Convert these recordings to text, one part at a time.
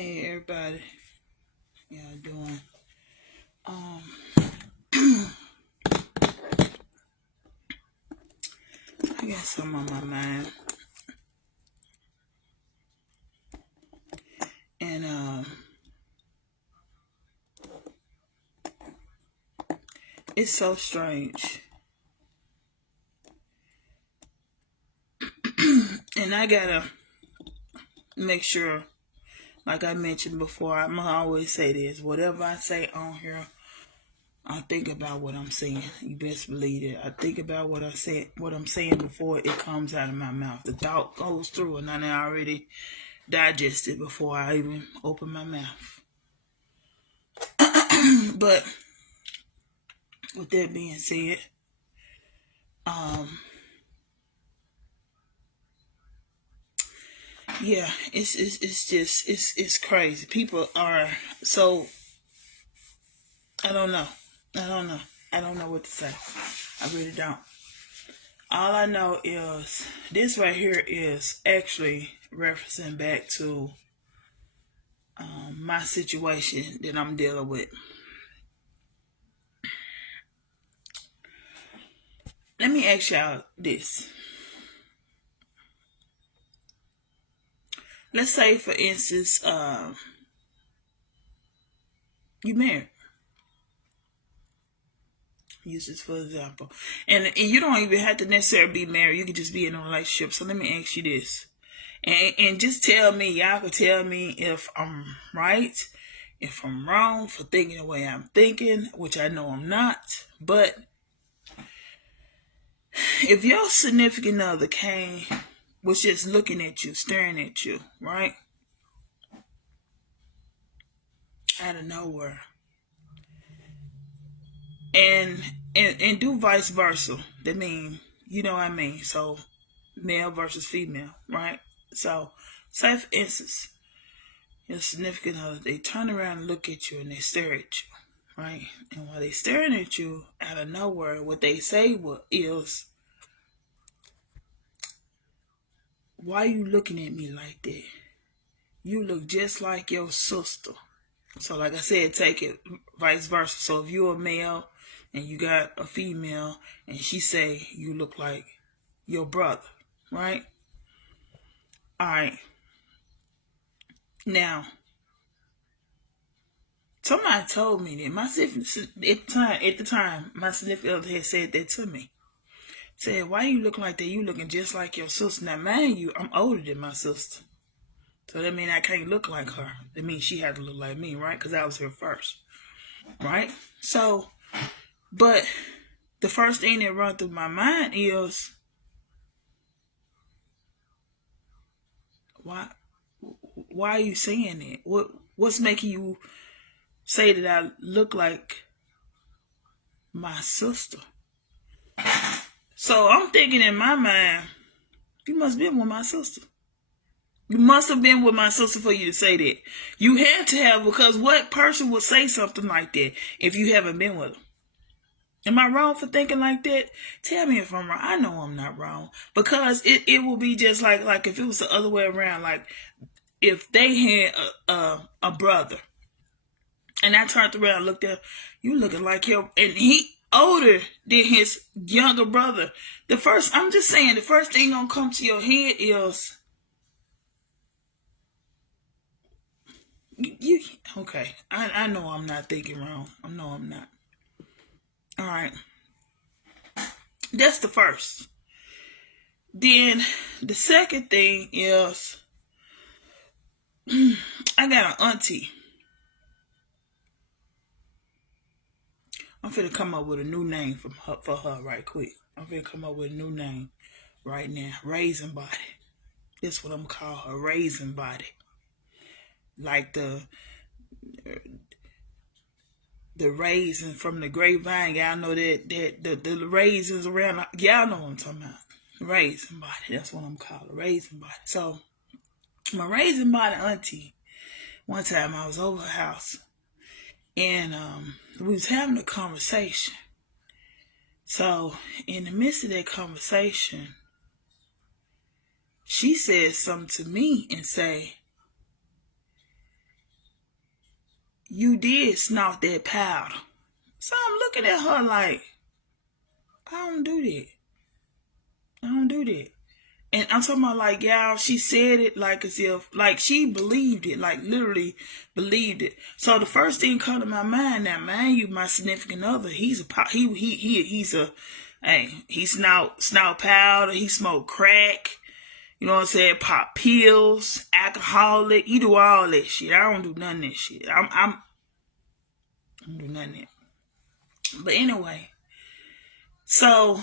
Hey everybody, y'all doing? Um, I got something on my mind, and it's so strange, and I gotta make sure, like I mentioned before, I'ma always say this: whatever I say on here, I think about what I'm saying. You best believe it. I think about what I'm saying before it comes out of my mouth. The thought goes through, and I already digest it before I even open my mouth. But with that being said, um, yeah, it's just it's crazy. People are so I don't know. I don't know. I don't know what to say. I really don't. All I know is this right here is actually referencing back to my situation that I'm dealing with. Let me ask y'all this. Let's say, for instance, you married. Use this for example, and you don't even have to necessarily be married. You could just be in a relationship. So let me ask you this, and just tell me. Y'all could tell me if I'm right, if I'm wrong for thinking the way I'm thinking, which I know I'm not. But if your significant other was just looking at you, staring at you, right, out of nowhere, and and do vice versa. That mean, you know what I mean. So male versus female, right? So say for instance, your significant other, they turn around and look at you and they stare at you, right? And while they staring at you out of nowhere, what they say is, "Why you looking at me like that? You look just like your sister." So like I said, take it vice versa. So if you're a male and you got a female and she say you look like your brother, right? All right. Now, somebody told me that at the time, my significant other had said that to me. Said, "Why you looking like that? You looking just like your sister." Now, mind you, I'm older than my sister, so that means I can't look like her. That means she had to look like me, right? Because I was here first, right? So, but the first thing that run through my mind is, why? Why are you saying that? What's making you say that I look like my sister? So I'm thinking in my mind, you must have been with my sister. You must have been with my sister for you to say that. You had to have, because what person would say something like that if you haven't been with them? Am I wrong for thinking like that? Tell me if I'm wrong. I know I'm not wrong. Because it will be just like if it was the other way around. Like if they had a brother and I turned around and looked at, you looking like him, and he older than his younger brother. I'm just saying, the first thing gonna come to your head is, you okay. I know I'm not thinking wrong. I know I'm not. All right. That's the first. Then the second thing is, I got an auntie. I'm finna come up with a new name for her right quick. I'm finna come up with a new name right now. Raisin Body. That's what I'm gonna call her. Raisin Body. Like the raisin from the grapevine. Y'all know that the raisins around. Y'all know what I'm talking about. Raisin Body. That's what I'm calling. Raisin Body. So my Raisin Body auntie. One time I was over her house and we was having a conversation. So in the midst of that conversation, she said something to me and say, you did snort that powder. So I'm looking at her like, I don't do that. I don't do that. And I'm talking about like, y'all, she said it like as if, like she believed it, like literally believed it. So the first thing come to my mind now, mind you, my significant other, he's a, hey, he snout powder, he smoke crack, you know what I'm saying, pop pills, alcoholic, he do all that shit. I don't do none of that shit. I don't do none of that. But anyway, so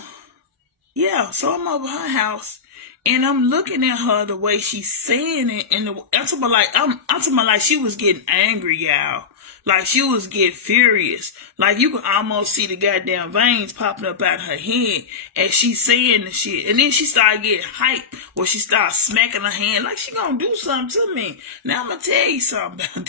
yeah, so I'm over her house and I'm looking at her the way she's saying it, and I'm talking about like I'm talking about like she was getting angry, y'all. Like she was getting furious. Like you could almost see the goddamn veins popping up out of her head as she's saying the shit. And then she started getting hyped where she started smacking her hand like she gonna do something to me. Now I'm gonna tell you something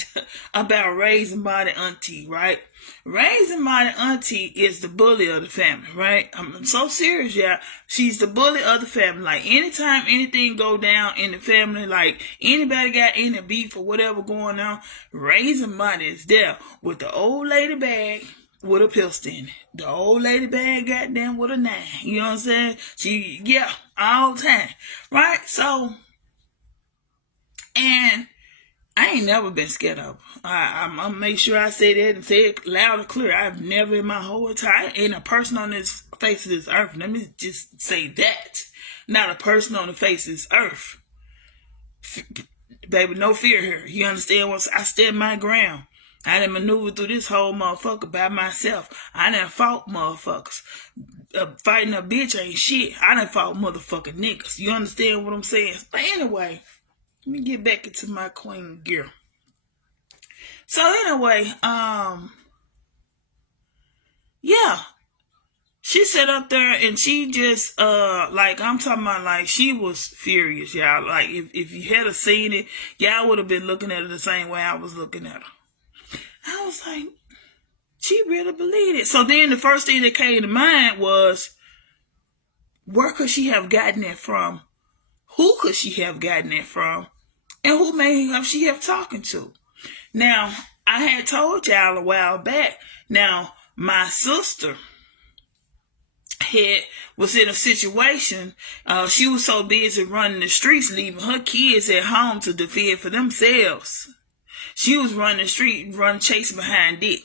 about raising by the auntie, right? Raising my auntie is the bully of the family, right? I'm so serious, y'all. She's the bully of the family. Like, anytime anything go down in the family, like, anybody got any beef or whatever going on, raising money is there with the old lady bag with a pistol in it. The old lady bag goddamn with a 9. You know what I'm saying? She, yeah, all the time, right? So, and I ain't never been scared of her. I'm gonna make sure I say that and say it loud and clear. I've never in my whole entire, ain't a person on this face of this earth. Let me just say that. Not a person on the face of this earth. Baby, no fear here. You understand what I stand my ground. I done maneuvered through this whole motherfucker by myself. I done fought motherfuckers. Fighting a bitch ain't shit. I done fought motherfucking niggas. You understand what I'm saying? But anyway, let me get back into my queen gear. So anyway, yeah, she sat up there and she just, like, I'm talking about, like, she was furious, y'all. Like, if you had seen it, y'all would have been looking at her the same way I was looking at her. I was like, she really believed it. So then the first thing that came to mind was, where could she have gotten it from? Who could she have gotten it from? And who may have she have talking to? Now, I had told y'all a while back. Now, my sister was in a situation. She was so busy running the streets, leaving her kids at home to defend for themselves. She was running the street, chasing behind Dick.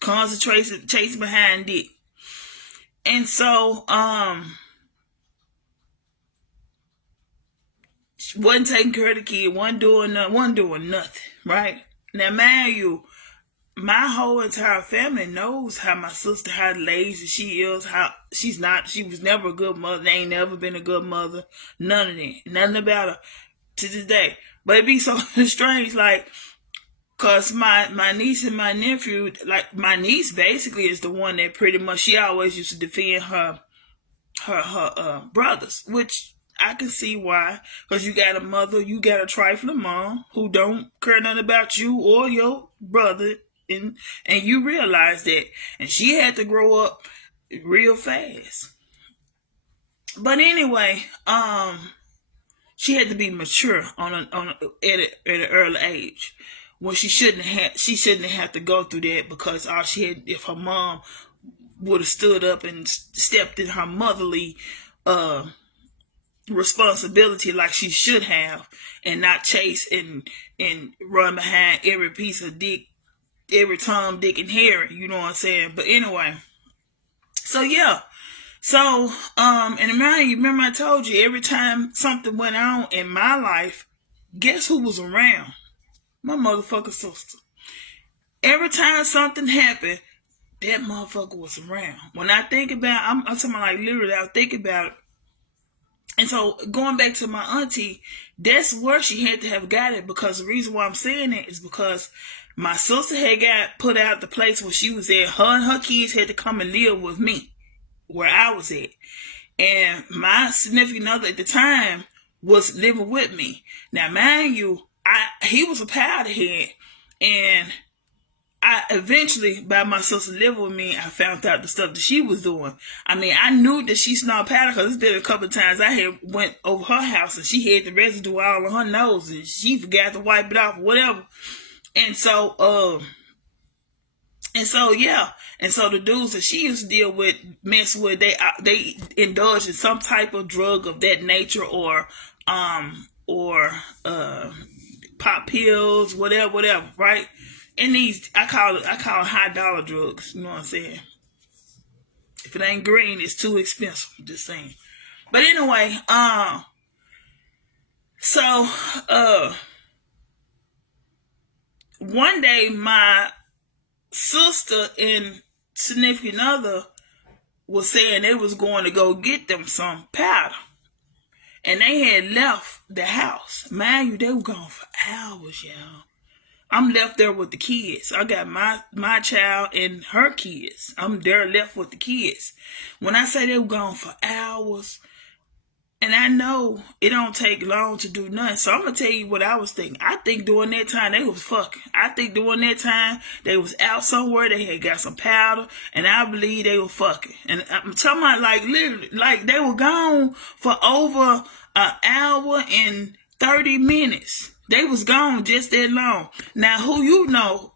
Concentrating, chasing behind Dick. And so, wasn't taking care of the kid, wasn't doing nothing, right? Now, mind you, my whole entire family knows how my sister, how lazy she is, how she was never a good mother, ain't never been a good mother, none of that, nothing about her to this day. But it be so strange, like, cause my niece and my nephew, like, my niece basically is the one that pretty much, she always used to defend her brothers, which I can see why. Because you got a mother, you got a trifling mom who don't care nothing about you or your brother, and you realize that. And she had to grow up real fast. But anyway, she had to be mature at an early age. When she shouldn't have to go through that, because all she had, if her mom would have stood up and stepped in her motherly responsibility like she should have, and not chase and run behind every piece of dick, every Tom, Dick, and Harry, you know what I'm saying? But anyway, so yeah. So, and remember I told you, every time something went on in my life, guess who was around? My motherfucking sister. Every time something happened, that motherfucker was around. When I think about, I'm talking about, like, literally, I think about it. And so, going back to my auntie, that's where she had to have got it, because the reason why I'm saying it is because my sister had got put out the place where she was at. Her and her kids had to come and live with me, where I was at. And my significant other at the time was living with me. Now, mind you, he was a powder head, and I eventually, by my sister living with me, I found out the stuff that she was doing. I mean, I knew that she smelled powder because it's been a couple of times I had went over her house and she had the residue all on her nose and she forgot to wipe it off or whatever. And so, yeah. And so the dudes that she used to deal with, mess with, they indulge in some type of drug of that nature, or pop pills, whatever, right? And these, I call it high dollar drugs. You know what I'm saying? If it ain't green, it's too expensive. Just saying. But anyway, so one day my sister and significant other was saying they was going to go get them some powder. And they had left the house. Mind you, they were gone for hours, y'all. I'm left there with the kids. I got my child and her kids. I'm there left with the kids. When I say they were gone for hours, and I know it don't take long to do nothing. So I'm going to tell you what I was thinking. I think during that time, they was fucking. I think during that time, they was out somewhere. They had got some powder. And I believe they were fucking. And I'm talking about like literally, like they were gone for over an hour and 30 minutes. They was gone just that long. Now, who you know,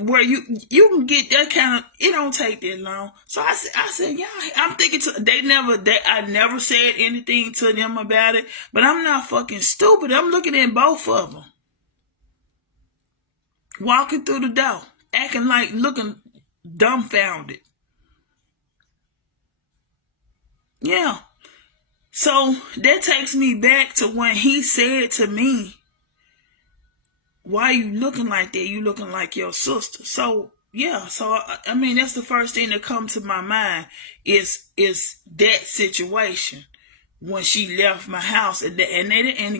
where you can get that kind of, it don't take that long. So I said, yeah, I'm thinking I never said anything to them about it, but I'm not fucking stupid. I'm looking at both of them walking through the door, acting like, looking dumbfounded. Yeah. So that takes me back to when he said to me, why are you looking like that? You looking like your sister. So yeah, so I mean that's the first thing that comes to my mind is that situation when she left my house, and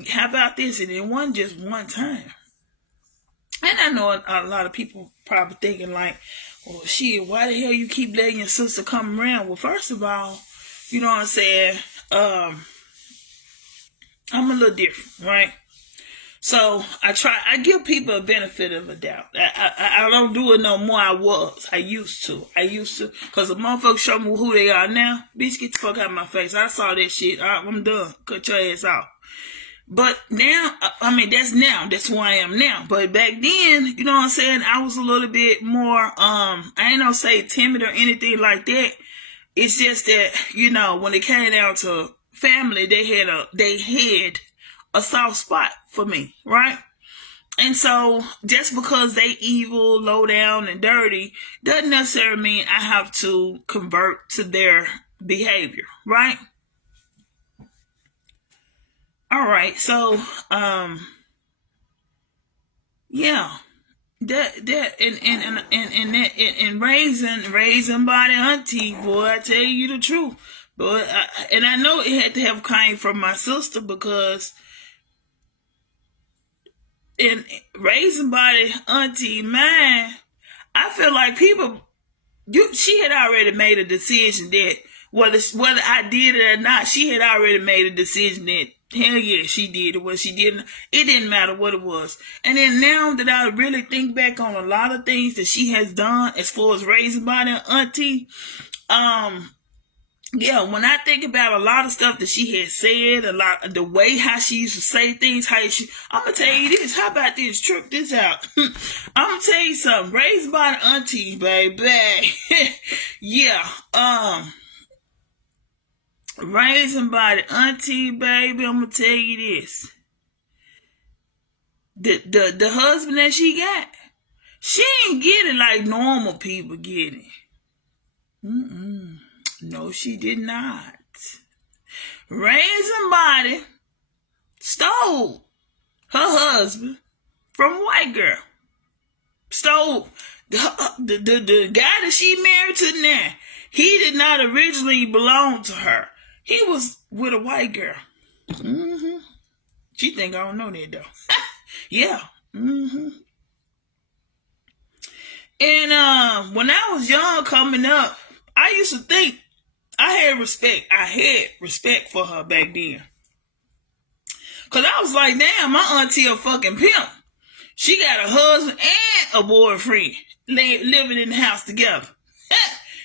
how about this? And it wasn't just one time. And I know a lot of people probably thinking like, well, shit, why the hell you keep letting your sister come around? Well, first of all, you know what I'm saying? I'm a little different, right? So I give people a benefit of a doubt. I don't do it no more. I used to. Because the motherfuckers show me who they are now. Bitch, get the fuck out of my face. I saw that shit. I'm done. Cut your ass off. But now, I mean, that's who I am now. But back then, you know what I'm saying? I was a little bit more, I ain't gonna say timid or anything like that. It's just that, you know, when it came down to family, they had a soft spot for me, right? And so just because they evil, low down, and dirty doesn't necessarily mean I have to convert to their behavior, right? All right, so yeah, and raising by the auntie, boy, I tell you the truth, but and I know it had to have came from my sister, because in raising by the auntie, man, I feel like she had already made a decision that whether I did it or not, she had already made a decision that hell yeah, she did it. What she didn't, it didn't matter what it was. And then now that I really think back on a lot of things that she has done as far as raising by the auntie, yeah, when I think about a lot of stuff that she had said, a lot the way how she used to say things, I'm gonna tell you this. How about this? Trip this out. I'm gonna tell you something. Raised by the auntie, baby. Yeah. Raising by the auntie, baby. I'm gonna tell you this. The husband that she got, she ain't get it like normal people get it. No, she did not. Raising body stole her husband from a white girl. Stole the guy that she married to now. He did not originally belong to her. He was with a white girl. She think I don't know that though. Yeah. And when I was young coming up, I used to think I had respect for her back then. Cause I was like, damn, my auntie a fucking pimp. She got a husband and a boyfriend living in the house together.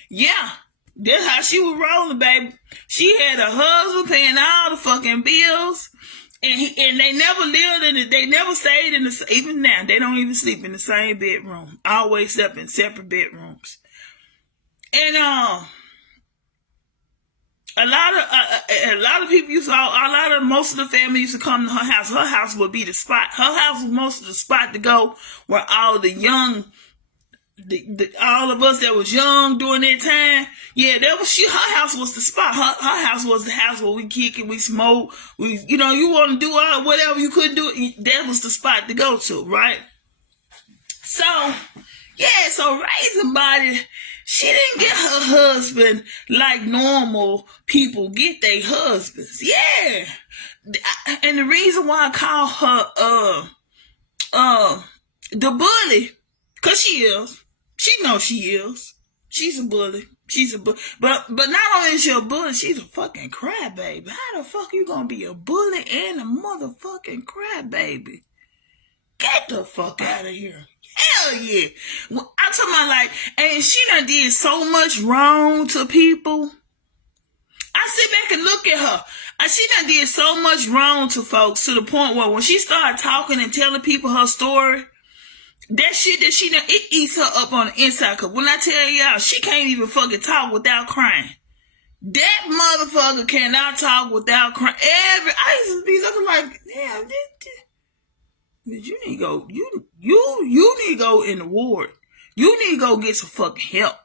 Yeah, that's how she was rolling, baby. She had a husband paying all the fucking bills. And they never lived in it. They never stayed in the, even now, they don't even sleep in the same bedroom. Always slept in separate bedrooms. And a lot of people used to, most of the family used to come to her house. Her house would be the spot. Her house was most of the spot to go where all the young, all of us that was young during that time, yeah, that was her house was the spot. Her house was the house where we kick and we smoke. You want to do all whatever you couldn't do. That was the spot to go to, right? So, yeah, so Raising Body, she didn't get her husband like normal people get their husbands. Yeah. And the reason why I call her the bully, cause she is. She knows she is. She's a bully. She's a bully. But not only is she a bully, she's a fucking crybaby. How the fuck you gonna be a bully and a motherfucking crybaby? Get the fuck out of here. Hell yeah. I'm talking about like, and she done did so much wrong to people. I sit back and look at her. She done did so much wrong to folks to the point where when she started talking and telling people her story, that shit that she done, it eats her up on the inside. Cause when I tell y'all, she can't even fucking talk without crying. That motherfucker cannot talk without crying. I used to be looking like, damn, you need to go. You need to go in the ward. You need to go get some fucking help.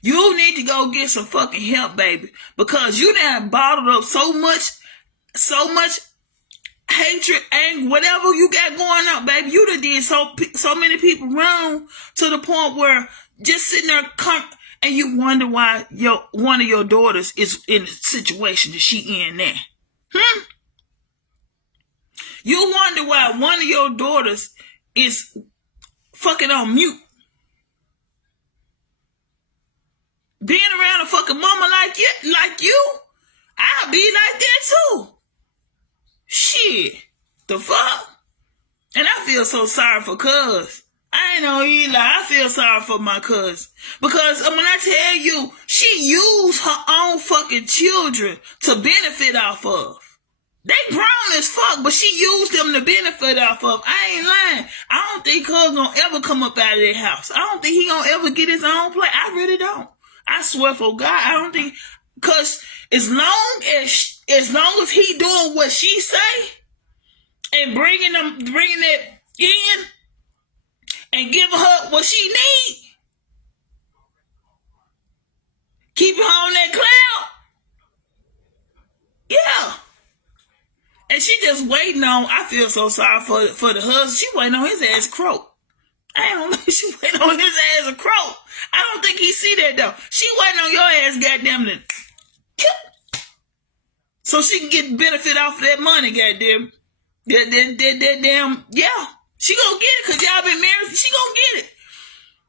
You need to go get some fucking help, baby, because you done bottled up so much hatred, anger, whatever you got going on, baby. You done did so many people wrong to the point where just sitting there and you wonder why one of your daughters is in the situation that she in now. You wonder why one of your daughters is fucking on mute. Being around a fucking mama like you, I'll be like that too. Shit. The fuck? And I feel so sorry for cuz. I ain't know either. I feel sorry for my cuz. Because when I tell you, she used her own fucking children to benefit off of. They grown as fuck, but she used them to benefit off of. I ain't lying. I don't think cuz gonna ever come up out of that house. I don't think he gonna ever get his own place. I really don't. I swear for God, I don't think, cause as long as he doing what she say and bringing it in and giving her what she need, keeping her on that cloud, yeah. And she just waiting on. I feel so sorry for the husband. She waiting on his ass croak. I don't know. She waiting on his ass a croak. I don't think he see that though. She waiting on your ass, goddamn it. So she can get benefit off of that money, goddamn. That damn, yeah. She gonna get it because y'all been married. She gonna get it.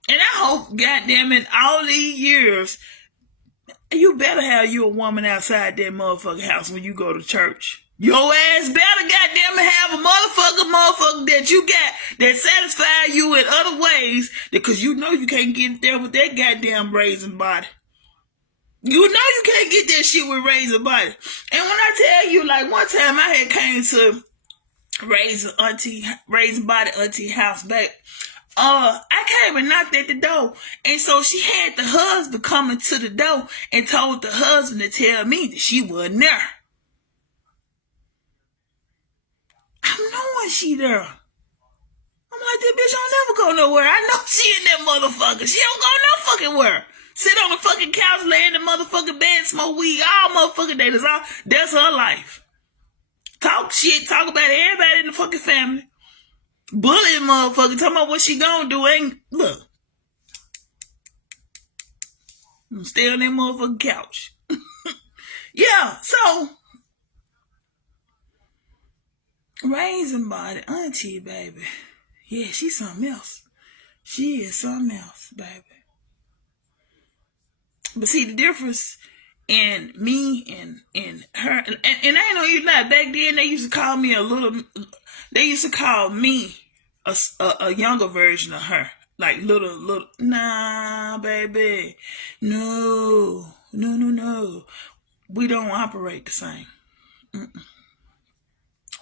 And I hope, goddamn it, all these years, you better have you a woman outside that motherfucking house when you go to church. Your ass better goddamn it have a motherfucker that you got that satisfy you in other ways, because you know you can't get there with that goddamn Raising Body. You know you can't get that shit with Raising Body. And when I tell you, like one time I had came to Raising Body auntie house back. I came and knocked at the door, and so she had the husband coming to the door and told the husband to tell me that she wasn't there. I'm knowing she there. I'm like, this bitch don't never go nowhere. I know she in that motherfucker. She don't go no fucking where. Sit on the fucking couch, lay in the motherfucking bed, smoke weed all motherfucking day. That's her life. Talk shit, talk about everybody in the fucking family. Bullying motherfucker, talking about what she gonna do. Ain't, look. I'm stay on that motherfucking couch. Yeah, so Raising Body auntie, baby. Yeah, she's something else. She is something else, baby. But see, the difference in me and her, and I ain't know you lie, back then they used to call me a younger version of her. Like little, nah, baby. No. We don't operate the same.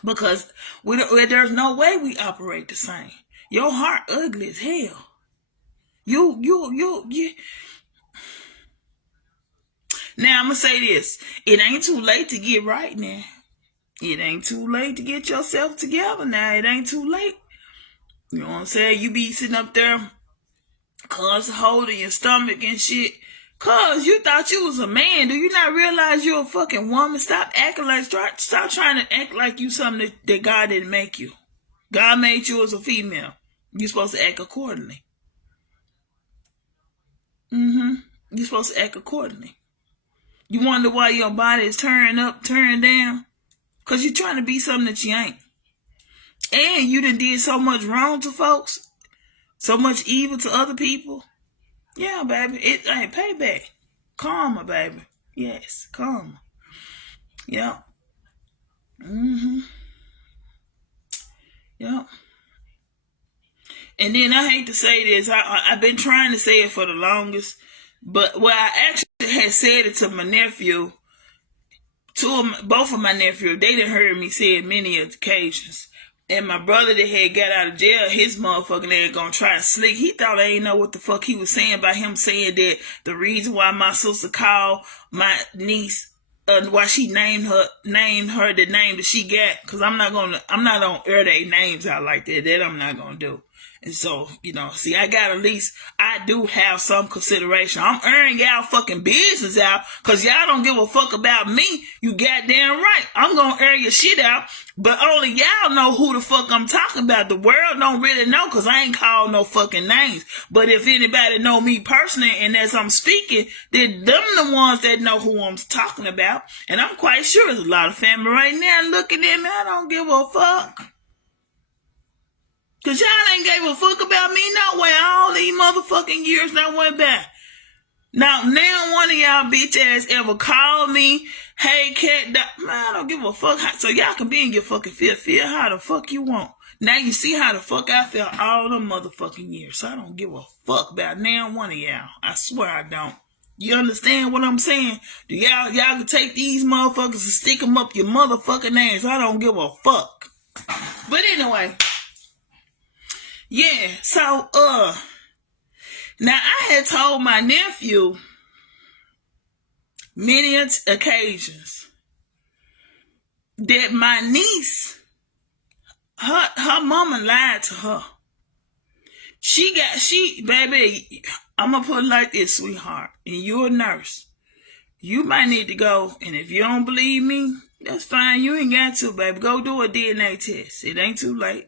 Because there's no way we operate the same. Your heart ugly as hell. You. Now I'm gonna say this: it ain't too late to get right now. It ain't too late to get yourself together now. It ain't too late. You know what I'm saying? You be sitting up there, cuz holding your stomach and shit. Cuz you thought you was a man. Do you not realize you're a fucking woman? Stop acting like, stop trying to act like you something that God didn't make you. God made you as a female. You're supposed to act accordingly. You're supposed to act accordingly. You wonder why your body is turned up, turned down? Because you're trying to be something that you ain't. And you done did so much wrong to folks, so much evil to other people. Yeah, baby. It ain't payback. Karma, baby. Yes, karma. Yep. Yep. And then I hate to say this. I've been trying to say it for the longest. But I actually had said it to my nephew. Both of my nephews, they done heard me say it many occasions. And my brother that had got out of jail, his motherfucking ass gonna try to slick. He thought I ain't know what the fuck he was saying by him saying that the reason why my sister called my niece, why she named her the name that she got, because I'm not gonna air their names out like that. That I'm not gonna do. And so, see, at least, I do have some consideration. I'm airing y'all fucking business out because y'all don't give a fuck about me. You goddamn right. I'm going to air your shit out, but only y'all know who the fuck I'm talking about. The world don't really know because I ain't called no fucking names. But if anybody know me personally and as I'm speaking, then them the ones that know who I'm talking about. And I'm quite sure there's a lot of family right now looking at me. I don't give a fuck. Because y'all ain't gave a fuck about me no way. All these motherfucking years that went by. Now one of y'all bitch ass ever called me, hey, cat, man, I don't give a fuck. So y'all can be in your fucking feel how the fuck you want. Now you see how the fuck I felt all them motherfucking years. So I don't give a fuck about now one of y'all. I swear I don't. You understand what I'm saying? Do y'all can take these motherfuckers and stick them up your motherfucking ass. I don't give a fuck. But anyway. Yeah, so, now I had told my nephew many occasions that my niece, her mama lied to her. Baby, I'm gonna put it like this, sweetheart, and you're a nurse. You might need to go, and if you don't believe me, that's fine. You ain't got to, baby. Go do a DNA test. It ain't too late.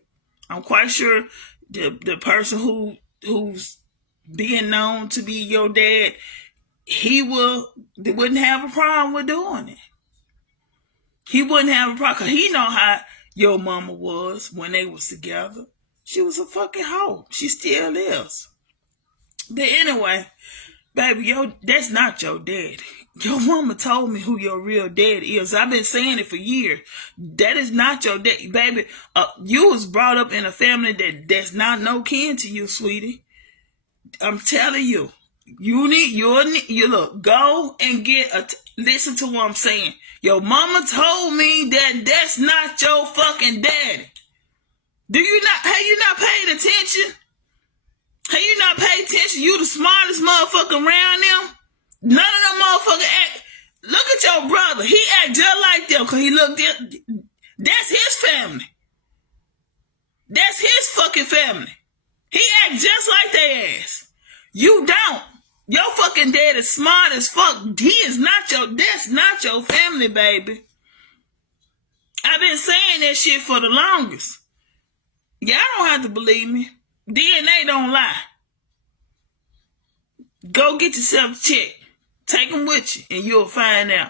I'm quite sure the person who's being known to be your dad, they wouldn't have a problem with doing it. He wouldn't have a problem because he know how your mama was when they was together. She was a fucking hoe. She still is. But anyway, baby, that's not your dad. Your mama told me who your real dad is. I've been saying it for years. That is not your dad, baby. You was brought up in a family that's not no kin to you, sweetie. I'm telling you, you look. Go and listen to what I'm saying. Your mama told me that's not your fucking daddy. Have you not paid attention? Have you not paid attention? You the smartest motherfucker around them. None of them motherfuckers act. Look at your brother. He act just like them because he looked at. That's his family. That's his fucking family. He act just like their ass. You don't. Your fucking dad is smart as fuck. That's not your family, baby. I've been saying that shit for the longest. Y'all don't have to believe me. DNA don't lie. Go get yourself checked. Take them with you, and you'll find out.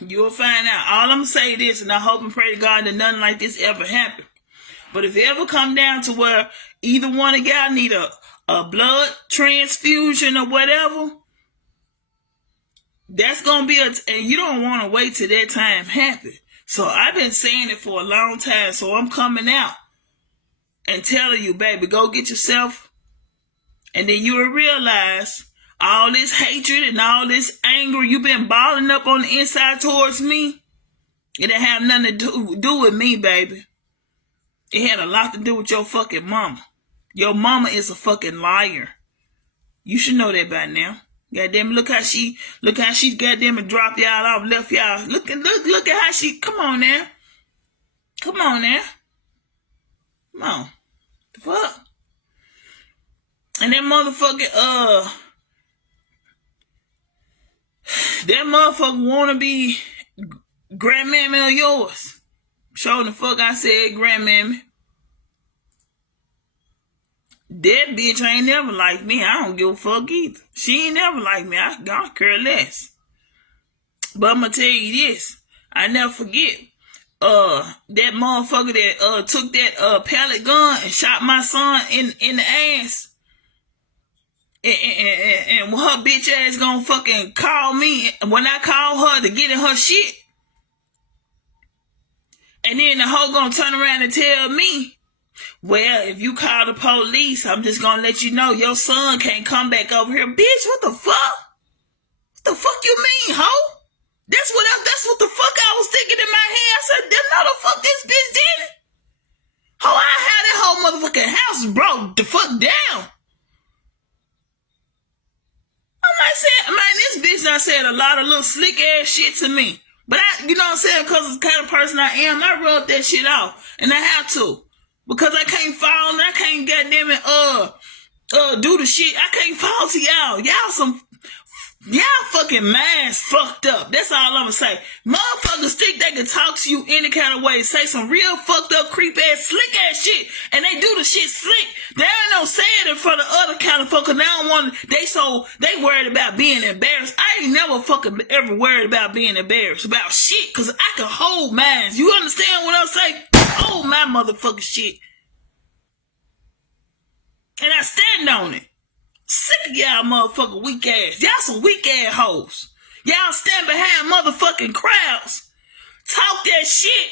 You'll find out. All I'm going to say this, and I hope and pray to God that nothing like this ever happen. But if it ever come down to where either one of y'all need a blood transfusion or whatever, that's going to be and you don't want to wait till that time happen. So I've been saying it for a long time, so I'm coming out and telling you, baby, go get yourself, and then you'll realize all this hatred and all this anger you've been balling up on the inside towards me, It didn't have nothing to do with me, baby. It had a lot to do with your fucking mama. Your mama is a fucking liar. You should know that by now. Goddamn, look how she goddamn dropped y'all off, left y'all. Look at how she. Come on now. Come on now. Come on. The fuck? And that motherfucker wanna be grandmammy of yours. Showing the fuck I said grandmammy. That bitch ain't never liked me. I don't give a fuck either. She ain't never liked me. I don't care less. But I'm gonna tell you this. I never forget. That motherfucker that took that pellet gun and shot my son in the ass. And her bitch ass gonna fucking call me when I call her to get in her shit. And then the hoe gonna turn around and tell me, well, if you call the police, I'm just gonna let you know your son can't come back over here. Bitch, what the fuck? What the fuck you mean, hoe? That's what the fuck I was thinking in my head. I said, no the fuck this bitch did it. Hoe, I had that whole motherfucking house broke the fuck down. This bitch done said a lot of little slick ass shit to me. But you know what I'm saying? Because it's the kind of person I am, I rub that shit off. And I have to. Because I can't fall and I can't goddamn it, do the shit. I can't fall to y'all. Y'all fucking minds fucked up. That's all I'm gonna say. Motherfuckers think they can talk to you any kind of way, say some real fucked up, creep ass, slick ass shit, and they do the shit slick. They ain't no saying in front of other kind of fuckers. They worried about being embarrassed. I ain't never fucking ever worried about being embarrassed about shit, cause I can hold mines. You understand what I'm saying? Hold my motherfucking shit. And I stand on it. Sick of y'all motherfucking weak ass. Y'all some weak ass hoes. Y'all stand behind motherfucking crowds. Talk that shit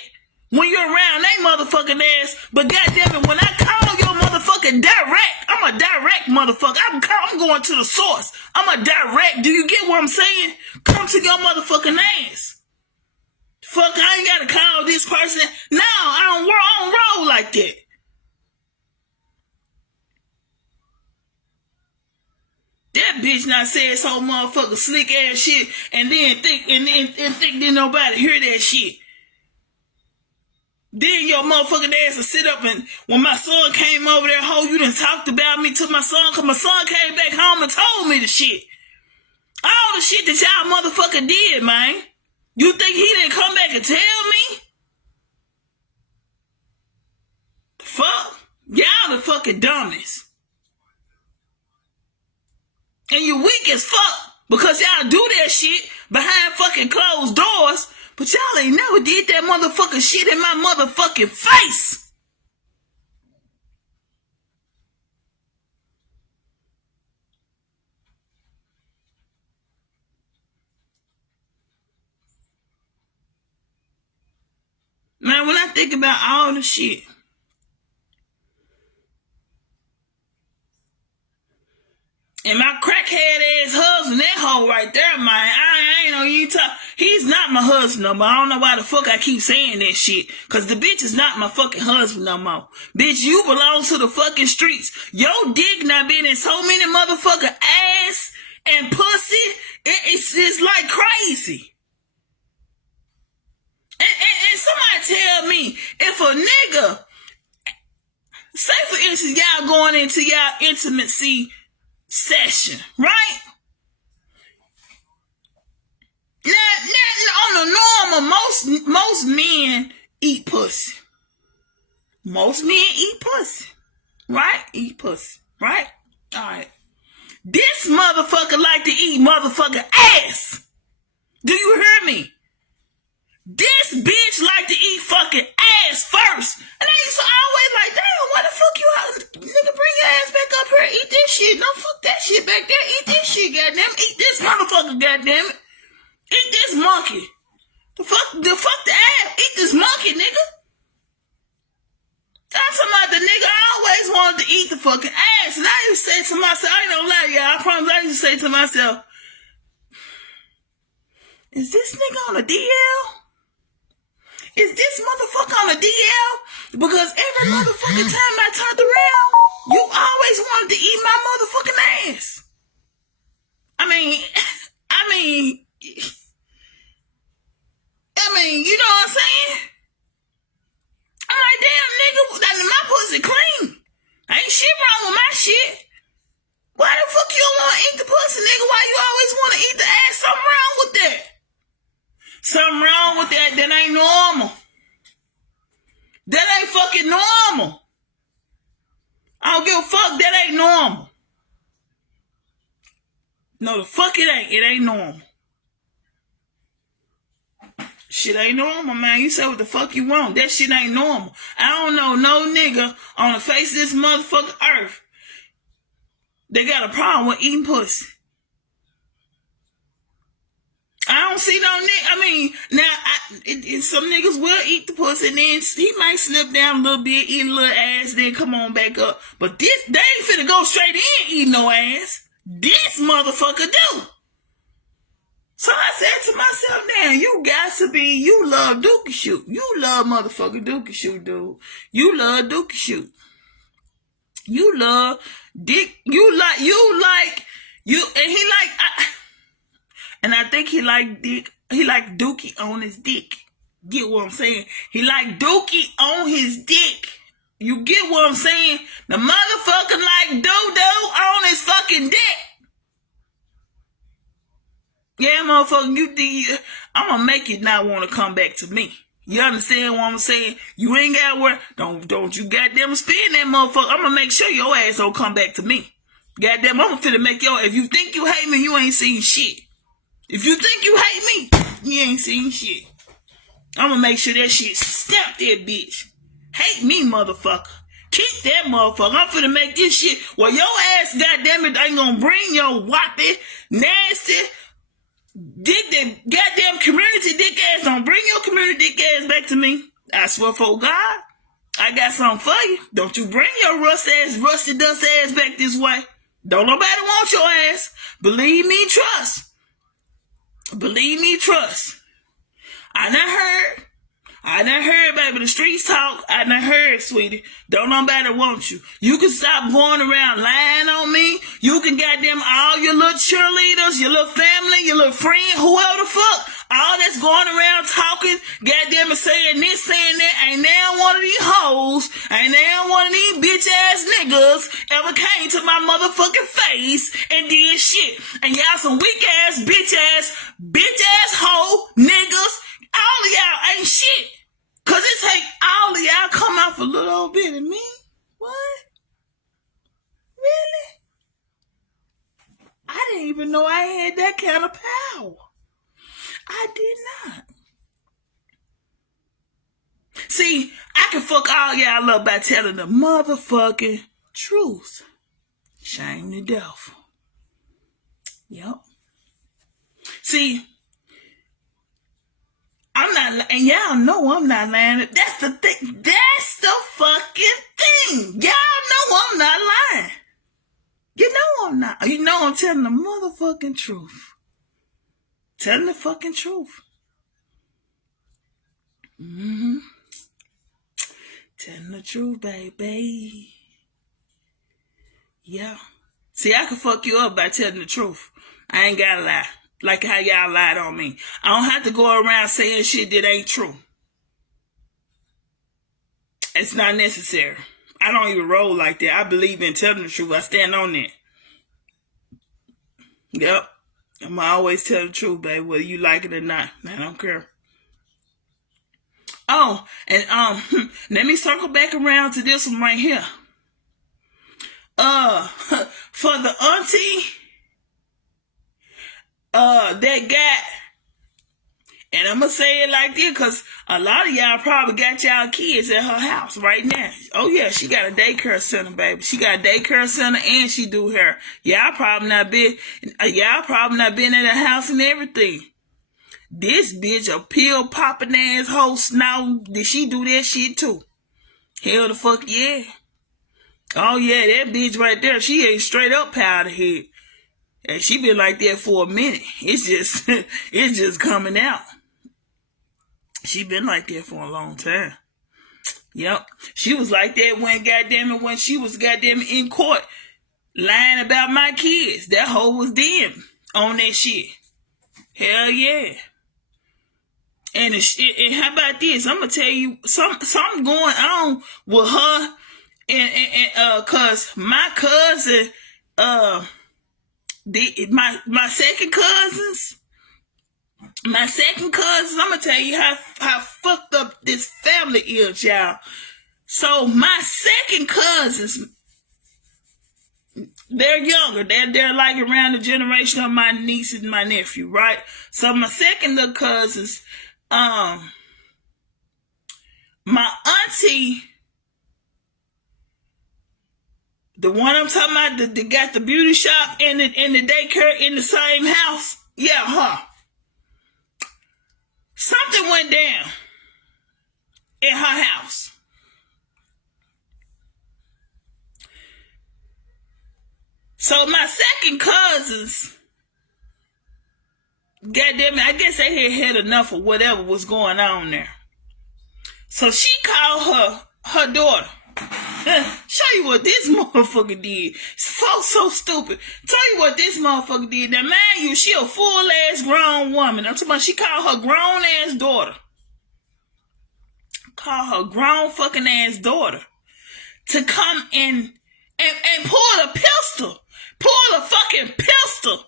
when you're around they motherfucking ass. But goddamn it, when I call your motherfucking direct, I'm a direct motherfucker. I'm going to the source. I'm a direct. Do you get what I'm saying? Come to your motherfucking ass. Fuck, I ain't gotta call this person. No, I don't roll like that. That bitch not said some motherfucker slick ass shit and then think that nobody hear that shit. Then your motherfucking ass will sit up and when my son came over there, ho, you done talked about me to my son, cause my son came back home and told me the shit. All the shit that y'all motherfucker did, man. You think he didn't come back and tell me? The fuck? Y'all the fucking dummies. And you weak as fuck because y'all do that shit behind fucking closed doors, but y'all ain't never did that motherfucking shit in my motherfucking face. Man, when I think about all the shit, and my crackhead ass husband, that hoe right there, man, I ain't know you talk. He's not my husband no more. I don't know why the fuck I keep saying that shit. Cause the bitch is not my fucking husband no more. Bitch, you belong to the fucking streets. Your dick not been in so many motherfucking ass and pussy. It's like crazy. And somebody tell me, if a nigga, say for instance, y'all going into y'all intimacy session, right? Now, on the normal, most men eat pussy. Most men eat pussy, right? Eat pussy, right? All right. This motherfucker like to eat motherfucker ass. Do you hear me? This bitch like to eat fucking ass first. And I used to always like, damn, why the fuck you out? Nigga, bring your ass back up here. Eat this shit. No, fuck that shit back there. Eat this shit, goddamn. Eat this motherfucker, goddamn it. Eat this monkey. The fuck the ass. Eat this monkey, nigga. I'm talking about the nigga always wanted to eat the fucking ass. And I used to say to myself, I ain't gonna lie, y'all. I promise I used to say to myself, is this nigga on a DL? Is this motherfucker on the DL? Because every motherfucking time I turned around, you always wanted to eat my motherfucking ass. I mean, you know what I'm saying? I'm like, damn, nigga, my pussy clean. Ain't shit wrong with my shit. Why the fuck you don't want to eat the pussy, nigga? Why you always want to eat the ass? Something wrong with that. Something wrong with that. That ain't normal. That ain't fucking normal. I don't give a fuck. That ain't normal. No, the fuck it ain't. It ain't normal. Shit ain't normal, man. You say what the fuck you want. That shit ain't normal. I don't know no nigga on the face of this motherfucking earth that got a problem with eating pussy. I don't see no nigga. I mean, now, some niggas will eat the pussy, and then he might slip down a little bit, eat a little ass, then come on back up. But they ain't finna go straight in eat no ass. This motherfucker do. So I said to myself, damn, you love dookie shoot. You love motherfucking dookie shoot, dude. You love dookie shoot. You love dick. And I think he like dick. He like dookie on his dick. Get what I'm saying? He like dookie on his dick. You get what I'm saying? The motherfucker like doo-doo on his fucking dick. Yeah, motherfucker, I'm gonna make you not want to come back to me. You understand what I'm saying? You ain't got to worry. Don't you goddamn spin that motherfucker. I'm gonna make sure your ass don't come back to me. Goddamn, I'm finna make if you think you hate me, you ain't seen shit. If you think you hate me, you ain't seen shit. I'm gonna make sure that shit stamp that bitch. Hate me, motherfucker. Keep that motherfucker. I'm finna make this shit. Well, your ass, goddamn it, ain't gonna bring your whoppy, nasty, dick that goddamn community dick ass. Don't bring your community dick ass back to me. I swear for God, I got something for you. Don't you bring your rusty dust ass back this way. Don't nobody want your ass. Believe me, trust. Believe me, trust. I done heard, baby, the streets talk. I done heard, sweetie. Don't nobody want you. You can stop going around lying on me. You can goddamn all your little cheerleaders, your little family, your little friend, whoever the fuck. All that's going around talking, goddamn it, saying this, saying that. Ain't now one of these hoes, ain't now one of these bitch ass niggas ever came to my motherfucking face and did shit. And y'all some weak ass, bitch ass hoe niggas. All of y'all ain't shit. Cause it take all of y'all come out for a little old bit of me. What? Really? I didn't even know I had that kind of power. I did not. See, I can fuck all y'all up by telling the motherfucking truth. Shame the devil. Yep. See, I'm not, and y'all know I'm not lying. That's the thing. That's the fucking thing. Y'all know I'm not lying. You know I'm not. You know I'm telling the motherfucking truth. Telling the fucking truth. Telling the truth, baby. Yeah. See, I can fuck you up by telling the truth. I ain't gotta lie. Like how y'all lied on me. I don't have to go around saying shit that ain't true. It's not necessary. I don't even roll like that. I believe in telling the truth. I stand on that. Yep. I'm always tell the truth, baby, whether you like it or not. I don't care. Oh, and let me circle back around to this one right here. For the auntie that got, and I'm gonna say it like this because a lot of y'all probably got y'all kids at her house right now. Oh yeah, she got a daycare center, baby. She got a daycare center and she do hair. Y'all probably not been at the house and everything. This bitch, a pill popping ass hoe snout, did she do that shit too? Hell the fuck yeah. Oh yeah, that bitch right there, she ain't straight up powder head. And she been like that for a minute. It's just coming out. She been like that for a long time. Yep. She was like that when she was in court lying about my kids. That hoe was them on that shit. Hell yeah. And how about this? I'm gonna tell you something going on with her and cause my cousin, my second cousins, I'm gonna tell you how fucked up this family is, y'all. So my second cousins, they're younger. They're like around the generation of my niece and my nephew, right? So my second little cousins, my auntie, the one I'm talking about, that got the beauty shop and the daycare in the same house, yeah, her. Something went down in her house. So my second cousins, goddamn it, I guess they had enough of whatever was going on there. So she called her daughter. Show you what this motherfucker did. Folks so stupid. Tell you what this motherfucker did. Now, mind you, she a full-ass grown woman. I'm talking about she called her grown-ass daughter. Call her grown fucking ass daughter to come and pull a pistol. Pull a fucking pistol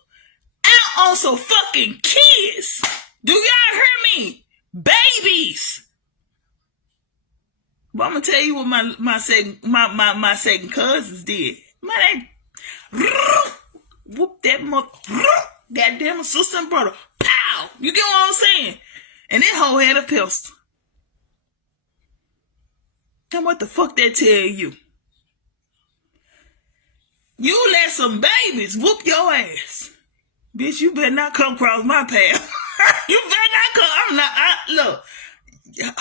out on some fucking kids. Do y'all hear me? Babies. But I'm gonna tell you what my second cousins did. Man, they whoop that mother, goddamn sister and brother. Pow! You get what I'm saying? And that hoe had a pistol. And what the fuck that tell you? You let some babies whoop your ass. Bitch, you better not come across my path. You better not come. Look.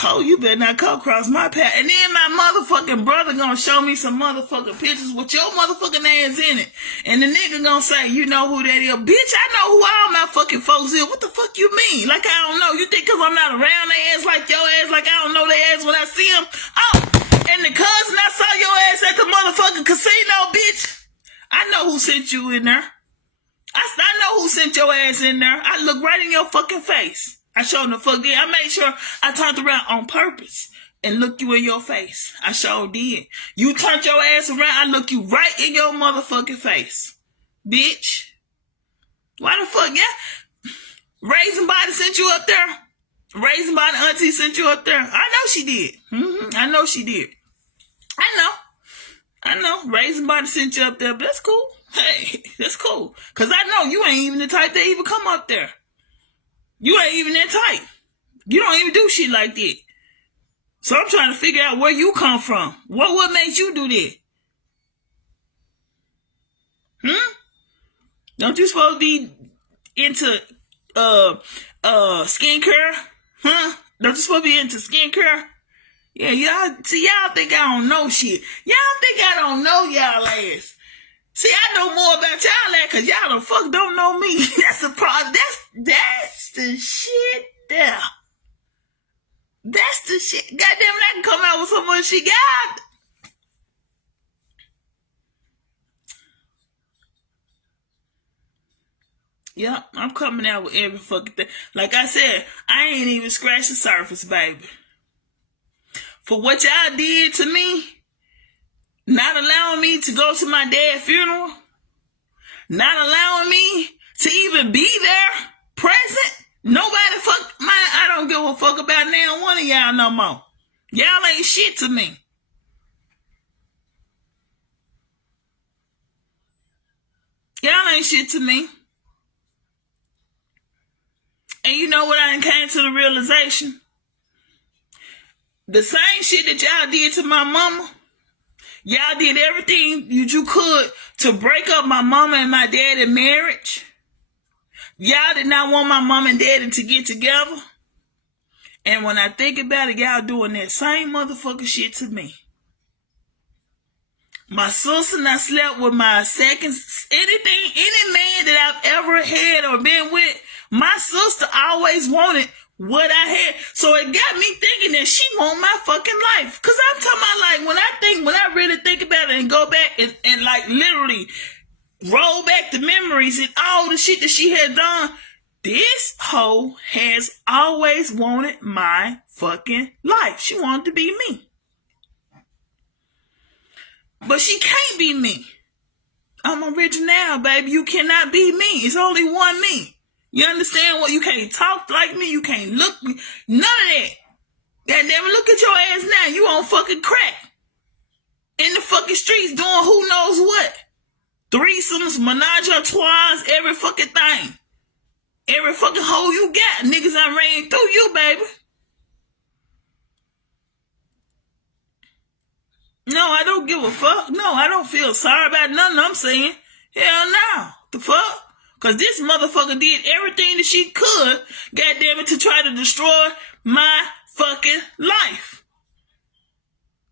Oh, you better not come across my path. And then my motherfucking brother gonna show me some motherfucking pictures with your motherfucking ass in it. And the nigga gonna say, you know who that is? Bitch, I know who all my fucking folks is. What the fuck you mean? Like I don't know. You think cause I'm not around their ass like your ass, like I don't know their ass when I see them? Oh, and the cousin I saw your ass at the motherfucking casino, bitch. I know who sent you in there. I know who sent your ass in there. I look right in your fucking face. I showed the fuck did. I made sure I turned around on purpose and looked you in your face. I sure did. You turned your ass around, I look you right in your motherfucking face. Bitch. Why the fuck, yeah? Raising Body sent you up there? Raising Body auntie sent you up there? I know she did. I know she did. I know. Raising Body sent you up there, but that's cool. Hey, that's cool. Cause I know you ain't even the type that even come up there. You ain't even that type. You don't even do shit like that. So I'm trying to figure out where you come from. What makes you do that? Don't you supposed to be into skincare? Don't you supposed to be into skincare? Yeah, y'all think I don't know shit. Y'all think I don't know y'all ass. See, I know more about y'all ass because y'all the fuck don't know me. That's the problem. That's the shit there. That's the shit. Goddamn it, I can come out with so much shit. God. Yep, I'm coming out with every fucking thing. Like I said, I ain't even scratched the surface, baby. For what y'all did to me, not allowing me to go to my dad's funeral, not allowing me to even be there, present. Nobody fuck, I don't give a fuck about now one of y'all no more. Y'all ain't shit to me. Y'all ain't shit to me. And you know what I came to the realization? The same shit that y'all did to my mama, y'all did everything you could to break up my mama and my daddy marriage. Y'all did not want my mom and daddy to get together. And when I think about it, y'all doing that same motherfucker shit to me. My sister not slept with my second, any man that I've ever had or been with, my sister always wanted what I had. So it got me thinking that she want my fucking life. Cause I'm talking about like when I really think about it and go back and like literally roll back the memories and all the shit that she had done, this hoe has always wanted my fucking life. She wanted to be me. But she can't be me. I'm original, baby. You cannot be me. It's only one me. You understand what? You can't talk like me. You can't look me. None of that. Goddamn, look at your ass now. You on fucking crack. In the fucking streets doing who knows what. Threesomes, menage a trois, every fucking thing. Every fucking hole you got. Niggas done ran through you, baby. No, I don't give a fuck. No, I don't feel sorry about nothing I'm saying. Hell no. The fuck? Because this motherfucker did everything that she could, goddamn it, to try to destroy my fucking life.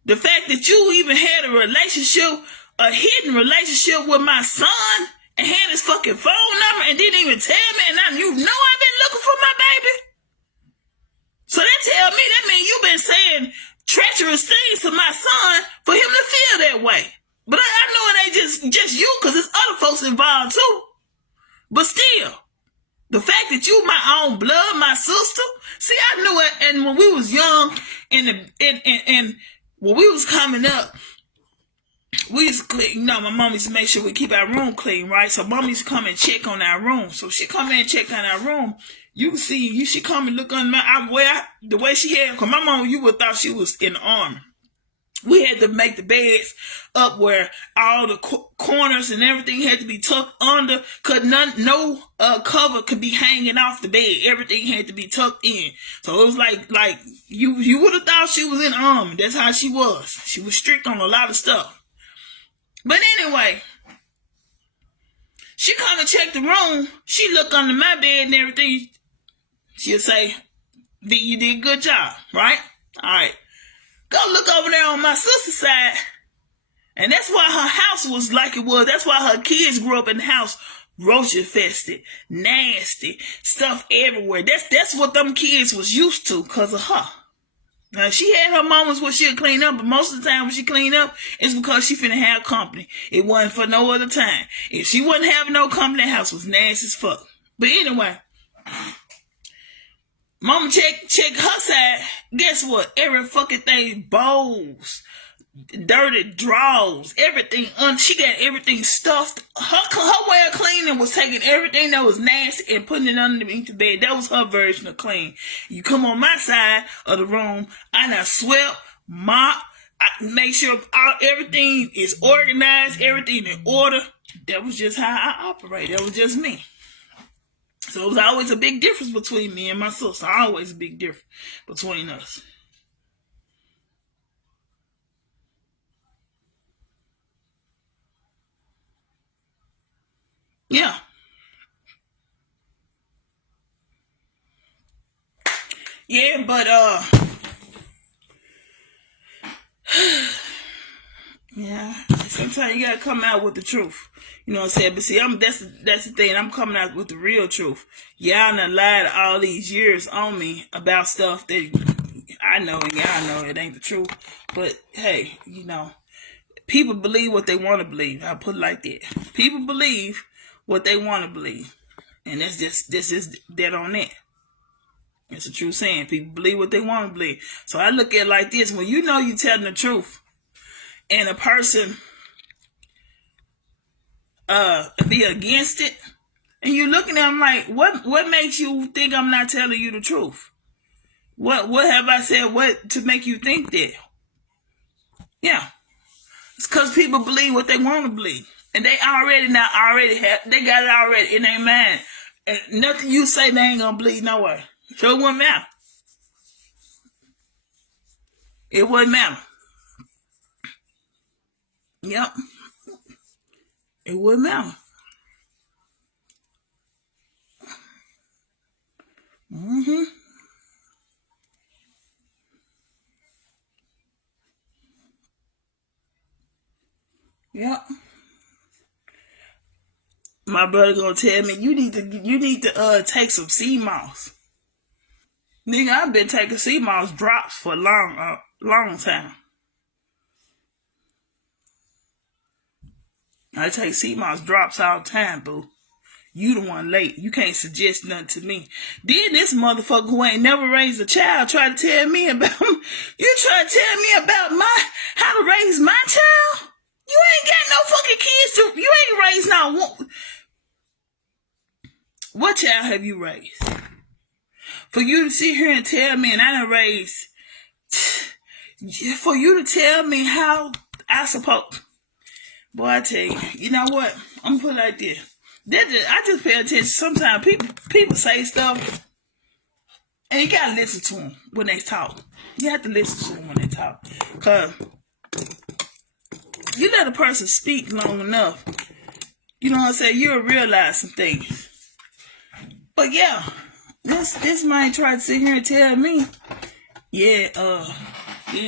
The fact that you even had a relationship, a hidden relationship with my son, and had his fucking phone number and didn't even tell me, and you know I've been looking for my baby. So that means you've been saying treacherous things to my son for him to feel that way. But I know it ain't just you, because there's other folks involved too. But still, the fact that you my own blood, my sister, see, I knew it. And when we was young, and when we was coming up, we used to clean, my mom used to make sure we keep our room clean, right? So mom used to come and check on our room. So she come in and check on our room. You see, she come and look on the way she had, because my mom, you would thought she was in the army. We had to make the beds up where all the corners and everything had to be tucked under, because no cover could be hanging off the bed. Everything had to be tucked in. So it was like you would have thought she was in the army. That's how she was. She was strict on a lot of stuff. But anyway, she come and check the room. She look under my bed and everything. She'll say, V, you did a good job, right? All right. Go look over there on my sister's side. And that's why her house was like it was. That's why her kids grew up in the house roach infested, nasty, stuff everywhere. That's what them kids was used to because of her. Now, she had her moments where she'll clean up, but most of the time when she clean up, it's because she finna have company. It wasn't for no other time. If she wasn't having no company, that house was nasty as fuck. But anyway, mama check her side. Guess what? Every fucking thing, bowls, dirty drawers, everything. She got everything stuffed. Her way of cleaning was taking everything that was nasty and putting it underneath the bed. That was her version of clean. You come on my side of the room, I done swept, mop, I make sure everything is organized, everything in order. That was just how I operate. That was just me. So it was always a big difference between me and my sister. Always a big difference between us. Yeah. Yeah, but yeah, sometimes you gotta come out with the truth. You know what I'm saying? But see, that's the thing. I'm coming out with the real truth. Y'all done lied all these years on me about stuff that I know and y'all know it ain't the truth. But hey, people believe what they want to believe. I'll put it like that. People believe what they want to believe. And that's just dead on that. It's a true saying. People believe what they want to believe. So I look at it like this. When you know you're telling the truth and a person be against it, and you're looking at them like, what makes you think I'm not telling you the truth? What have I said what to make you think that? Yeah. It's because people believe what they want to believe. And they already they got it already in their mind. And nothing you say they ain't gonna believe no way. So it wouldn't matter. It wouldn't matter. Yep. It wouldn't matter. Mm-hmm. Yep. My brother gonna tell me you need to take some sea moss. Nigga, I've been taking sea moss drops for a long time. I take sea moss drops all the time, boo. You the one late. You can't suggest nothing to me. Then this motherfucker who ain't never raised a child try to tell me about you try to tell me about how to raise my child? You ain't got no fucking kids to you ain't raised not one. What child have you raised? For you to sit here and tell me and I done raised for you to tell me how I suppose. Boy, I tell you, you know what? I'm gonna put it like this. I just pay attention. Sometimes people say stuff, and you gotta listen to them when they talk. You have to listen to them when they talk, cause you let a person speak long enough, you know what I'm saying, you'll realize some things. But yeah, this man tried to sit here and tell me, yeah,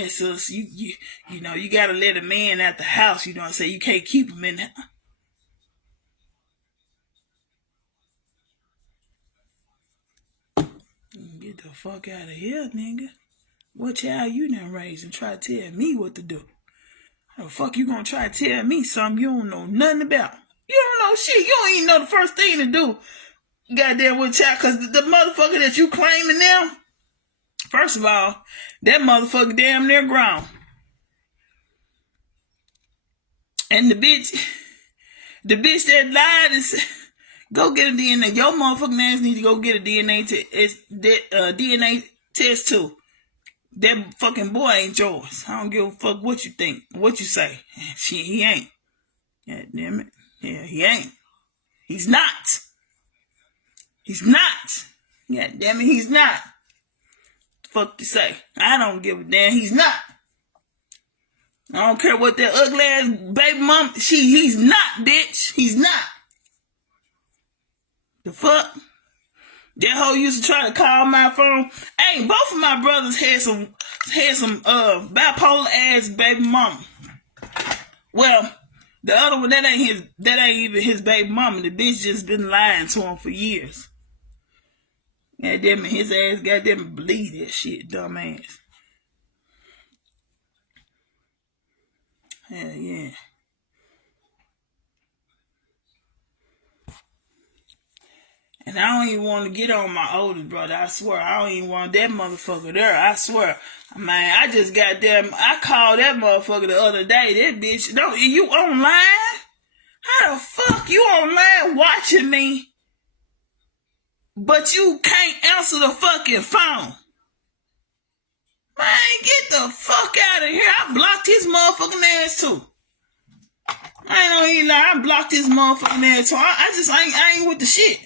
sis, you know, you gotta let a man out the house, you know what I'm saying, you can't keep him in the house. Get the fuck out of here, nigga. What child you done raised and try to tell me what to do? How the fuck you gonna try to tell me something you don't know nothing about? You don't know shit. You don't even know the first thing to do. Goddamn with child, cause the motherfucker that you claiming now, first of all, that motherfucker damn near grown. And the bitch that lied and said, go get a DNA. Your motherfucking ass need to go get a DNA test too. That fucking boy ain't yours. I don't give a fuck what you think, what you say. Shit, he ain't. God damn it. Yeah, he ain't. He's not. He's not. God damn it, he's not. The fuck you say? I don't give a damn. He's not. I don't care what that ugly ass baby mom. He's not, bitch. He's not. The fuck? That hoe used to try to call my phone. Hey, both of my brothers had some bipolar ass baby mama. Well, the other one that ain't even his baby mama. The bitch just been lying to him for years. Goddamn it, his ass goddamn believe that shit, dumbass. Hell yeah. And I don't even want to get on my oldest brother. I swear, I don't even want that motherfucker there. I swear. Man, I just I called that motherfucker the other day. That bitch, you online? How the fuck you online watching me, but you can't answer the fucking phone? Man, get the fuck out of here. I blocked his motherfucking ass too. I ain't even lie. I blocked his motherfucking ass too. I ain't with the shit.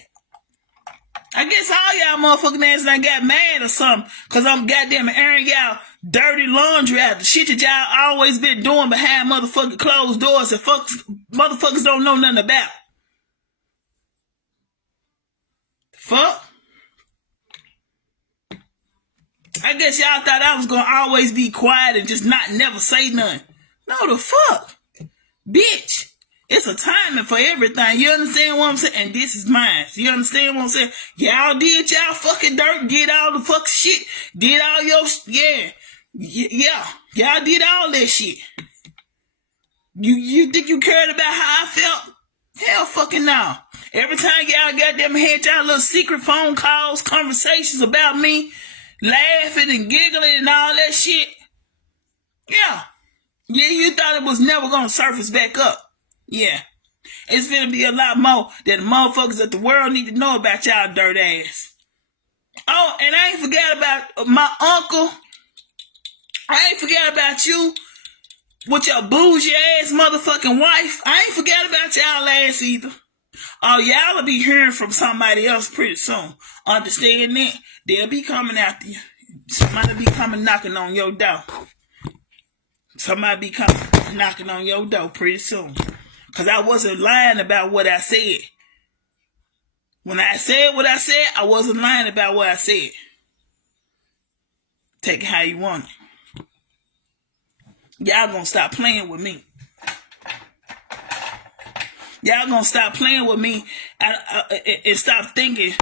I guess all y'all motherfucking ass done got mad or something, cause I'm goddamn airing y'all dirty laundry out, the shit that y'all always been doing behind motherfucking closed doors that motherfuckers don't know nothing about. Fuck. I guess y'all thought I was gonna always be quiet and just never say nothing. No, the fuck, bitch. It's a timing for everything. You understand what I'm saying? And this is mine. You understand what I'm saying? Y'all did y'all fucking dirt, did all the fucking shit, did all your, yeah. Y'all did all that shit. You think you cared about how I felt? Hell fucking no. Every time y'all goddamn had y'all little secret phone calls, conversations about me, laughing and giggling and all that shit. Yeah, you thought it was never gonna surface back up. Yeah. It's gonna be a lot more that the motherfuckers that the world need to know about y'all dirt ass. Oh, and I ain't forgot about my uncle. I ain't forgot about you with your bougie ass motherfucking wife. I ain't forgot about y'all ass either. Oh, y'all will be hearing from somebody else pretty soon. Understand that? They'll be coming after you. Somebody be coming knocking on your door. Somebody be coming knocking on your door pretty soon. Because I wasn't lying about what I said. When I said what I said, I wasn't lying about what I said. Take it how you want it. Y'all gonna stop playing with me. Y'all gonna stop playing with me and stop thinking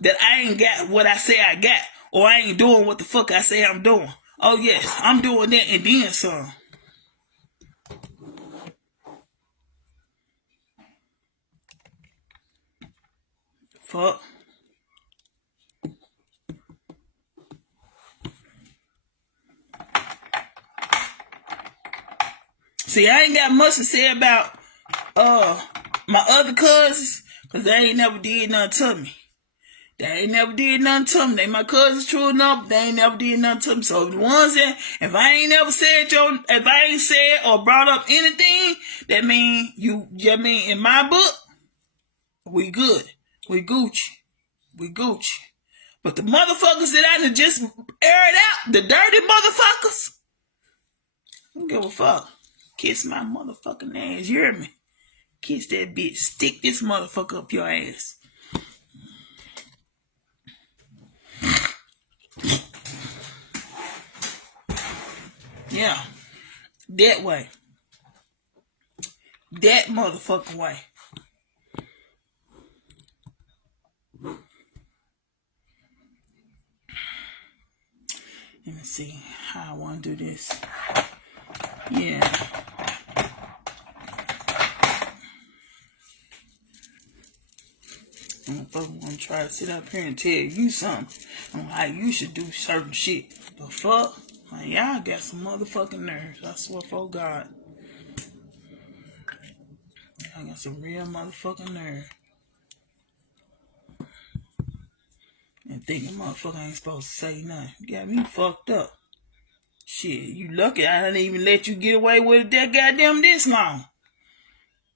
that I ain't got what I say I got. Or I ain't doing what the fuck I say I'm doing. Oh yes, I'm doing that and then some. Fuck. See, I ain't got much to say about my other cousins, cause they ain't never did nothing to me. They ain't never did nothing to me. They my cousins true enough, they ain't never did nothing to me. So the ones that, if I ain't never said if I ain't said or brought up anything, that mean in my book, we good. We Gucci. We Gucci. But the motherfuckers that I done just aired out, the dirty motherfuckers, I don't give a fuck. Kiss my motherfucking ass. You hear me? Kiss that bitch. Stick this motherfucker up your ass. Yeah. That way. That motherfucking way. Let me see how I want to do this. Yeah. I'm gonna try to sit up here and tell you something on how you should do certain shit. The fuck? Like, y'all got some motherfucking nerves. I swear for God. I got some real motherfucking nerve. And thinking motherfucker ain't supposed to say nothing. You got me fucked up. Shit, you lucky I didn't even let you get away with it that goddamn this long.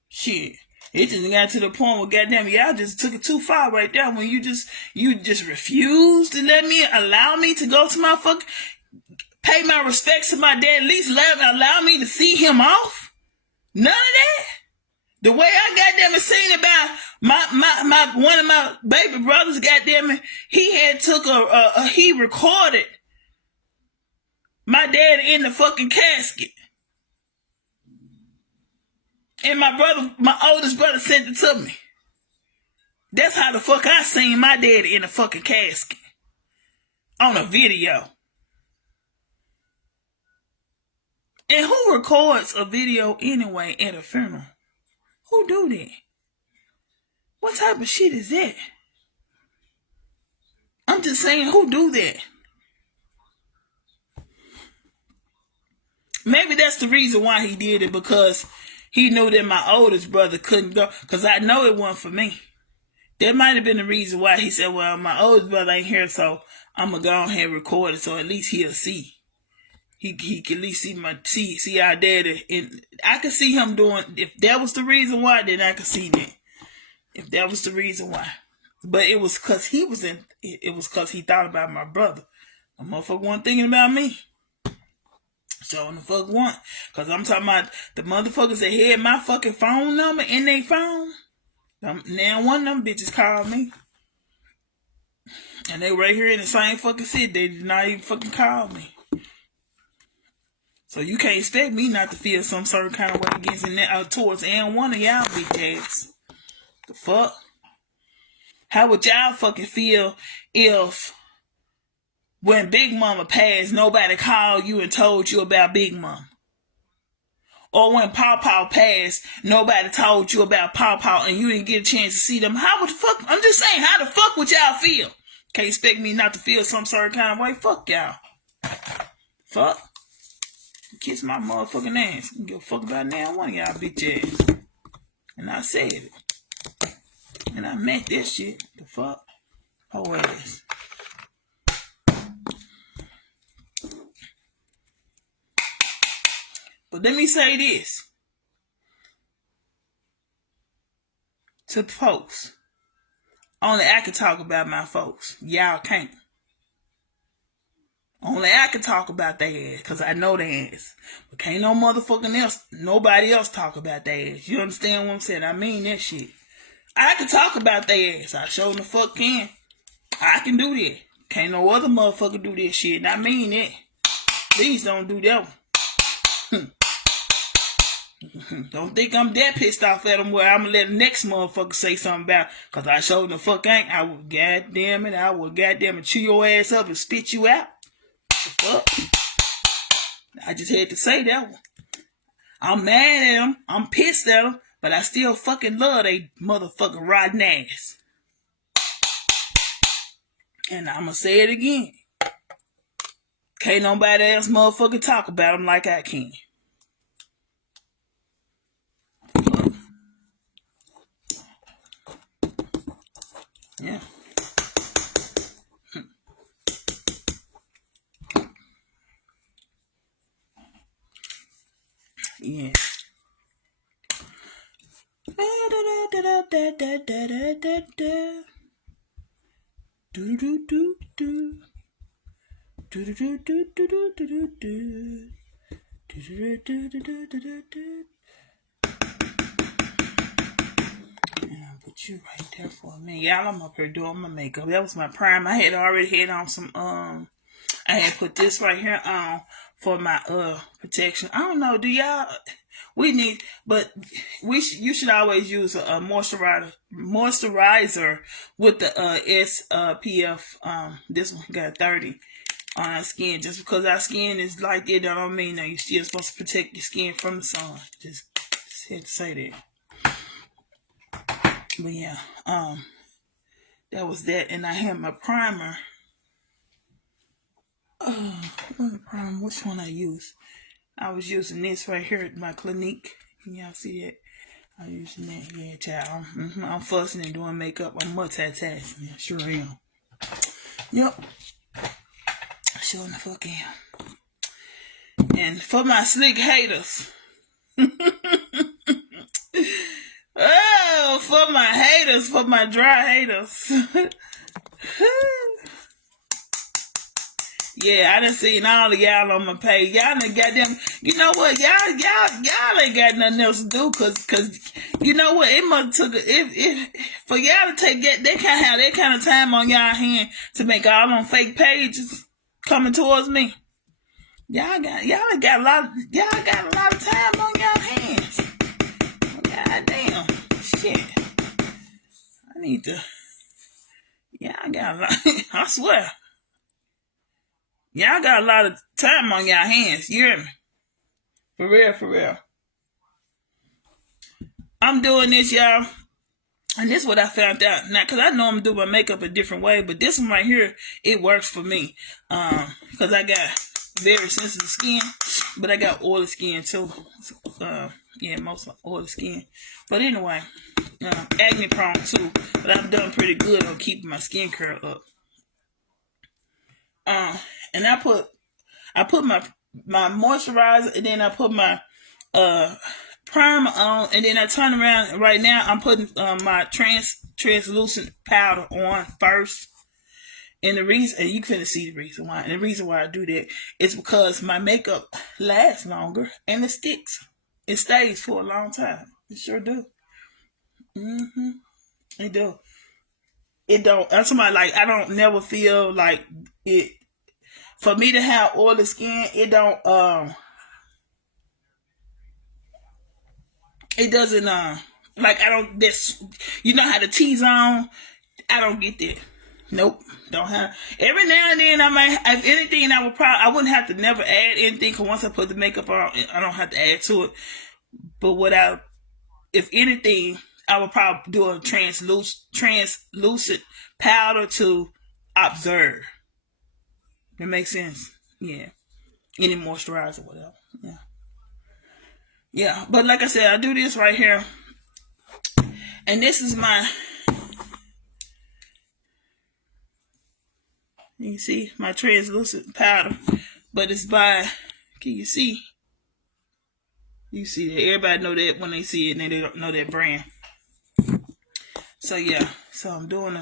Shit. It just got to the point where goddamn y'all just took it too far right there when you just refused to allow me to go to my fucking, pay my respects to my dad, at least allow me to see him off. None of that. The way I goddamn it seen about my one of my baby brothers, goddamn it, he had took he recorded my dad in the fucking casket. And my oldest brother sent it to me. That's how the fuck I seen my daddy in a fucking casket. On a video. And who records a video anyway at a funeral? Who do that? What type of shit is that? I'm just saying, who do that? Maybe that's the reason why he did it, because he knew that my oldest brother couldn't go. Because I know it wasn't for me. That might have been the reason why he said, well, my oldest brother ain't here, so I'm going to go ahead and record it so at least he'll see. He can at least see our daddy. And I could see him doing, if that was the reason why, then I could see that. If that was the reason why. But it was because he thought about my brother. The motherfucker wasn't thinking about me. So the fuck want. Because I'm talking about the motherfuckers that had my fucking phone number in their phone. Now one of them bitches called me. And they right here in the same fucking city. They did not even fucking call me. So you can't expect me not to feel some certain kind of way against and towards and one of y'all bitch ass. The fuck? How would y'all fucking feel if when Big Mama passed, nobody called you and told you about Big Mama? Or when Paw Paw passed, nobody told you about Paw Paw and you didn't get a chance to see them? How would the fuck? I'm just saying, how the fuck would y'all feel? Can't expect me not to feel some certain kind of way? Fuck y'all. Fuck. Kiss my motherfucking ass. I don't give a fuck about now one of y'all bitch ass. And I said it. And I meant that shit. The fuck? Oh ass. But let me say this to the folks. Only I can talk about my folks. Y'all can't. Only I can talk about their ass, because I know their ass. But can't nobody else talk about their ass. You understand what I'm saying? I mean that shit. I can talk about their ass. I sure the fuck can. I can do that. Can't no other motherfucker do that shit. And I mean that. Please don't do that one. Don't think I'm that pissed off at them where I'm gonna let the next motherfucker say something about it. Cause I showed the fuck ain't. I will goddamn it chew your ass up and spit you out. The fuck? I just had to say that one. I'm mad at them. I'm pissed at them. But I still fucking love they motherfucking rotten ass. And I'm gonna say it again. Can't nobody else motherfucking talk about them like I can. Yeah. Yeah. Put you right there for a minute. Y'all, I'm up here doing my makeup. That was my prime. I had already had on some I had put this right here on for my protection. I don't know, do y'all we need but you should always use a moisturizer with the SPF. This one got 30 on our skin. Just because our skin is like that don't mean that you're still supposed to protect your skin from the sun. Just had to say that. But yeah, that was that, and I had my primer. Primer. Which one I use? I was using this right here at my Clinique. Can y'all see that? I'm using that. Yeah, child. I'm fussing and doing makeup. I'm multitasking. Sure am. Yep. Sure the fuck am. And for my slick haters. Oh, for my haters, for my dry haters. Yeah, I done seen all of y'all on my page. Y'all done got them. You know what? Y'all ain't got nothing else to do, cause you know what? It must took it for y'all to take that. They can't have that kind of time on y'all hand to make all them fake pages coming towards me. Y'all got a lot of time on y'all hands. God damn, shit. I need to. Y'all got a lot. I swear. Y'all got a lot of time on y'all hands. You hear me? For real, for real. I'm doing this, y'all. And this is what I found out. Now, because I normally do my makeup a different way, but this one right here, it works for me. Because I got very sensitive skin, but I got oily skin too. Yeah, most oily skin. But anyway, acne prone too. But I've done pretty good on keeping my skin curl up. And I put my moisturizer, and then I put my primer on, and then I turn around. Right now, I'm putting my translucent powder on first. And the reason, and you finna see the reason why. And the reason why I do that is because my makeup lasts longer and it sticks. It stays for a long time. It sure do. It do. It don't. I'm somebody like I don't never feel like it. For me to have oily skin, it don't. It doesn't. Like I don't. This. You know how the T-zone. I don't get that. Nope, don't have. Every now and then I might, if anything, I wouldn't have to never add anything. Cause once I put the makeup on, I don't have to add to it. But if anything, I would probably do a translucent powder to observe. That makes sense. Yeah. Any moisturizer, whatever. Yeah. Yeah. But like I said, I do this right here, and this is my. You can see my translucent powder, but it's by. Can you see? You see that everybody know that when they see it, and they don't know that brand. So yeah, so I'm doing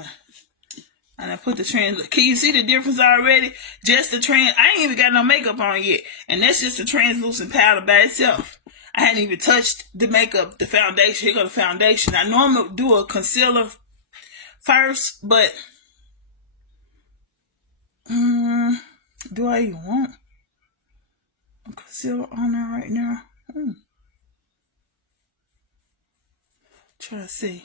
and I put the trans. Can you see the difference already? Just the trans. I ain't even got no makeup on yet, and that's just the translucent powder by itself. I hadn't even touched the makeup, the foundation. Here go the foundation. I normally do a concealer first, but do I even want a concealer on there right now? trying to see.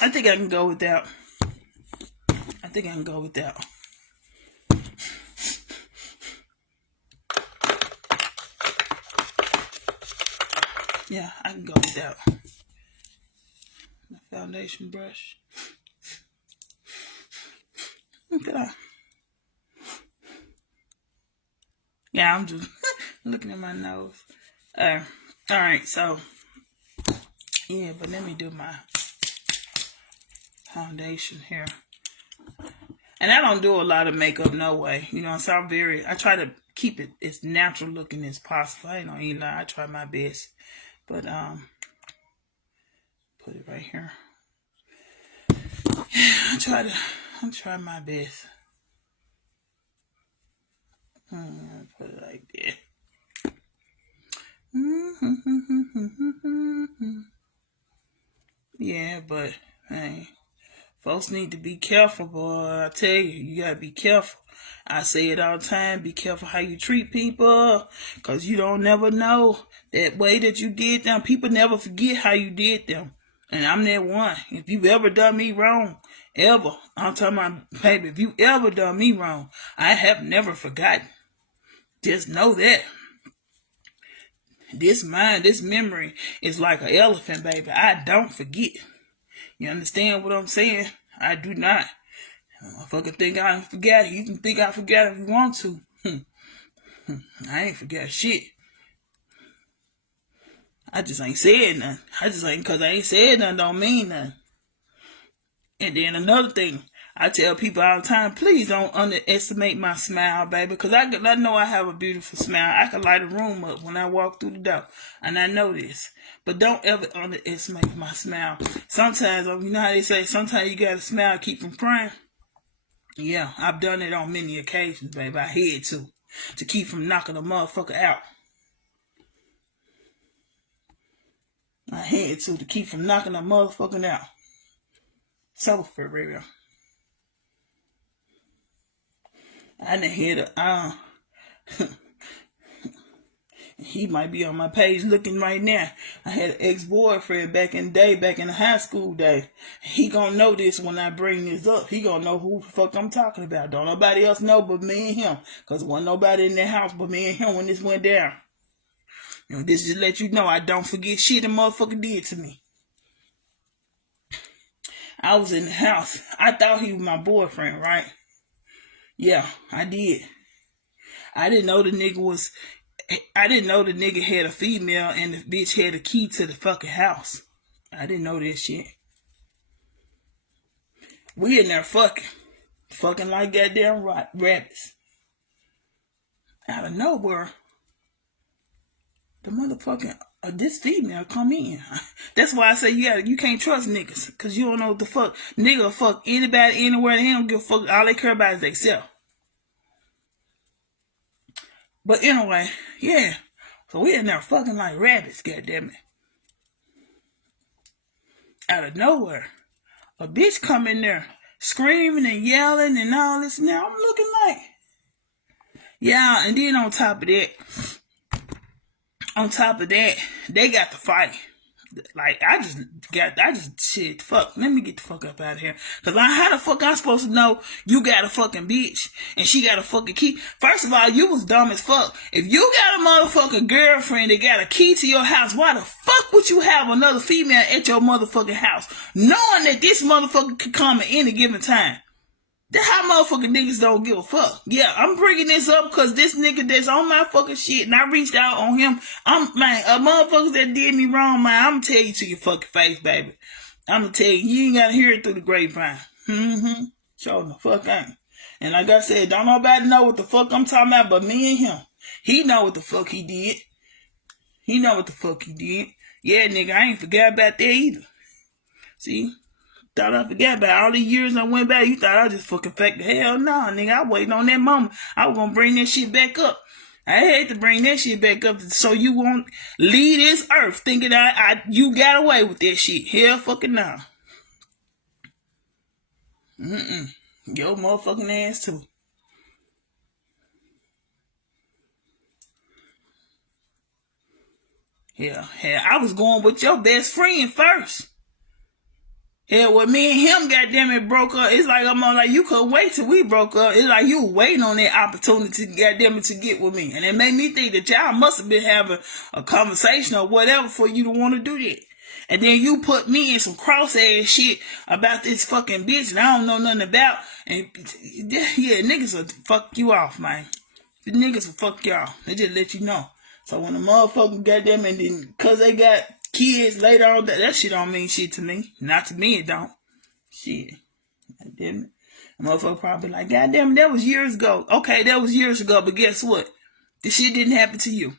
I think I can go with that. I think I can go with that. Yeah, I can go with that. The foundation brush. Look at that. Yeah, I'm just looking at my nose. All right, so yeah, but let me do my foundation here. And I don't do a lot of makeup, no way. You know, so I try to keep it as natural looking as possible. I ain't gonna even lie, I try my best. But put it right here. I try my best. Put it like that. Yeah, but hey, folks need to be careful, boy. I tell you, you gotta be careful. I say it all the time, be careful how you treat people, because you don't never know that way that you did them. People never forget how you did them. And I'm that one. If you've ever done me wrong, ever, I'm talking about, baby, if you ever done me wrong, I have never forgotten. Just know that. This memory is like an elephant, baby. I don't forget. You understand what I'm saying? I do not. I fucking think I forgot. You can think I forgot if you want to. I ain't forgot shit. I just ain't said nothing. Cause I ain't said nothing don't mean nothing. And then another thing, I tell people all the time, please don't underestimate my smile, baby. Cause I know I have a beautiful smile. I can light a room up when I walk through the door. And I know this. But don't ever underestimate my smile. Sometimes, you know how they say, sometimes you gotta smile, keep from crying. Yeah, I've done it on many occasions, baby. I had to keep from knocking a motherfucker out. I had to keep from knocking a motherfucker out. So for real. I done hit a he might be on my page looking right now. I had an ex-boyfriend back in the high school day. He gonna know this when I bring this up. He gonna know who the fuck I'm talking about. Don't nobody else know but me and him. Cause wasn't nobody in the house but me and him when this went down. You know, this just let you know I don't forget shit the motherfucker did to me. I was in the house. I thought he was my boyfriend, right? Yeah, I did. I didn't know the nigga had a female and the bitch had a key to the fucking house. I didn't know this shit. We in there fucking like goddamn rabbits. Out of nowhere, the motherfucking this female come in. That's why I say you can't trust niggas, cause you don't know what the fuck. Nigga fuck anybody anywhere. They don't give a fuck. All they care about is themselves. But anyway, yeah. So we in there fucking like rabbits, goddammit. Out of nowhere, a bitch come in there screaming and yelling and all this. Now I'm looking like, yeah. And then on top of that, they got to fight. Like shit. Fuck. Let me get the fuck up out of here. Cause how the fuck I supposed to know you got a fucking bitch and she got a fucking key? First of all, you was dumb as fuck. If you got a motherfucking girlfriend that got a key to your house, why the fuck would you have another female at your motherfucking house, knowing that this motherfucker could come at any given time? That's how motherfucking niggas don't give a fuck. Yeah, I'm bringing this up because this nigga that's on my fucking shit and I reached out on him. Motherfuckers that did me wrong, man, I'm gonna tell you to your fucking face, baby. I'm gonna tell you ain't gotta hear it through the grapevine. Sure the fuck ain't. And like I said, don't nobody know what the fuck I'm talking about but me and him. He know what the fuck he did. Yeah, nigga, I ain't forgot about that either. See? Thought I forgot about all the years I went back. You thought I just fucking faked the hell no, nigga. I waiting on that moment. I was gonna bring that shit back up. I had to bring that shit back up so you won't leave this earth thinking you got away with that shit. Hell fucking no. Your motherfucking ass too. Yeah, I was going with your best friend first. Yeah, when me and him, goddamn it, broke up, it's like I'm like, you couldn't wait till we broke up. It's like you were waiting on that opportunity, goddamn it, to get with me. And it made me think that y'all must have been having a conversation or whatever for you to want to do that. And then you put me in some cross-ass shit about this fucking bitch and I don't know nothing about. And yeah, niggas will fuck you off, man. The niggas will fuck y'all. They just let you know. So when the motherfucker got them and then, cause they got kids later on, that shit don't mean shit to me. Not to me, it don't. Shit. Goddamn it. The motherfucker probably like, goddamn it, that was years ago. Okay, that was years ago, but guess what? This shit didn't happen to you.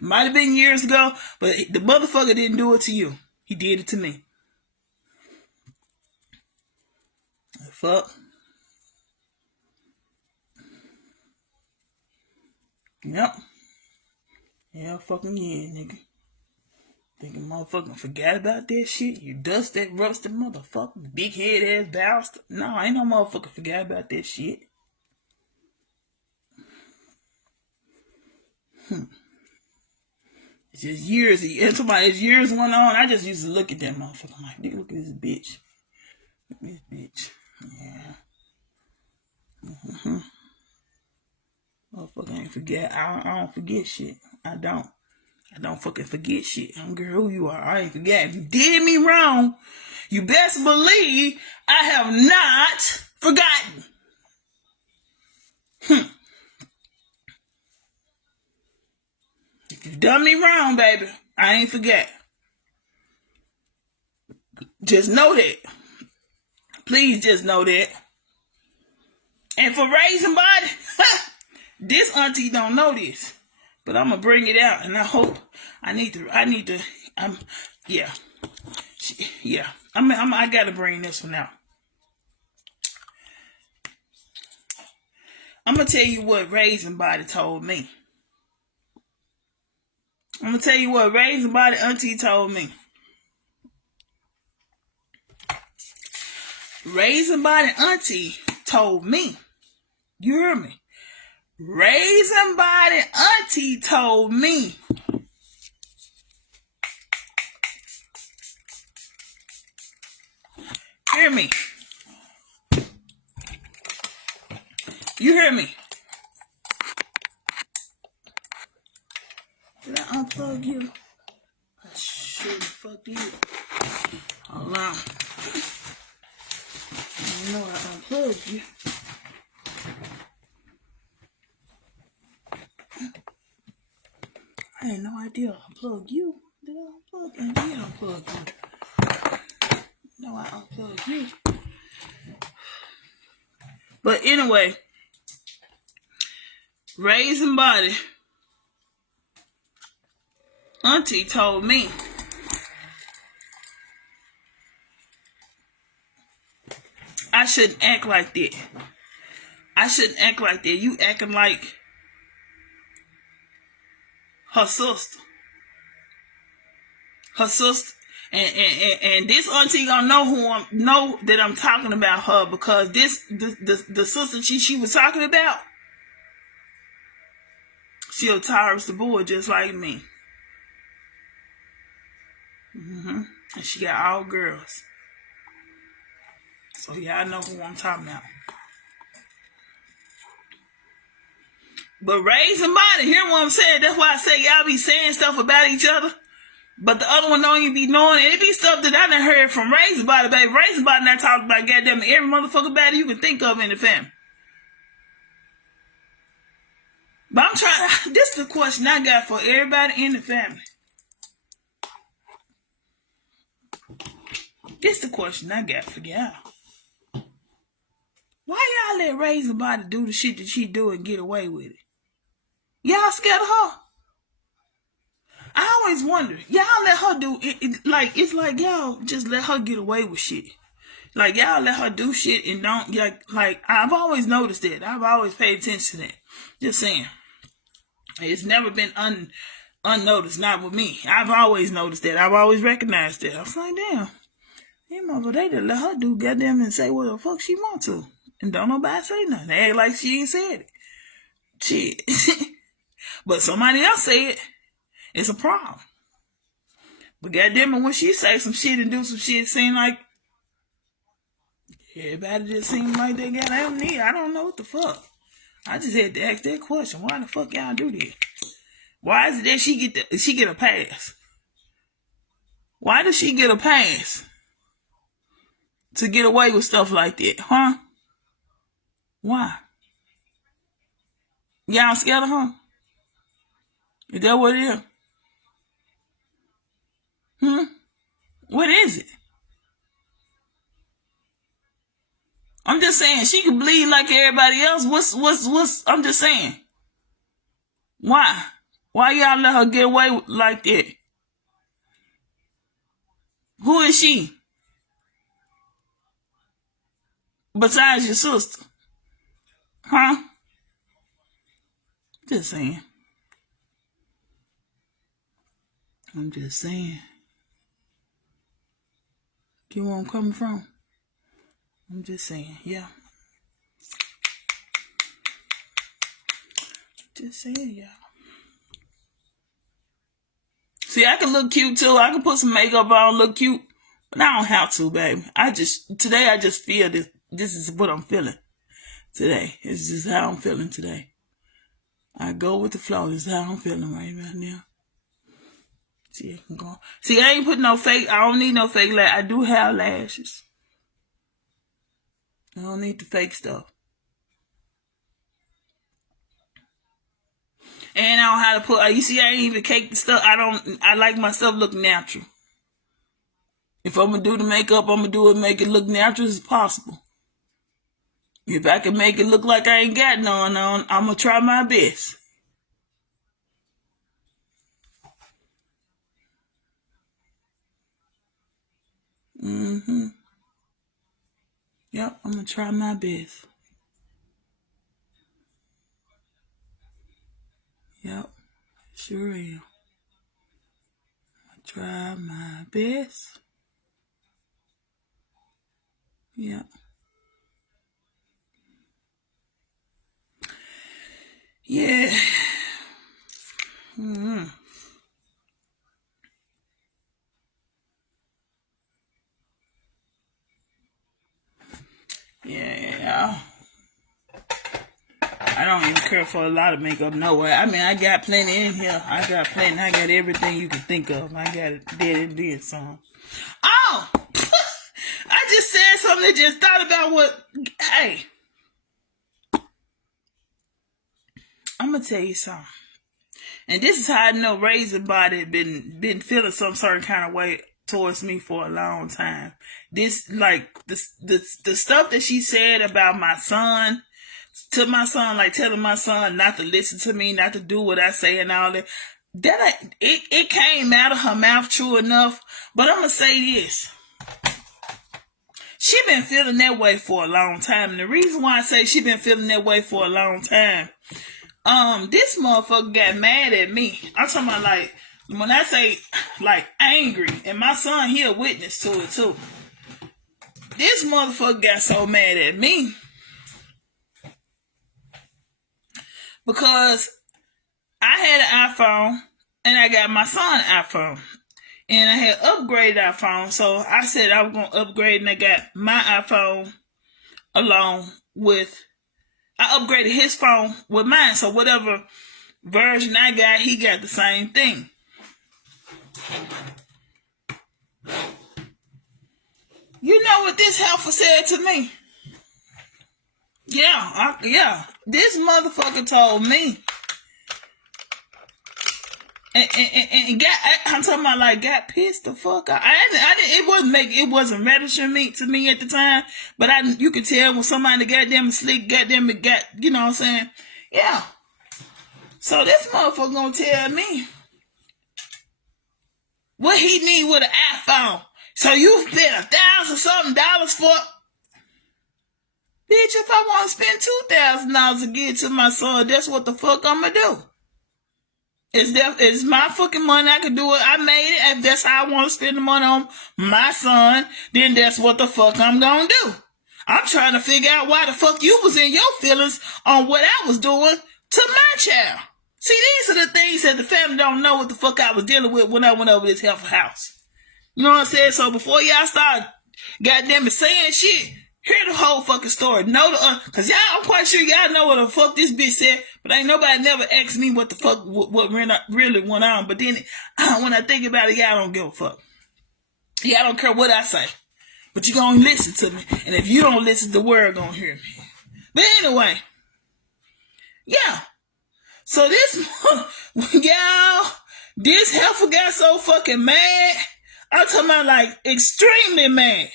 Might have been years ago, but the motherfucker didn't do it to you. He did it to me. Fuck. Yep. Yeah, fucking yeah, nigga. Thinking motherfucker forgot about that shit. You dust that rusted motherfucker, big head ass bastard. No, ain't no motherfucker forgot about that shit. It's just years. And somebody, as years went on, I just used to look at that motherfucker. I'm like, nigga, look at this bitch. Look at this bitch. Yeah. Motherfucker ain't forget. I don't forget shit. I don't fucking forget shit. I don't care who you are. I ain't forget. If you did me wrong, you best believe I have not forgotten. If you've done me wrong, baby, I ain't forget. Just know that. Please just know that. And for raising body, this auntie don't know this. But I'm gonna bring it out, and I hope yeah. I gotta bring this one out. I'm gonna tell you what Raising Body told me. I'm gonna tell you what Raising Body auntie told me. Raising Body auntie told me. You hear me? Raising Body auntie told me. Hear me? You hear me? Did I unplug you? I sure the fuck did. Hold on. You know I unplugged you. I had no idea I unplugged you. Did I unplug you? I did unplug you. No, I unplugged you. But anyway, Raising Body auntie told me I shouldn't act like that. I shouldn't act like that. You acting like her sister. Her sister. And this auntie gonna know that I'm talking about her, because the sister she was talking about, she a Taurus the boy just like me. And she got all girls. So y'all know who I'm talking about. But Raising Body, hear what I'm saying? That's why I say y'all be saying stuff about each other, but the other one don't even be knowing it. It be stuff that I done heard from Raising Body, baby. Raising Body not talking about goddamn every motherfucker body you can think of in the family. But I'm trying, this is the question I got for everybody in the family. This is the question I got for y'all. Why y'all let Raising Body do the shit that she do and get away with it? Y'all scared of her? I always wonder. Y'all let her do it. It's like y'all just let her get away with shit. Like y'all let her do shit and don't like I've always noticed that. I've always paid attention to that. Just saying. It's never been unnoticed, not with me. I've always noticed that. I've always recognized that. I was like, damn. You mother, they just let her do goddamn and say what the fuck she want to. And don't nobody say nothing. They act like she ain't said it. Shit. But somebody else said it. It's a problem. But goddamn it, when she say some shit and do some shit, it seem like everybody just seems like they got amnesia. I don't know what the fuck. I just had to ask that question. Why the fuck y'all do this? Why is it that she get a pass? Why does she get a pass to get away with stuff like that? Huh? Why? Y'all scared of her? Is that what it is? What is it? I'm just saying, she can bleed like everybody else. What's, I'm just saying. Why? Why y'all let her get away like that? Who is she? Besides your sister? Huh? Just saying. I'm just saying. Get where I'm coming from? I'm just saying, yeah. Just saying, yeah. See, I can look cute too. I can put some makeup on, look cute. But I don't have to, baby. Today I just feel this. This is what I'm feeling today. It's just how I'm feeling today. I go with the flow. This is how I'm feeling right now. See, I ain't put no fake. I don't need no fake lash. I do have lashes. I don't need the fake stuff. And I don't know how to put. You see, I ain't even cake the stuff. I like my stuff look natural. If I'm gonna do the makeup, I'm gonna do it, make it look natural as possible. If I can make it look like I ain't got none on, I'm gonna try my best. Yep, I'm gonna try my best. Yep, sure am. Try my best. Yep. Yeah. Yeah. I don't even care for a lot of makeup, no way. I mean, I got plenty in here. I got everything you can think of. I got it dead and did some. Oh! I just said something that just thought about what... Hey. I'm going to tell you something. And this is how I know Razor Body been feeling some certain kind of way towards me for a long time. This, like, the stuff that she said about my son... to my son, like telling my son not to listen to me, not to do what I say and all that. It came out of her mouth, true enough. But I'm gonna say this: she been feeling that way for a long time, and the reason why I say she been feeling that way for a long time, this motherfucker got mad at me. I'm talking about, like, when I say like angry, and my son, he a witness to it too. This motherfucker got so mad at me because I had an iPhone and I got my son an iPhone. And I had upgraded iPhone. So I said I was going to upgrade, and I got my iPhone along with... I upgraded his phone with mine. So whatever version I got, he got the same thing. You know what this helper said to me? Yeah. This motherfucker told me, and I'm talking about, like, got pissed the fuck out. It wasn't registering me to me at the time, but you could tell when somebody goddamn slick, goddamn it got, you know what I'm saying? Yeah. So this motherfucker gonna tell me what he need with an iPhone. So you spent $1,000-something for... Bitch, if I want to spend $2,000 to give it to my son, that's what the fuck I'm gonna do. It's my fucking money. I can do it. I made it. If that's how I want to spend the money on my son, then that's what the fuck I'm gonna do. I'm trying to figure out why the fuck you was in your feelings on what I was doing to my child. See, these are the things that the family don't know what the fuck I was dealing with when I went over this Heifer house. You know what I'm saying? So before y'all start goddamn it saying shit, hear the whole fucking story. Know the cause y'all, I'm quite sure y'all know what the fuck this bitch said, but ain't nobody never asked me what the fuck what really went on. But then when I think about it, y'all don't give a fuck. Y'all don't care what I say, but you gonna listen to me, and if you don't listen, the world gonna hear me. But anyway, yeah. So this y'all, this heifer got so fucking mad. I'm talking about like extremely mad.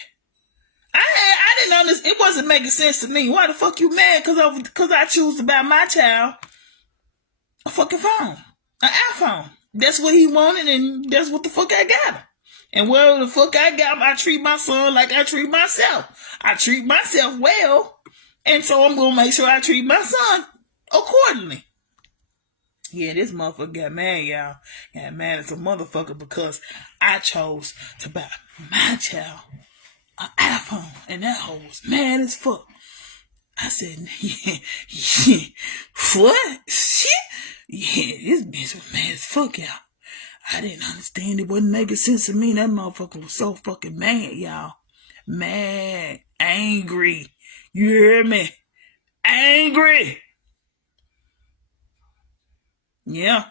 I didn't understand. It wasn't making sense to me. Why the fuck you mad? Cause I choose to buy my child a fucking phone, an iPhone. That's what he wanted, and that's what the fuck I got him. And wherever the fuck I got him, I treat my son like I treat myself. I treat myself well, and so I'm gonna make sure I treat my son accordingly. Yeah, this motherfucker got mad, y'all. Got mad as a motherfucker because I chose to buy my child an iPhone, and that hoe was mad as fuck. I said, yeah, what? Shit? Yeah, this bitch was mad as fuck, y'all. I didn't understand. It wasn't making sense to me. That motherfucker was so fucking mad, y'all. Mad. Angry. You hear me? Angry. Yeah.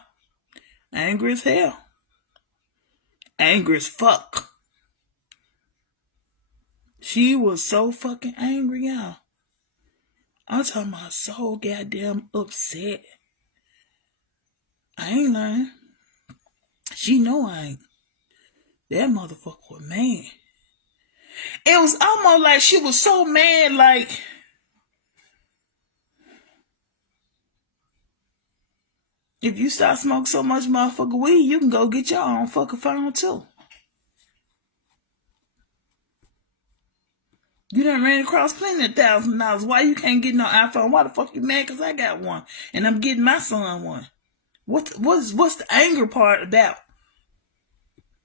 Angry as hell. Angry as fuck. She was so fucking angry, y'all. I'm talking about so goddamn upset. I ain't lying. She know I ain't. That motherfucker was mad. It was almost like she was so mad, like, if you start smoking so much motherfucking weed, you can go get your own fucking phone too. You done ran across plenty of $1,000. Why you can't get no iPhone? Why the fuck you mad? Cause I got one, and I'm getting my son one. What's the anger part about?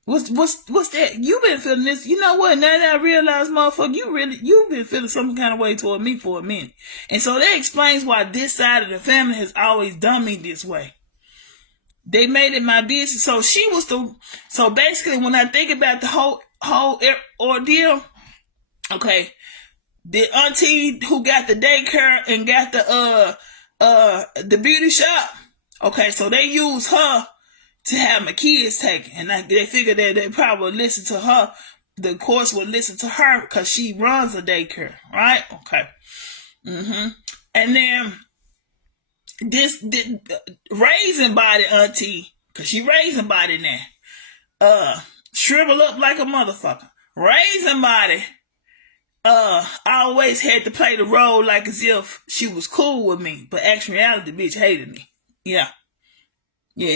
What's that? You been feeling this? You know what? Now that I realize, motherfucker, you've been feeling some kind of way toward me for a minute, and so that explains why this side of the family has always done me this way. They made it my business. So so basically, when I think about the whole ordeal, okay, the auntie who got the daycare and got the beauty shop, okay, so they use her to have my kids taken, and they figured that they probably would listen to her. The course would listen to her because she runs a daycare, right? Okay. And then this raising body auntie, cause she raising body now, shrivel up like a motherfucker. Raising body, always had to play the role like as if she was cool with me, but actually, reality, the bitch hated me. Yeah,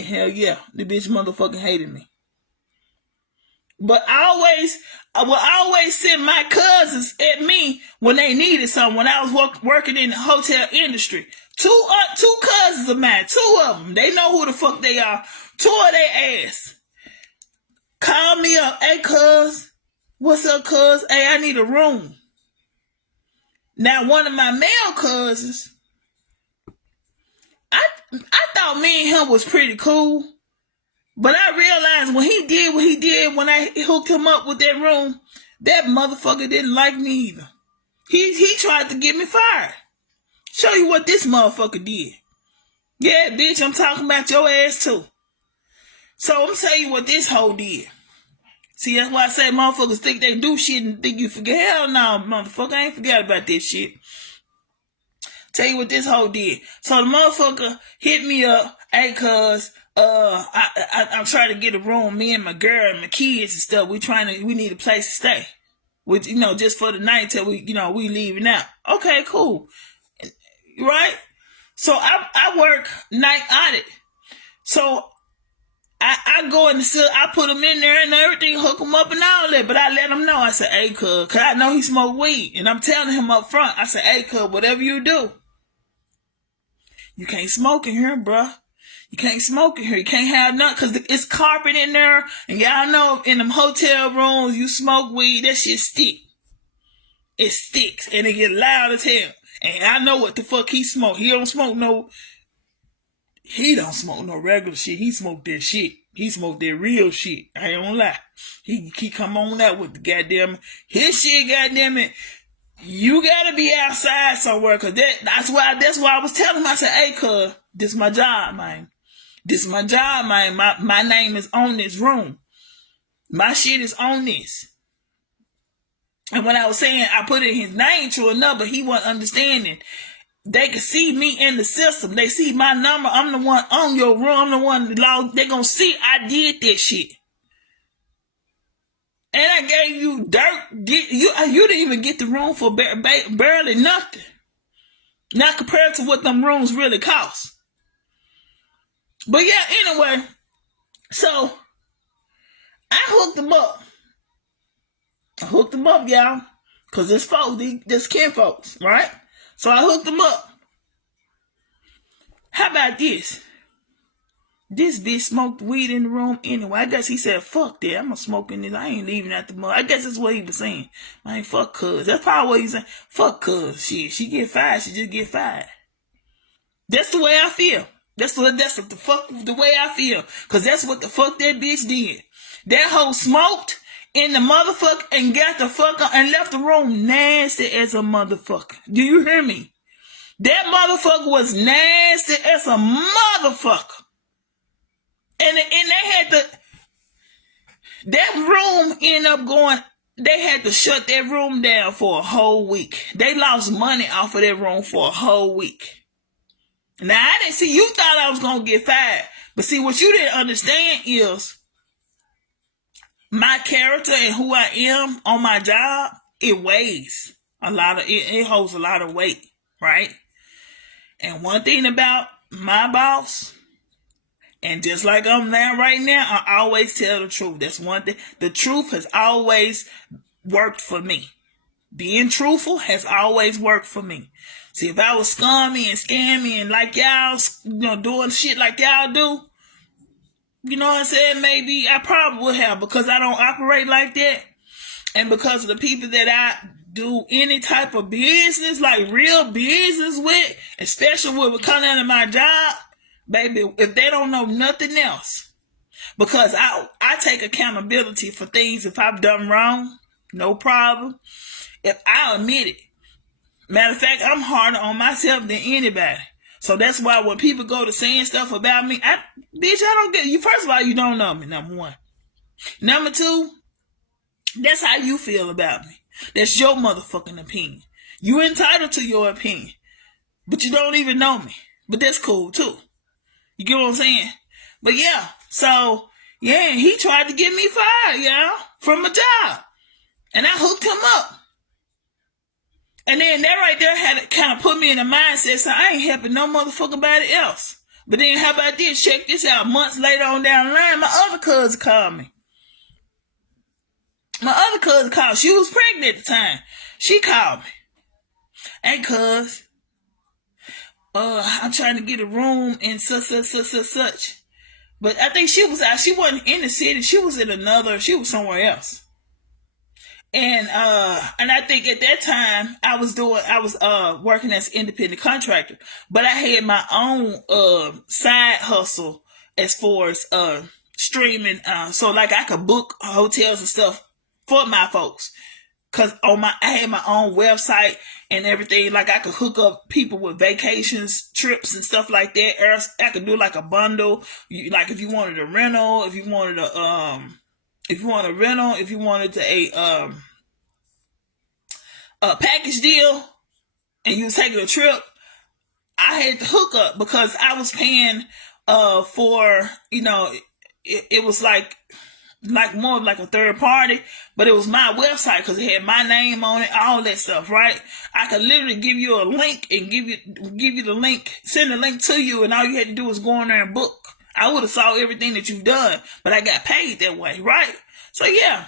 hell yeah, the bitch motherfucking hated me. But I will always send my cousins at me when they needed something. When I was working in the hotel industry, two cousins of mine, two of them, they know who the fuck they are. Two of their ass call me up, hey cuz, what's up cuz? Hey, I need a room. Now one of my male cousins, I thought me and him was pretty cool. But I realized when he did what he did when I hooked him up with that room, that motherfucker didn't like me either. He tried to get me fired. Show you what this motherfucker did. Yeah, bitch, I'm talking about your ass too. So I'm telling you what this hoe did. See, that's why I say motherfuckers think they do shit and think you forget. Hell no, motherfucker, I ain't forgot about this shit. Tell you what this hoe did. So the motherfucker hit me up, hey cuz, I'm trying to get a room, me and my girl and my kids and stuff. We need a place to stay. With, just for the night till we leaving out. Okay, cool. Right? So I work night audit. So I go in I put them in there and everything, hook them up and all that. But I let them know. I said, hey, cuz I know he smoke weed. And I'm telling him up front, I said, hey, cuz, whatever you do, you can't smoke in here, bruh. You can't smoke in here. You can't have nothing because it's carpet in there. And y'all know in them hotel rooms, you smoke weed, that shit stick. It sticks and it get loud as hell. And I know what the fuck he smoke. He don't smoke no He don't smoke no regular shit. He smoked that shit. He smoked that real shit. I ain't gonna lie. He come on out with the goddamn his shit. Goddamn it, you gotta be outside somewhere. Cause that's why I was telling him. I said, hey, cuz this my job, man. This is my job, man. My name is on this room. My shit is on this. And when I was saying I put in his name to a number, he wasn't understanding. They can see me in the system. They see my number. I'm the one on your room. I'm the one log. They gonna see I did this shit. And I gave you dirt. You didn't even get the room for barely nothing. Not compared to what them rooms really cost. But yeah, anyway. So I hooked them up. Y'all. Cause it's folks, this kin folks, right? So I hooked them up. How about this? This bitch smoked weed in the room anyway. I guess he said, fuck that. I'm gonna smoke in this. I ain't leaving at the mud. I guess that's what he was saying. Man, fuck cuz. That's probably what he's saying. Fuck cuz. Shit. She get fired. She just get fired. That's the way I feel. That's the fuck the way I feel. Cause that's what the fuck that bitch did. That hoe smoked in the motherfucker and got the fuck up and left the room nasty as a motherfucker. Do you hear me? That motherfucker was nasty as a motherfucker. And they had that room ended up going, they had to shut that room down for a whole week. They lost money off of that room for a whole week. Now, I didn't see, you thought I was going to get fired. But see, what you didn't understand is my character and who I am on my job, it weighs a lot of, it holds a lot of weight, right? And one thing about my boss, and just like I'm now right now, I always tell the truth. That's one thing. The truth has always worked for me. Being truthful has always worked for me. See, if I was scummy and scammy and like y'all, doing shit like y'all do, you know what I'm saying? Maybe I probably would have, because I don't operate like that. And because of the people that I do any type of business, like real business with, especially with coming out of my job, baby, if they don't know nothing else, because I take accountability for things. If I've done wrong, no problem. If I admit it, matter of fact, I'm harder on myself than anybody. So that's why when people go to saying stuff about me, I don't get you. First of all, you don't know me, number one. Number two, that's how you feel about me. That's your motherfucking opinion. You entitled to your opinion, but you don't even know me. But that's cool too. You get what I'm saying? But yeah, so yeah, he tried to get me fired, y'all, from a job. And I hooked him up. And then that right there had kind of put me in the mindset, so I ain't helping no motherfucking body else. But then how about this? Check this out. Months later on down the line, my other cousin called me. She was pregnant at the time. She called me. Hey, cuz, I'm trying to get a room in such. But I think she was out. She wasn't in the city. She was somewhere else. And I think at that time I was working as an independent contractor, but I had my own side hustle as far as streaming, so like I could book hotels and stuff for my folks. Cause I had my own website and everything. Like I could hook up people with vacations, trips, and stuff like that. I could do like a bundle. Like if you wanted a rental, if you wanted a package deal, and you was taking a trip, I had to hook up because I was paying for, it was like more of like a third party, but it was my website because it had my name on it, all that stuff, right? I could literally give you a link and give you the link, send the link to you, and all you had to do was go in there and book. I would have saw everything that you've done, but I got paid that way, right? So yeah,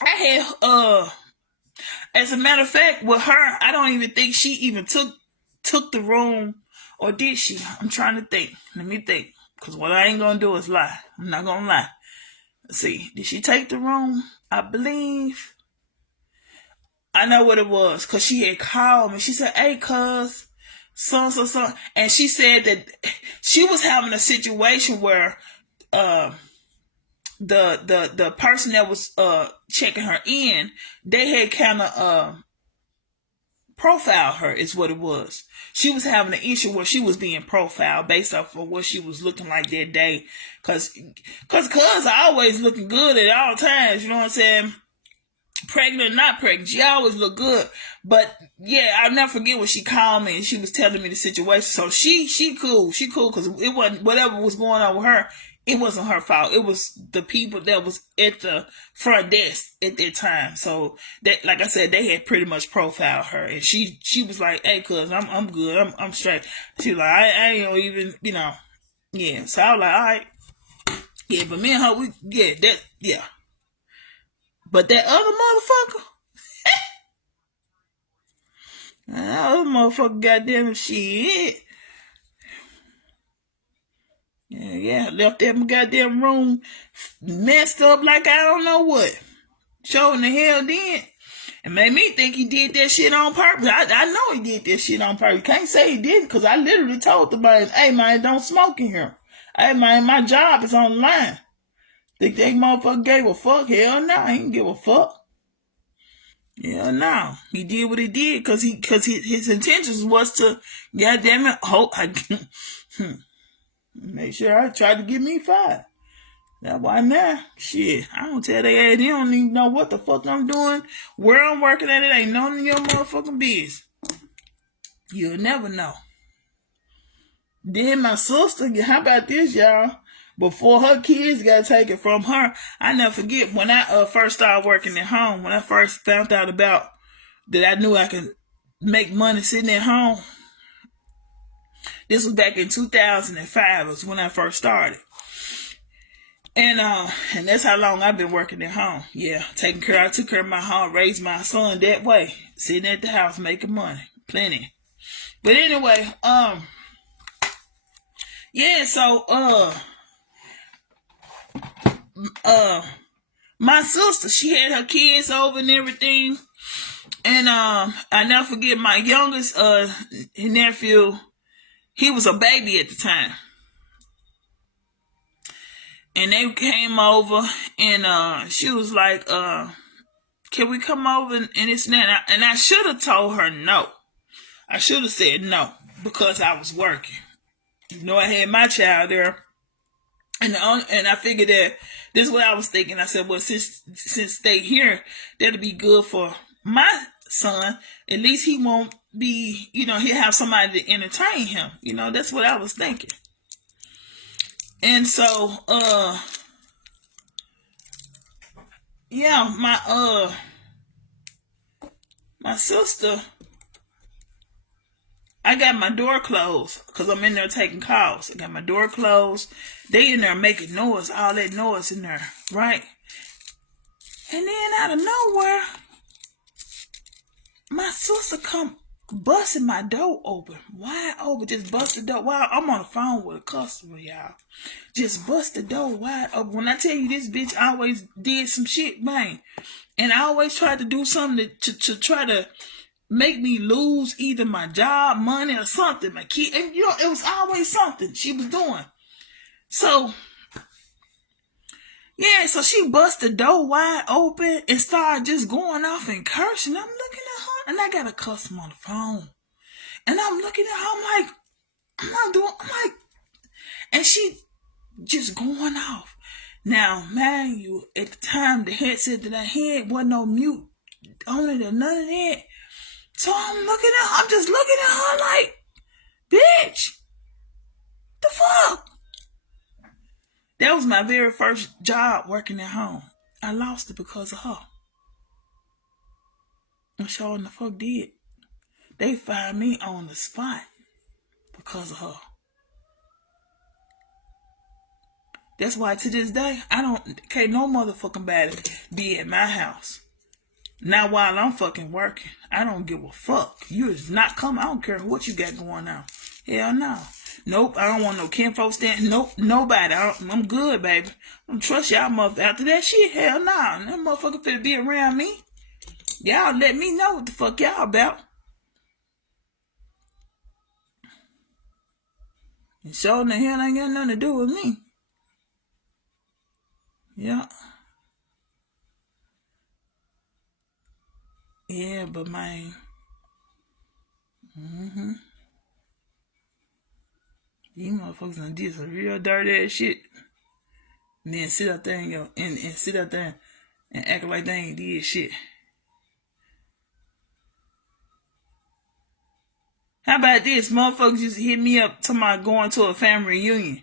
I had as a matter of fact, with her, I don't even think she even took the room, or did she? I'm trying to think. Let me think, because what I ain't gonna do is lie. I'm not gonna lie. Let's see, did she take the room? I believe I know what it was, because she had called me. She said, hey, cuz, So. And she said that she was having a situation where the person that was checking her in, they had kind of profiled her, is what it was. She was having an issue where she was being profiled based off of what she was looking like that day. Cause always looking good at all times, you know what I'm saying? Pregnant or not pregnant, she always looked good. But yeah, I'll never forget when she called me and she was telling me the situation. So she cool because it wasn't, whatever was going on with her, it wasn't her fault. It was the people that was at the front desk at that time. So that, like I said, they had pretty much profiled her, and she was like, "Hey, cuz I'm good, I'm straight." She was like, I ain't even, yeah. So I was like, all right, yeah. But me and her, yeah. But that other motherfucker, goddamn shit. Yeah, left that goddamn room messed up like I don't know what. Showing the hell did. And made me think he did that shit on purpose. I know he did that shit on purpose. Can't say he didn't, because I literally told the man, hey man, don't smoke in here. Hey man, my job is on the line. Think that motherfucker gave a fuck? Hell no, he didn't give a fuck. Yeah, no. He did what he did because his intentions was to, goddamn it, make sure I tried to get me fired. That's why now, shit, I don't tell they ass, they don't even know what the fuck I'm doing, where I'm working at, it ain't none of your motherfucking business. You'll never know. Then my sister, how about this, y'all? Before her kids got taken from her, I never forget when I first started working at home, when I first found out about that I knew I could make money sitting at home. This was back in 2005 was when I first started. And that's how long I've been working at home. Yeah, I took care of my home, raised my son that way. Sitting at the house making money. Plenty. But anyway, yeah, so my sister, she had her kids over and everything. And I never forget my youngest nephew, he was a baby at the time. And they came over and she was like, can we come over and it's and that? And I should have told her no. I should have said no because I was working. I had my child there. And I figured that this is what I was thinking. I said, well, since they here, that'll be good for my son. At least he won't be, he'll have somebody to entertain him. That's what I was thinking. And so, yeah, my sister, I got my door closed because I'm in there taking calls. I got my door closed. They in there making noise, all that noise in there, right? And then out of nowhere, my sister come busting my door open, wide open, just bust the door. While I'm on the phone with a customer, y'all. Just bust the door wide open. When I tell you this bitch always did some shit, man. And I always tried to do something to try to make me lose either my job, money, or something. My kid, and it was always something she was doing. So, yeah, so she bust the door wide open and started just going off and cursing. I'm looking at her, and I got a customer on the phone. And I'm looking at her, I'm like, and she just going off. Now, man, at the time, the headset that I had wasn't no mute on it or none of that. So I'm just looking at her like, bitch, the fuck? That was my very first job working at home. I lost it because of her. I sure in the fuck did. They fired me on the spot because of her. That's why to this day, can't no motherfucking body be at my house. Not while I'm fucking working. I don't give a fuck. You is not coming. I don't care what you got going on. Hell no. Nope, I don't want no kinfolk stand. Nope, nobody. I'm good, baby. I don't trust y'all motherfuckers. After that shit, hell no. That motherfucker finna be around me. Y'all let me know what the fuck y'all about. And sure in the hell ain't got nothing to do with me. Yeah. Yeah, but man. These motherfuckers done did some real dirty ass shit. And then sit up there and go and sit up there and act like they ain't did shit. How about this? Motherfuckers just hit me up talking about going to a family reunion.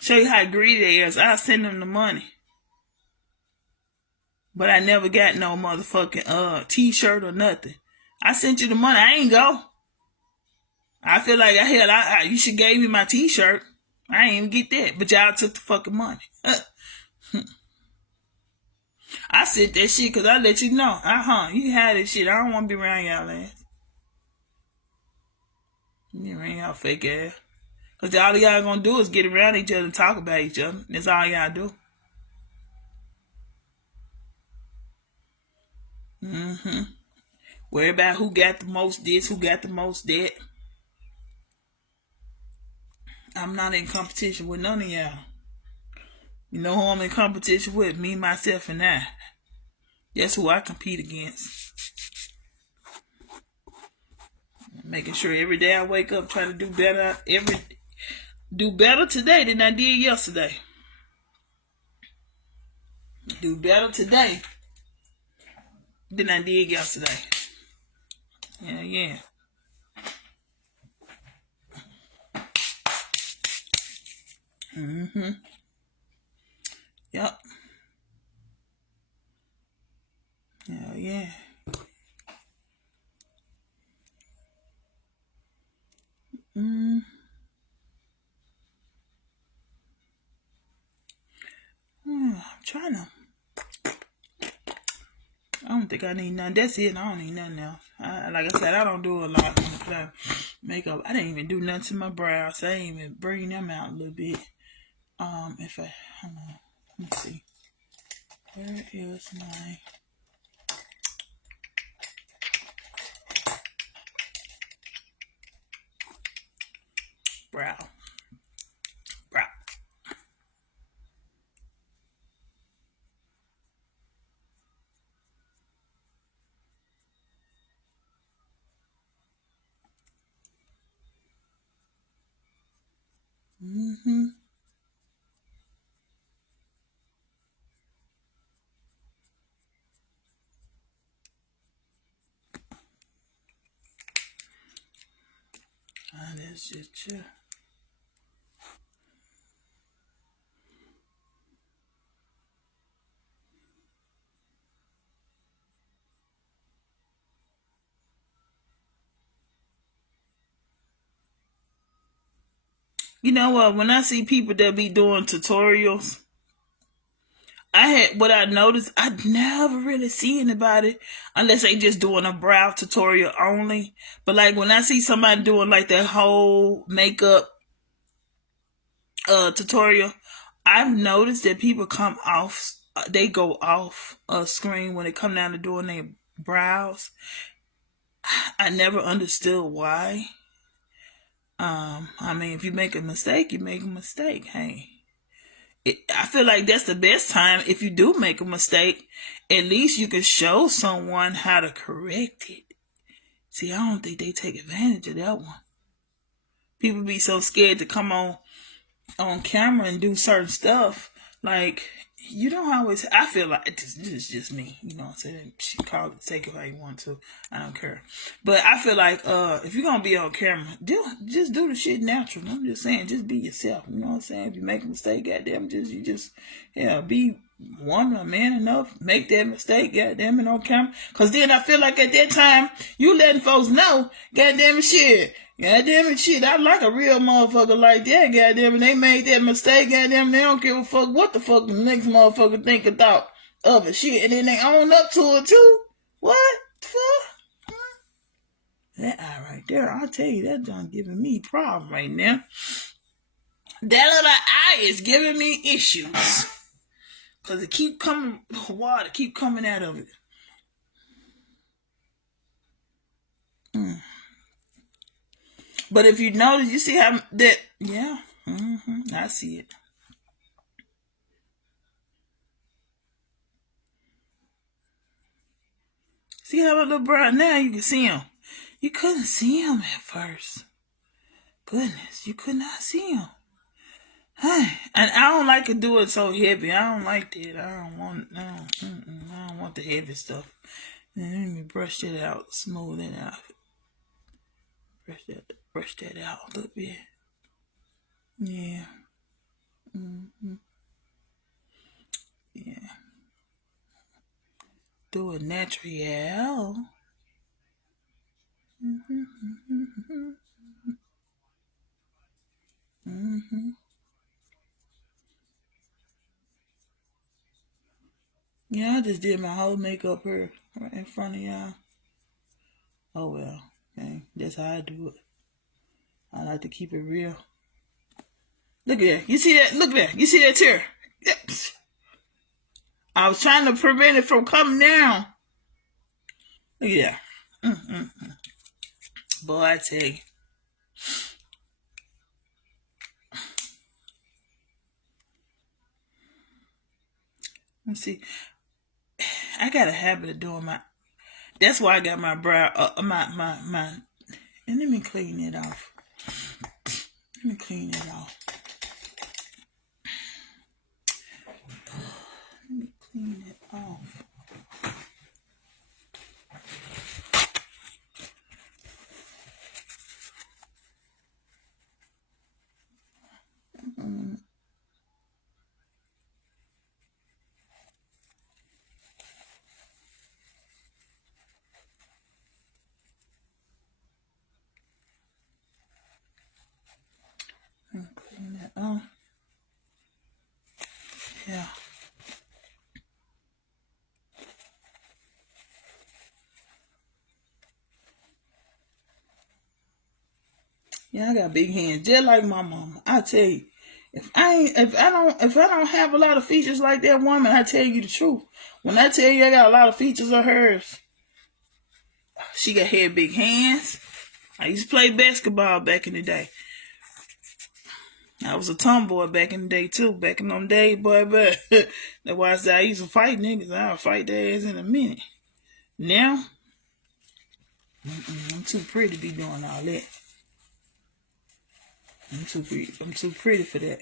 Show you how greedy they is. I'll send them the money. But I never got no motherfucking t-shirt or nothing. I sent you the money. I ain't go. I feel like you should gave me my t-shirt. I ain't even get that. But y'all took the fucking money. I said that shit because I let you know. You can have this shit. I don't want to be around y'all ass. You ain't y'all fake ass. Because all y'all gonna do is get around each other and talk about each other. That's all y'all do. Worry about who got the most this, who got the most that. I'm not in competition with none of y'all. You know who I'm in competition with? Me, myself, and I. That's who I compete against. Making sure every day I wake up, try to do better. Do better today than I did yesterday. Do better today than I did yesterday. Yeah. Yep. Hell yeah. I'm trying to. I don't think I need nothing. That's it. I don't need nothing else. Like I said, I don't do a lot when I play makeup. I didn't even do nothing to my brows. I didn't even bring them out a little bit. Hold on. Let me see. Where is my brow? That's just you. You know what? When I see people that be doing tutorials, what I noticed, I never really see anybody unless they just doing a brow tutorial only. But like when I see somebody doing like that whole makeup tutorial, I've noticed that people come off, they go off screen when they come down to doing their brows. I never understood why. I mean, if you make a mistake, you make a mistake. Hey, I feel like that's the best time. If you do make a mistake, at least you can show someone how to correct it. See, I don't think they take advantage of that one. People be so scared to come on camera and do certain stuff. Like, you don't always. I feel like this is just me. You know what I'm saying? She call it, take it how you want to. I don't care. But I feel like if you're gonna be on camera, just do the shit natural. I'm just saying, just be yourself. You know what I'm saying? If you make a mistake, goddamn, be man enough. Make that mistake, goddamn it, on camera. Cause then I feel like at that time you letting folks know, goddamn it, shit. Goddamn it, shit, I like a real motherfucker like that, goddamn it. They made that mistake, goddamn it, they don't give a fuck what the fuck the next motherfucker think or thought of it, shit. And then they own up to it, too. What the fuck? That eye right there, I'll tell you, that done giving me a problem right now. That little eye is giving me issues. Cause it keep coming, water keep coming out of it. But if you notice, you see how that, yeah, I see it. See how it look bright now? You can see him. You couldn't see him at first. Goodness, you could not see him. And I don't like to do it so heavy. I don't like that. I don't want. No, I don't want the heavy stuff. Let me brush it out, smooth it out. Brush that out a little bit. Yeah. Yeah. Do it natural. Yeah, I just did my whole makeup here right in front of y'all. Oh well, okay. That's how I do it. I like to keep it real. Look at that. You see that? Look at that. You see that tear? I was trying to prevent it from coming down. Look at that. Boy, I tell you. Let's see. I got a habit of doing my. That's why I got my brow. My. And let me clean it off. Let me clean it off. Let me clean it off. Clean it off. Yeah. Yeah, I got big hands, just like my mama. I tell you, if I don't have a lot of features like that woman, I tell you the truth. When I tell you I got a lot of features of hers, she had big hands. I used to play basketball back in the day. I was a tomboy back in the day too. Back in them days, boy, but that's why I said I used to fight niggas. I'll fight their ass in a minute. Now, I'm too pretty to be doing all that. I'm too pretty for that.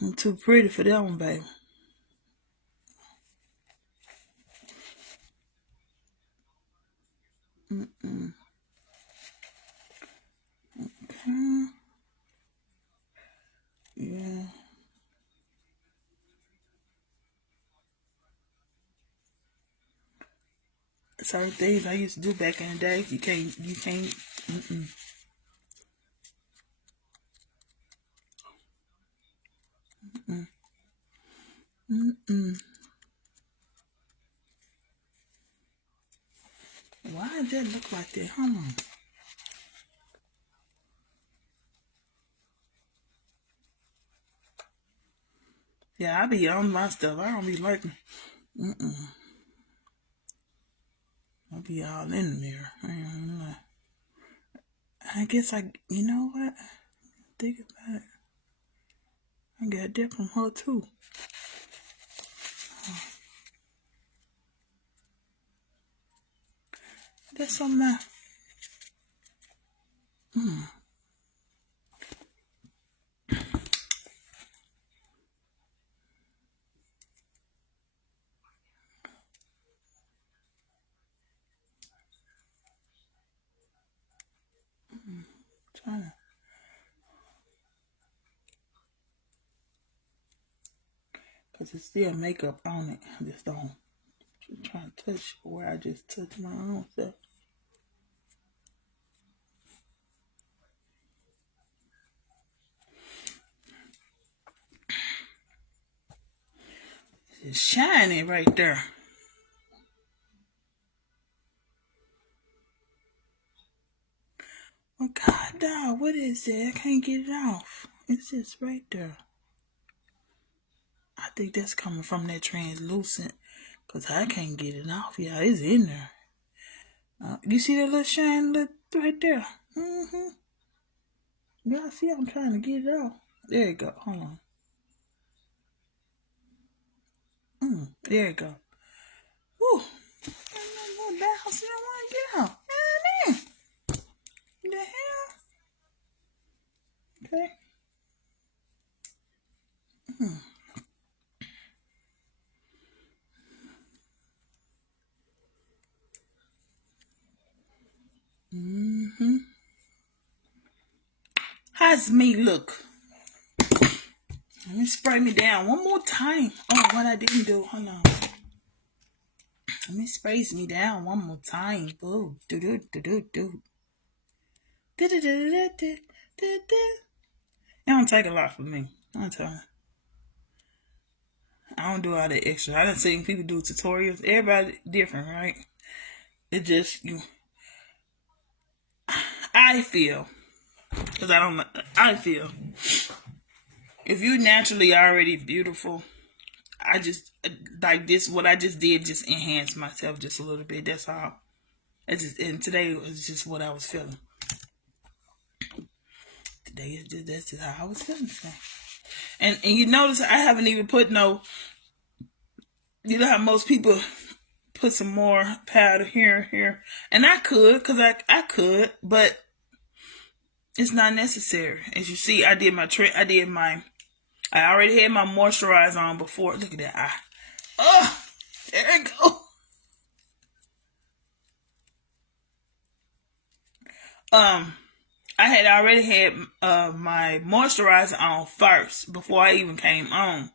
I'm too pretty for that one, baby. Okay. Yeah. Certain things I used to do back in the day, you can't. Why does that look like that? Hold on. Yeah, I be on my stuff. I don't be liking. I be all in the mirror. I guess you know what? Think about it. I got that from her too. That's on my. Trying to. Cause it's still makeup on it. I just don't. Just trying to touch where I just touched my own self. It's shiny right there. Oh God, dog, what is that? I can't get it off. It's just right there. I think that's coming from that translucent. Cause I can't get it off. Yeah, it's in there. You see that little shine right there? Mm-hmm. Y'all see I'm trying to get it out. There you go. Hold on. There you go. Whew. That house I don't want to get out. Man, the hell? Okay. Mm-hmm. How's me look? Let me spray me down one more time. Oh, what I didn't do. Hold on. Let me spray me down one more time. Boo. Do do do do do. Do do do do do do do. It don't take a lot for me. I'm telling you. I don't do all that extra. I done seen people do tutorials. Everybody different, right? It just you. I feel because I don't. I feel if you naturally already beautiful, I just like this. What I just did just enhanced myself just a little bit. That's all. It's just, and today was just what I was feeling. Today is just that's just how I was feeling today. And you notice I haven't even put no. You know how most people put some more powder here, and I could, cause I could, but it's not necessary. As you see, I already had my moisturizer on before. Look at that eye. Oh, there it go. I had already had my moisturizer on first before I even came on.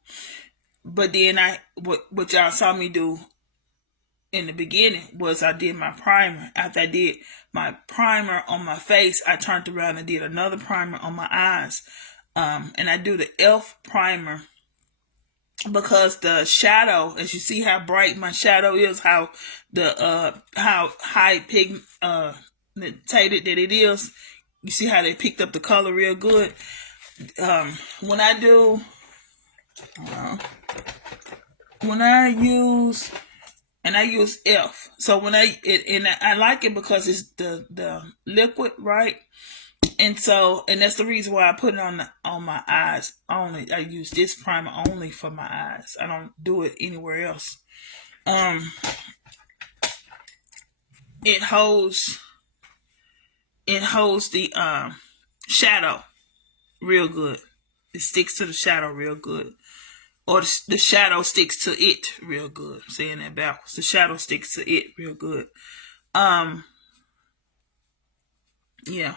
But then what y'all saw me do in the beginning was I did my primer. After I did my primer on my face, I turned around and did another primer on my eyes. And I do the e.l.f. primer because the shadow, as you see how bright my shadow is, how high pigmented that it is. You see how they picked up the color real good. When I use e.l.f. So I like it because it's the liquid, right? And that's the reason why I put it on my eyes only. I use this primer only for my eyes. I don't do it anywhere else. It holds the shadow real good. It sticks to the shadow real good. Or the shadow sticks to it real good. I'm saying that backwards. The shadow sticks to it real good. Yeah.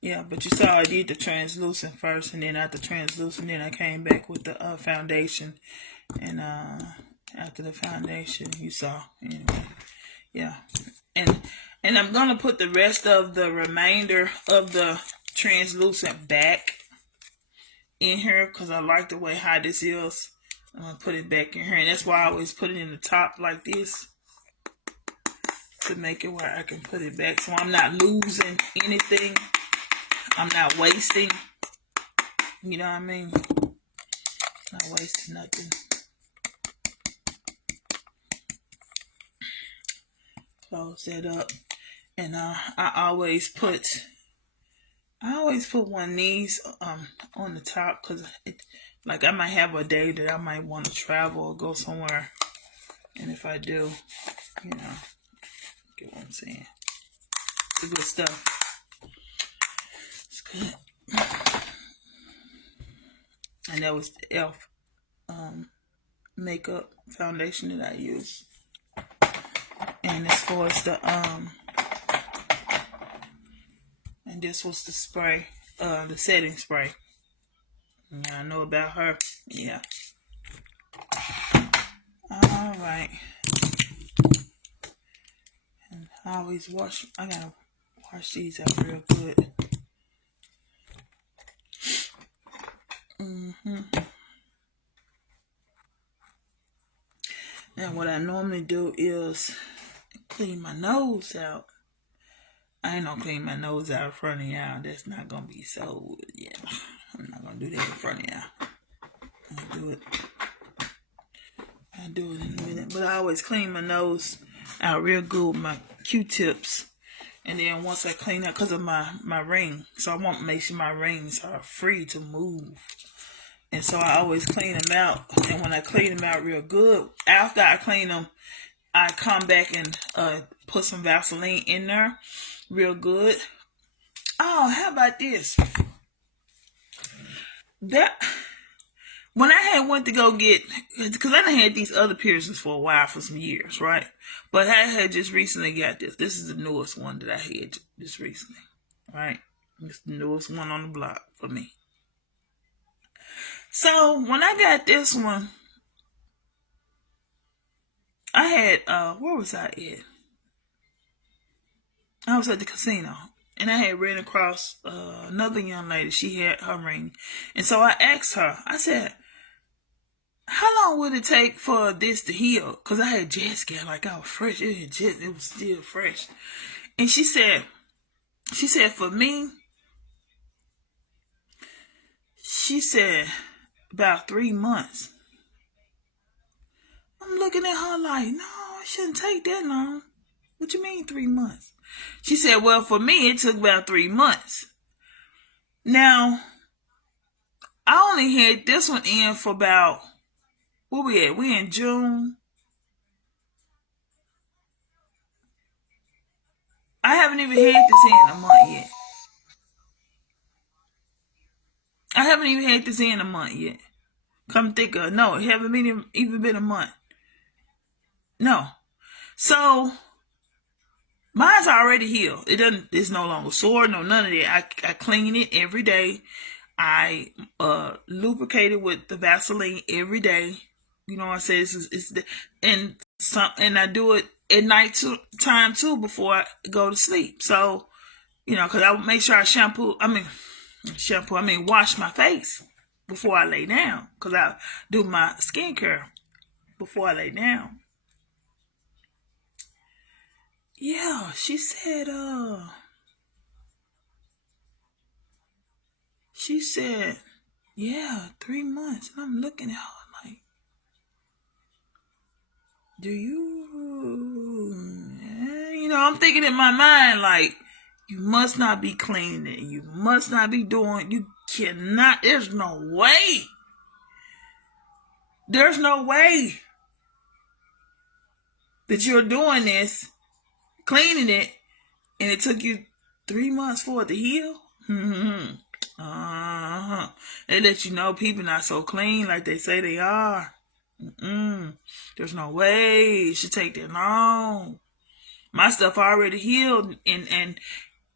Yeah, but you saw I did the translucent first, and then after translucent, then I came back with the foundation. And after the foundation, you saw. Anyway, yeah. And I'm going to put the rest of the remainder of the translucent back in here because I like the way how this is. I'm going to put it back in here. And that's why I always put it in the top like this to make it where I can put it back so I'm not losing anything. I'm not wasting. You know what I mean? Not wasting nothing. Close that up. And I always put one of these on the top because like I might have a day that I might want to travel or go somewhere, and if I do, you know, get what I'm saying. It's good stuff. It's good. And that was the e.l.f. Makeup foundation that I use. And as far as the and this was the spray, the setting spray. Yeah, I know about her. Yeah. All right. And I always I gotta wash these out real good. And what I normally do is clean my nose out. I ain't gonna clean my nose out in front of y'all. That's not gonna be so, yeah. I'm not gonna do that in front of y'all. I I'll do it in a minute. But I always clean my nose out real good with my Q-tips. And then once I clean up, because of my ring, so I want to make sure my rings are free to move. And so I always clean them out. And when I clean them out real good, after I clean them, I come back and put some Vaseline in there real good. Oh, how about this? That when I had went to go get, because I done had these other piercings for a while, for some years, right? But I had just recently got this. This is the newest one that I had just recently, right? It's the newest one on the block for me. So when I got this one, I had, where was I at? I was at the casino. And I had ran across another young lady. She had her ring. And so I asked her, I said, how long would it take for this to heal? Because I had just got, like, I was fresh. It was still fresh. And she said, for me, she said, about 3 months. I'm looking at her like, no, it shouldn't take that long. What you mean 3 months? She said, well, for me, it took about 3 months. Now, I only had this one in for about, where we at? We in June. I haven't even had this in a month yet. I haven't even had this in a month yet. Come think of it. No, it haven't even been a month. No. So, mine's already healed. It's no longer sore, no none of that. I clean it every day. I lubricate it with the Vaseline every day. You know what I say? And I do it at night time too before I go to sleep. So, because I make sure I wash my face before I lay down. Because I do my skincare before I lay down. Yeah, she said, yeah, 3 months. And I'm looking at her like, do you, I'm thinking in my mind like, you must not be cleaning. You must not be doing, you cannot, there's no way. There's no way that you're doing this, cleaning it, and it took you 3 months for it to heal. They let you know people not so clean like they say they are. There's no way it should take that long. My stuff already healed, and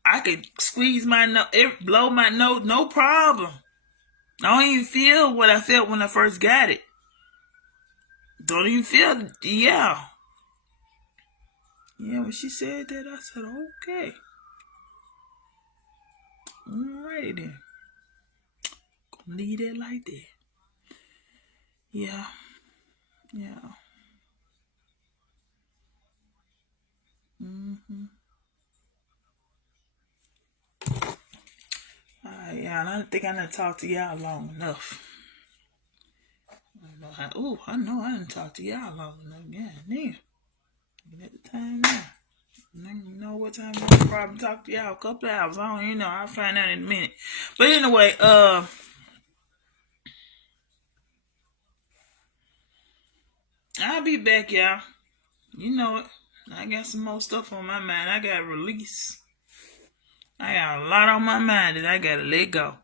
I could squeeze my nose, blow my nose, no problem. I don't even feel what I felt when I first got it. Don't even feel, yeah. Yeah, when she said that, I said, okay. Alrighty then. Gonna leave that like that. Yeah. Yeah. Yeah, I don't think I done talked to y'all long enough. I know I didn't talk to y'all long enough. Yeah, damn. Looking at the time now. I don't even know what time I'll probably talk to y'all. A couple of hours. I don't even know. I'll find out in a minute. But anyway, I'll be back, y'all. You know it. I got some more stuff on my mind. I got to release. I got a lot on my mind that I got to let go.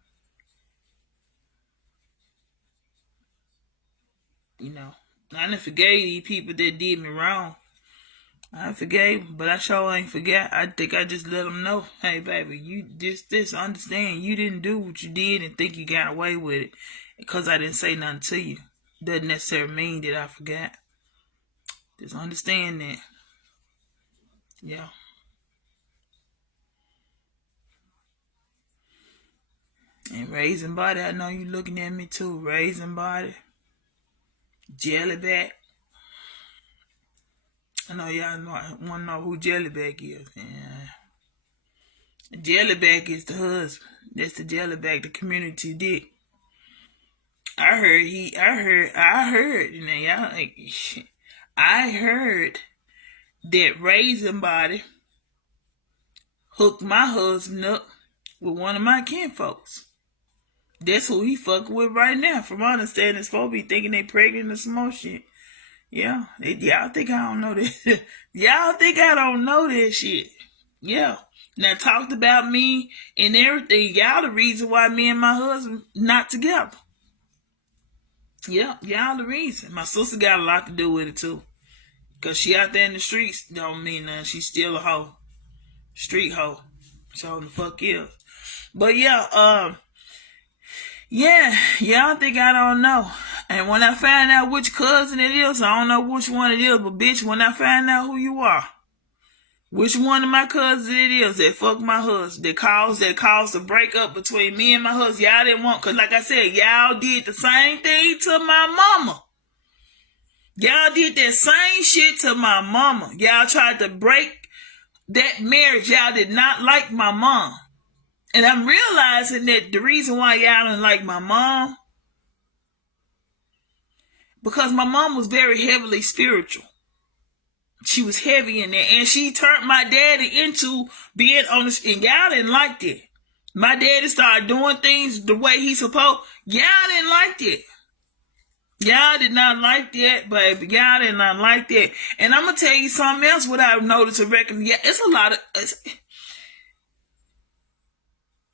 I done forgave these people that did me wrong. I forgave, but I sure ain't forgot. I think I just let them know, hey, baby, you this understand you didn't do what you did and think you got away with it because I didn't say nothing to you. Doesn't necessarily mean that I forgot. Just understand that. Yeah. And Raising Body, I know you looking at me too. Raising Body. Jellyback. I know y'all want to know who Jellyback is. Yeah. Jellyback is the husband. That's the Jellyback, the community dick. I heard, you know, y'all, I heard that Raisin Body hooked my husband up with one of my kinfolks. That's who he fucking with right now. From my understanding, supposed to be thinking they pregnant or some more shit. Yeah, y'all think I don't know this? Y'all think I don't know this shit? Yeah. Now talked about me and everything. Y'all the reason why me and my husband not together. Yeah, y'all the reason. My sister got a lot to do with it too. Cause she out there in the streets don't mean nothing. She's still a hoe. Street hoe. So the fuck is. But yeah, yeah, y'all think I don't know. And when I find out which cousin it is, I don't know which one it is, but bitch, when I find out who you are, which one of my cousins it is that fucked my husband, that caused a breakup between me and my husband, y'all didn't want, cause like I said, y'all did the same thing to my mama. Y'all did that same shit to my mama. Y'all tried to break that marriage. Y'all did not like my mom. And I'm realizing that the reason why y'all didn't like my mom, because my mom was very heavily spiritual. She was heavy in there. And she turned my daddy into being honest. And y'all didn't like that. My daddy started doing things the way he supposed. Y'all didn't like that. Y'all did not like that, baby. Y'all did not like that. And I'm going to tell you something else what I've noticed and reckon. Yeah, it's a lot of...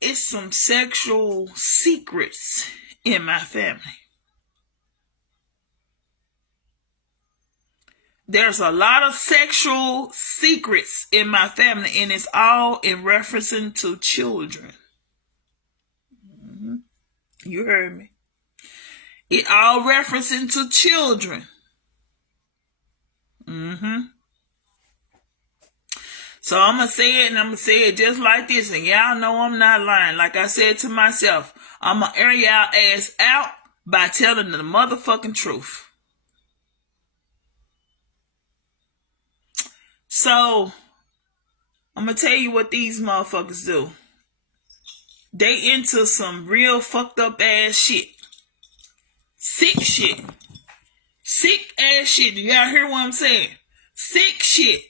It's some sexual secrets in my family. There's a lot of sexual secrets in my family, and it's all in referencing to children. Mm-hmm. You heard me. It all referencing to children. Mm-hmm. So I'm going to say it, and I'm going to say it just like this, and y'all know I'm not lying. Like I said to myself, I'm going to air y'all ass out by telling the motherfucking truth. So, I'm going to tell you what these motherfuckers do. They into some real fucked up ass shit. Sick shit. Sick ass shit. You gotta hear what I'm saying? Sick shit.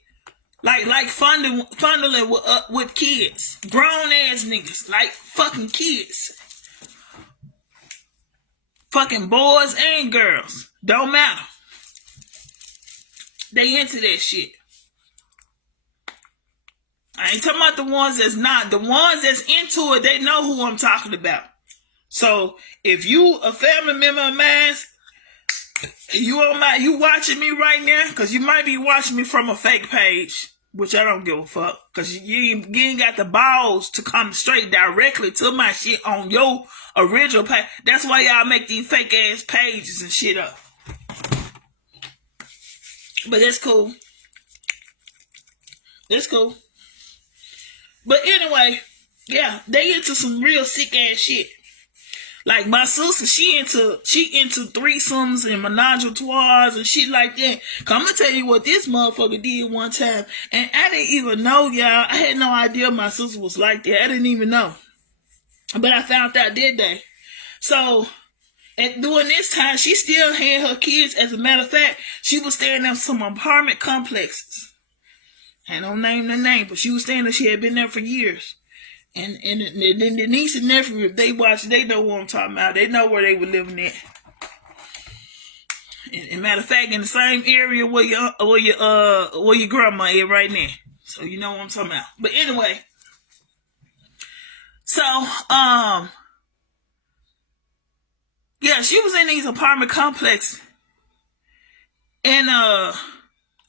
Like fondling with kids. Grown ass niggas. Like fucking kids. Fucking boys and girls. Don't matter. They into that shit. I ain't talking about the ones that's not. The ones that's into it, they know who I'm talking about. So if you a family member of mine, you watching me right now, because you might be watching me from a fake page, which I don't give a fuck, because you ain't got the balls to come straight directly to my shit on your original page. That's why y'all make these fake ass pages and shit up. But that's cool. It's cool. But anyway, yeah, they into some real sick ass shit. Like my sister, she into threesomes and menage a trois and shit like that. Cause I'm gonna tell you what this motherfucker did one time, and I didn't even know, y'all. I had no idea my sister was like that. I didn't even know, but I found out that day. So, and during this time, she still had her kids. As a matter of fact, she was staying in some apartment complexes. I don't name the name, but she was staying there. She had been there for years. And the niece and nephew, if they watch, they know what I'm talking about. They know where they were living at. And matter of fact, in the same area where your grandma is right now. So you know what I'm talking about. But anyway, so yeah, she was in these apartment complexes, and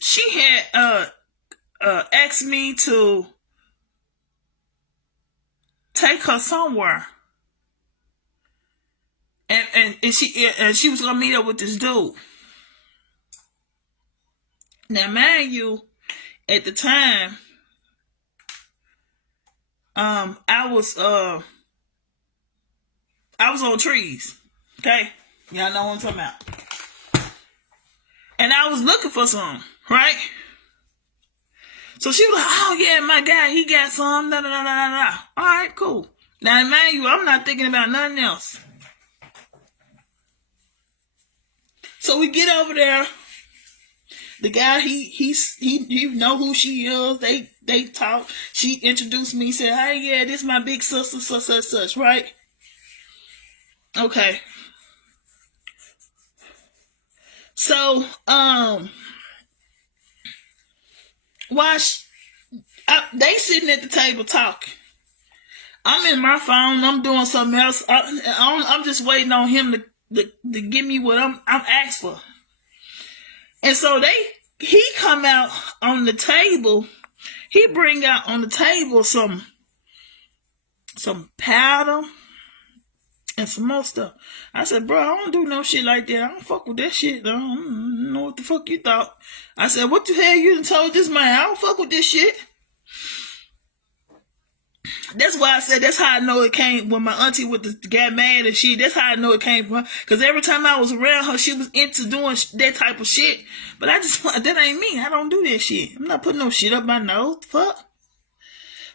she had asked me to take her somewhere, and she was gonna meet up with this dude. Now, mind you, at the time, I was on trees. Okay, y'all know what I'm talking about. And I was looking for some, right? So she was like, "Oh yeah, my guy, he got some." Da da da da da. All right, cool. Now, mind you, I'm not thinking about nothing else. So we get over there. The guy, he know who she is. They talk. She introduced me. Said, "Hey, yeah, this my big sister, such, right?" Okay. So, while they sitting at the table talking, I'm in my phone. I'm doing something else. I'm just waiting on him to give me what I'm asked for. And so he come out on the table. He bring out on the table some powder and some more stuff. I said, bro, I don't do no shit like that. I don't fuck with that shit. I don't know what the fuck you thought. I said, what the hell you done told this man? I don't fuck with this shit. That's why I said that's how I know it came when my auntie got mad and shit. That's how I know it came from her. Because every time I was around her, she was into doing that type of shit. But that ain't me. I don't do that shit. I'm not putting no shit up my nose. Fuck.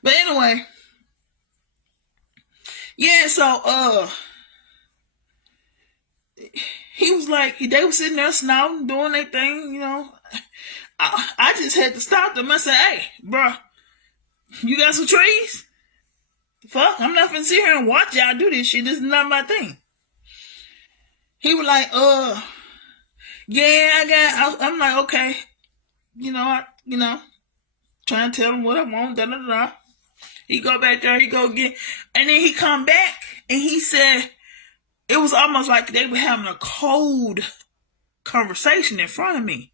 But anyway. Yeah, so, he was like, they were sitting there snouting, doing their thing, you know. I just had to stop them. I said, hey, bro, you got some trees? Fuck, I'm not finna sit here and watch y'all do this shit. This is not my thing. He was like, yeah, I'm like, okay. Trying to tell him what I want, da-da-da. He go back there, he go get, and then he come back, and he said, it was almost like they were having a cold conversation in front of me.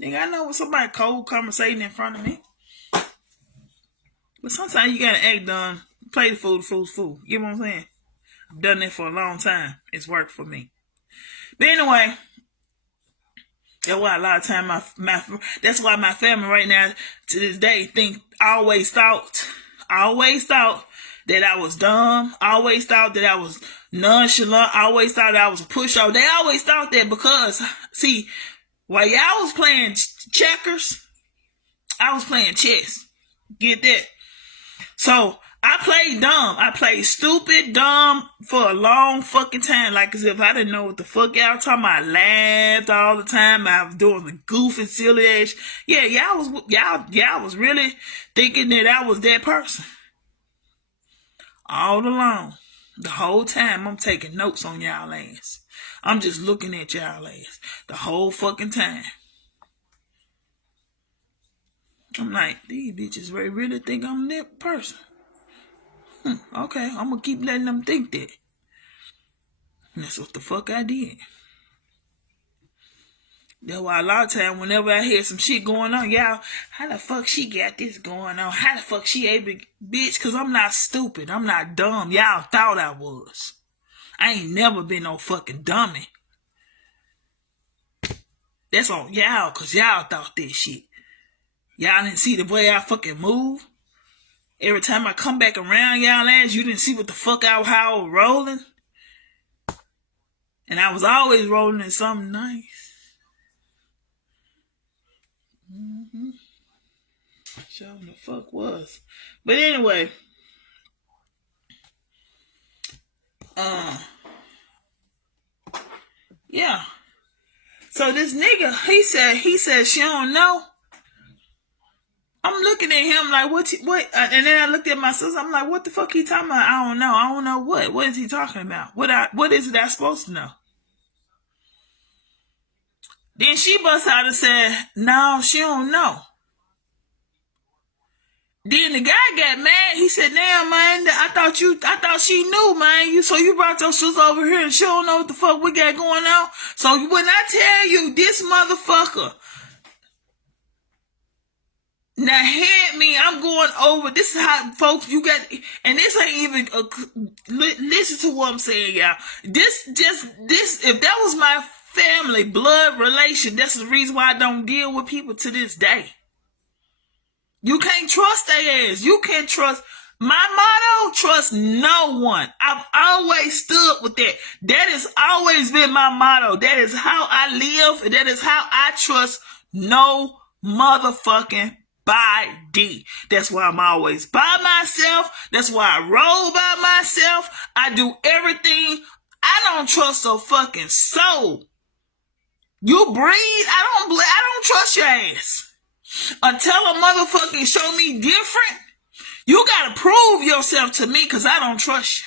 Nigga, I know when somebody cold conversating in front of me. But sometimes you gotta act dumb. Play the fool. You know what I'm saying? I've done that for a long time. It's worked for me. But anyway, that's why a lot of time that's why my family right now to this day I always thought that I was dumb. I always thought that I was nonchalant. I always thought that I was a pushover. They always thought that because, see, while y'all was playing checkers, I was playing chess. Get that? So, I played dumb. I played stupid, dumb for a long fucking time. Like as if I didn't know what the fuck y'all talking about. I laughed all the time. I was doing the goofy, silly ass. Yeah, y'all was really thinking that I was that person. All along. The whole time I'm taking notes on y'all ass. I'm just looking at y'all ass. The whole fucking time. I'm like, these bitches really think I'm that person. Okay, I'm gonna keep letting them think that. And that's what the fuck I did. That's why a lot of time whenever I hear some shit going on, y'all, how the fuck she got this going on? How the fuck she able to, bitch? Cause I'm not stupid. I'm not dumb. Y'all thought I was. I ain't never been no fucking dummy. That's on y'all, cause y'all thought this shit. Y'all didn't see the way I fucking move. Every time I come back around y'all ass, you didn't see what the fuck how I was rolling. And I was always rolling in something nice. Sure the fuck was. But anyway. Yeah. So this nigga, he said she don't know. I'm looking at him like, what? And then I looked at my sister. I'm like, what the fuck he talking about? I don't know. I don't know what. What is he talking about? What is it I supposed to know? Then she bust out and said, no, she don't know. Then the guy got mad. He said, damn, man, I thought she knew, man. So you brought your sister over here and she don't know what the fuck we got going on. So when I tell you this motherfucker, now hit me, I'm going over. This is how, folks, you got, and this ain't even, listen to what I'm saying, y'all. This, if that was my family, blood relation, that's the reason why I don't deal with people to this day. You can't trust their ass. You can't trust. My motto, trust no one. I've always stood with that. That has always been my motto. That is how I live. And that is how I trust no motherfucking body. That's why I'm always by myself. That's why I roll by myself. I do everything. I don't trust a fucking soul. You breathe. I don't trust your ass. Until a motherfucker show me different, you gotta prove yourself to me because I don't trust you.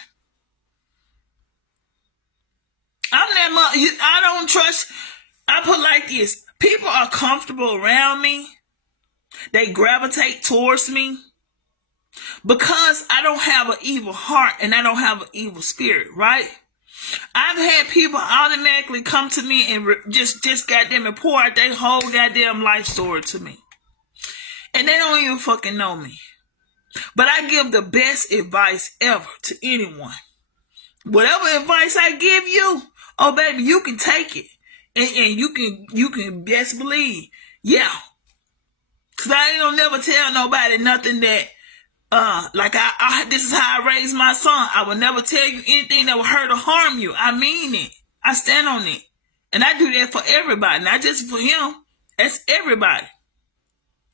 I don't trust. I put like this. People are comfortable around me. They gravitate towards me because I don't have an evil heart and I don't have an evil spirit, right? I've had people automatically come to me and just goddamn and pour out their whole goddamn life story to me. And they don't even fucking know me. But I give the best advice ever to anyone. Whatever advice I give you, oh baby, you can take it. And you can best believe, yeah. Cause I ain't gonna never tell nobody nothing that like this is how I raised my son. I will never tell you anything that will hurt or harm you. I mean it. I stand on it. And I do that for everybody, not just for him. That's everybody.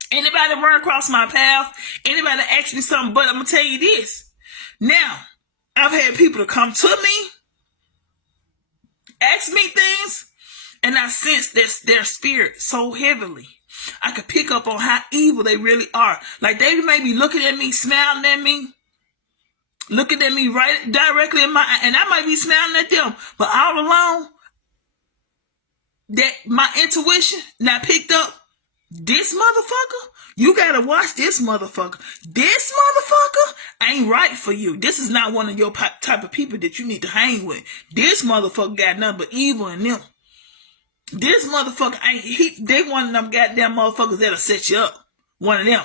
Anybody run across my path, anybody ask me something, but I'm going to tell you this. Now, I've had people to come to me, ask me things, and I sense their spirit so heavily. I could pick up on how evil they really are. Like they may be looking at me, smiling at me, looking at me right directly in my eye, and I might be smiling at them, but all along, that my intuition not picked up. This motherfucker, you gotta watch this motherfucker. This motherfucker ain't right for you. This is not one of your type of people that you need to hang with. This motherfucker got nothing but evil in them. This motherfucker they one of them goddamn motherfuckers that'll set you up. One of them.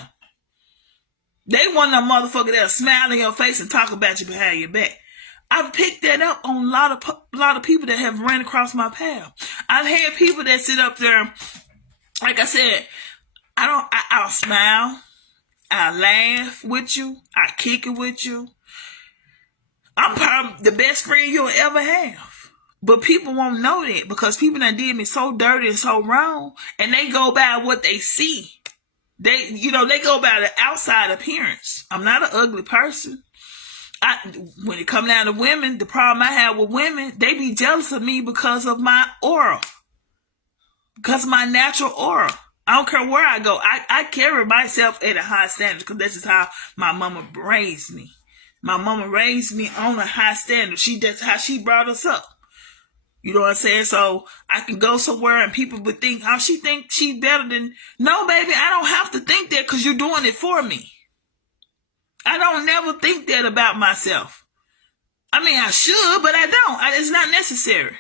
They one of them motherfuckers that'll smile in your face and talk about you behind your back. I've picked that up on a lot of people that have ran across my path. I've had people that sit up there. Like I said, I'll smile, I'll laugh with you, I kick it with you. I'm probably the best friend you'll ever have. But people won't know that because people that did me so dirty and so wrong, and they go by what they see. They go by the outside appearance. I'm not an ugly person. When it comes down to women, the problem I have with women, they be jealous of me because of my aura. Because of my natural aura. I don't care where I go. I carry myself at a high standard because that's just how my mama raised me. My mama raised me on a high standard. That's how she brought us up. You know what I'm saying? So I can go somewhere and people would think, how she think she better than... No, baby, I don't have to think that because you're doing it for me. I don't never think that about myself. I mean, I should, but I don't. It's not necessary.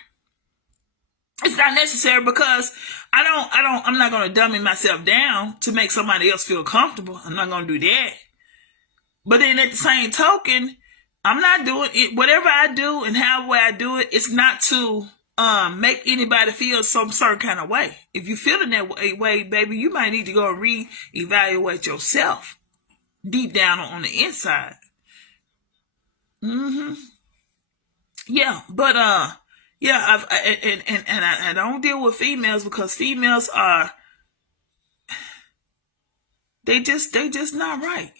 It's not necessary because I'm not going to dummy myself down to make somebody else feel comfortable. I'm not going to do that. But then at the same token, I'm not doing it. Whatever I do and how I do it, it's not to make anybody feel some certain kind of way. If you're feeling that way, baby, you might need to go and reevaluate yourself deep down on the inside. Yeah, but yeah, I don't deal with females because females are they just not right.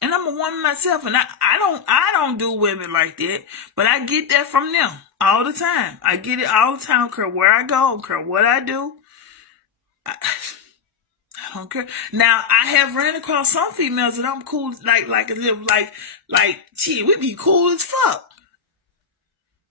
And I'm a woman myself, and I don't do women like that, but I get that from them all the time. I get it all the time. I don't care where I go, I don't care what I do. I don't care. Now I have ran across some females that I'm cool like shit, we be cool as fuck.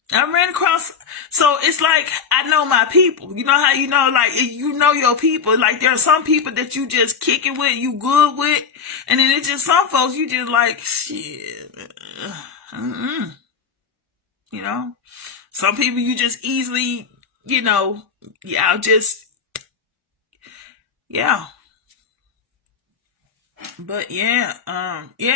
I ran across, so it's like I know my people. You know how you know, like you know your people. Like there are some people that you just kick it with, you good with, and then it's just some folks you just like shit. You know, some people you just easily, yeah. But yeah,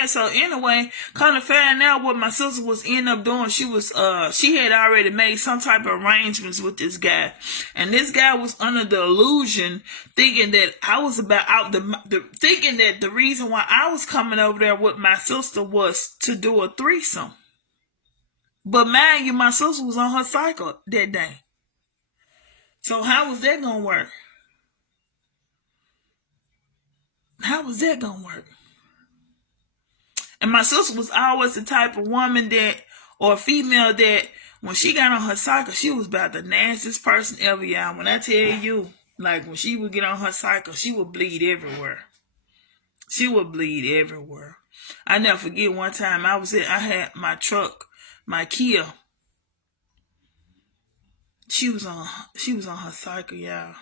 so anyway, kind of finding out what my sister was end up doing. She had already made some type of arrangements with this guy. And this guy was under the illusion, thinking that I was thinking that the reason why I was coming over there with my sister was to do a threesome. But mind you, my sister was on her cycle that day. So how was that gonna work? How was that gonna work? And my sister was always the type of woman or female that When she got on her cycle, she was about the nastiest person ever, y'all. When I tell you, like when she would get on her cycle, she would bleed everywhere. She would bleed everywhere. I never forget one time I had my truck, my Kia. She was on her cycle, y'all.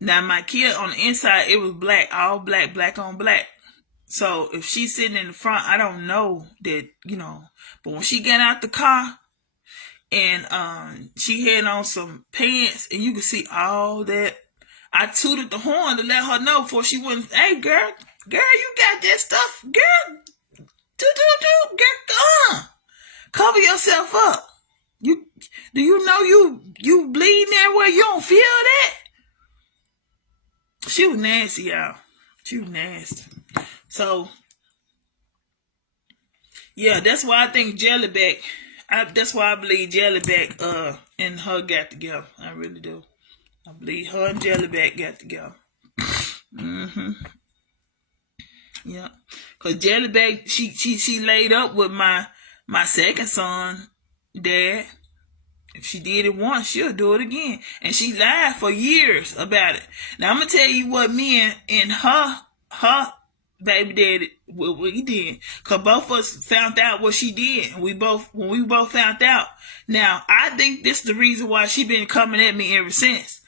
Now my Kia on the inside, it was black, all black, black on black. So if she's sitting in the front, I don't know that, but when she got out the car and she had on some pants and you could see all that, I tooted the horn to let her know before she went, hey girl, you got that stuff, girl, girl, cover yourself up. Do you know you bleeding everywhere? You don't feel that? She was nasty, y'all. She was nasty. So, yeah, that's why I think Jellyback, that's why I believe Jellyback and her got together. I really do. I believe her and Jellyback got together. Yeah. Because Jellyback, she laid up with my second son, dad. If she did it once, she'll do it again. And she lied for years about it. Now, I'm going to tell you what me and her baby daddy, what we did. Because both of us found out what she did. And when we both found out. Now, I think this is the reason why she been coming at me ever since.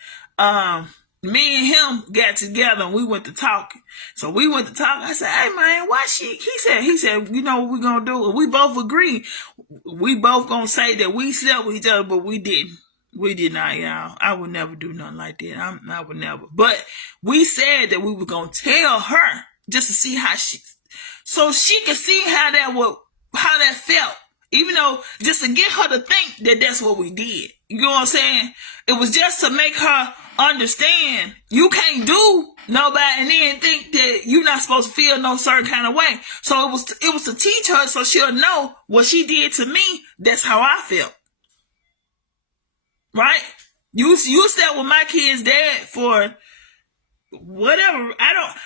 Me and him got together and we went to talking. So we went to talk. I said, hey man, why he said, you know what we're going to do? And we both agreed. We both going to say that we slept with each other, but we didn't. We did not, y'all. I would never do nothing like that. I would never. But we said that we were going to tell her just to see so she could see how that felt. Even though, just to get her to think that that's what we did. You know what I'm saying? It was just to make her understand you can't do nobody and then think that you're not supposed to feel no certain kind of way. So it was to teach her so she'll know what she did to me, that's how I felt. Right? You slept with my kid's dad for whatever.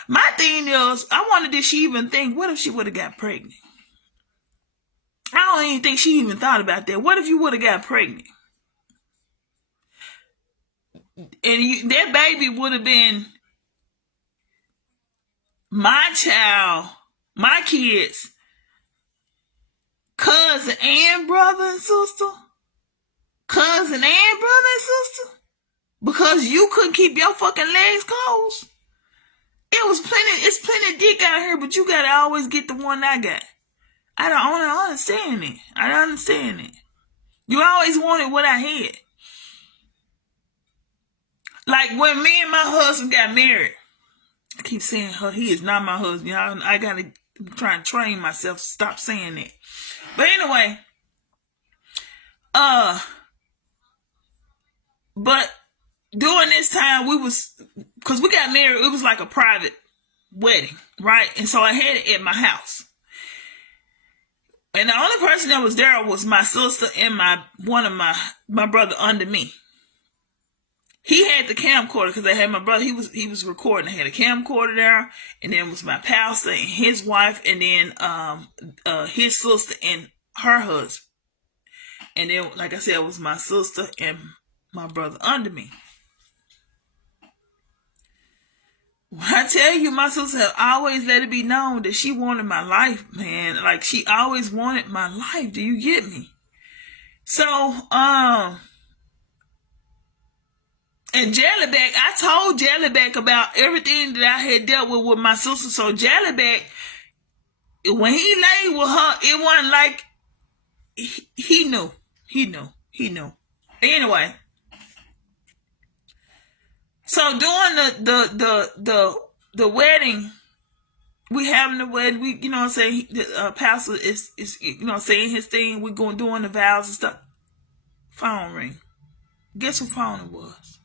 My thing is, I wonder did she even think, what if she would have got pregnant? I don't even think she even thought about that. What if you would have got pregnant? And that baby would have been my child, my kids, cousin and brother and sister. Cousin and brother and sister. Because you couldn't keep your fucking legs closed. It's plenty of dick out here, but you gotta always get the one I got. I don't understand it. I don't understand it. You always wanted what I had. Like when me and my husband got married, I keep saying he is not my husband. Y'all, I gotta try and train myself to stop saying that. But anyway, but during this time because we got married, it was like a private wedding, right? And so I had it at my house. And the only person that was there was my sister and one of my brother under me. He had the camcorder because I had my brother. He was recording. I had a camcorder there, and then it was my pastor and his wife, and then his sister and her husband. And then, like I said, it was my sister and my brother under me. When I tell you, my sister have always let it be known that she wanted my life, man. Like she always wanted my life. Do you get me? So, and Jellyback, I told Jellyback about everything that I had dealt with my sister. So Jellyback, when he laid with her, it wasn't like he knew. He knew. Anyway, so during the wedding, we having the wedding. We, you know what I'm saying, the pastor is you know saying his thing. We going doing the vows and stuff. Phone ring. Guess who phone it was?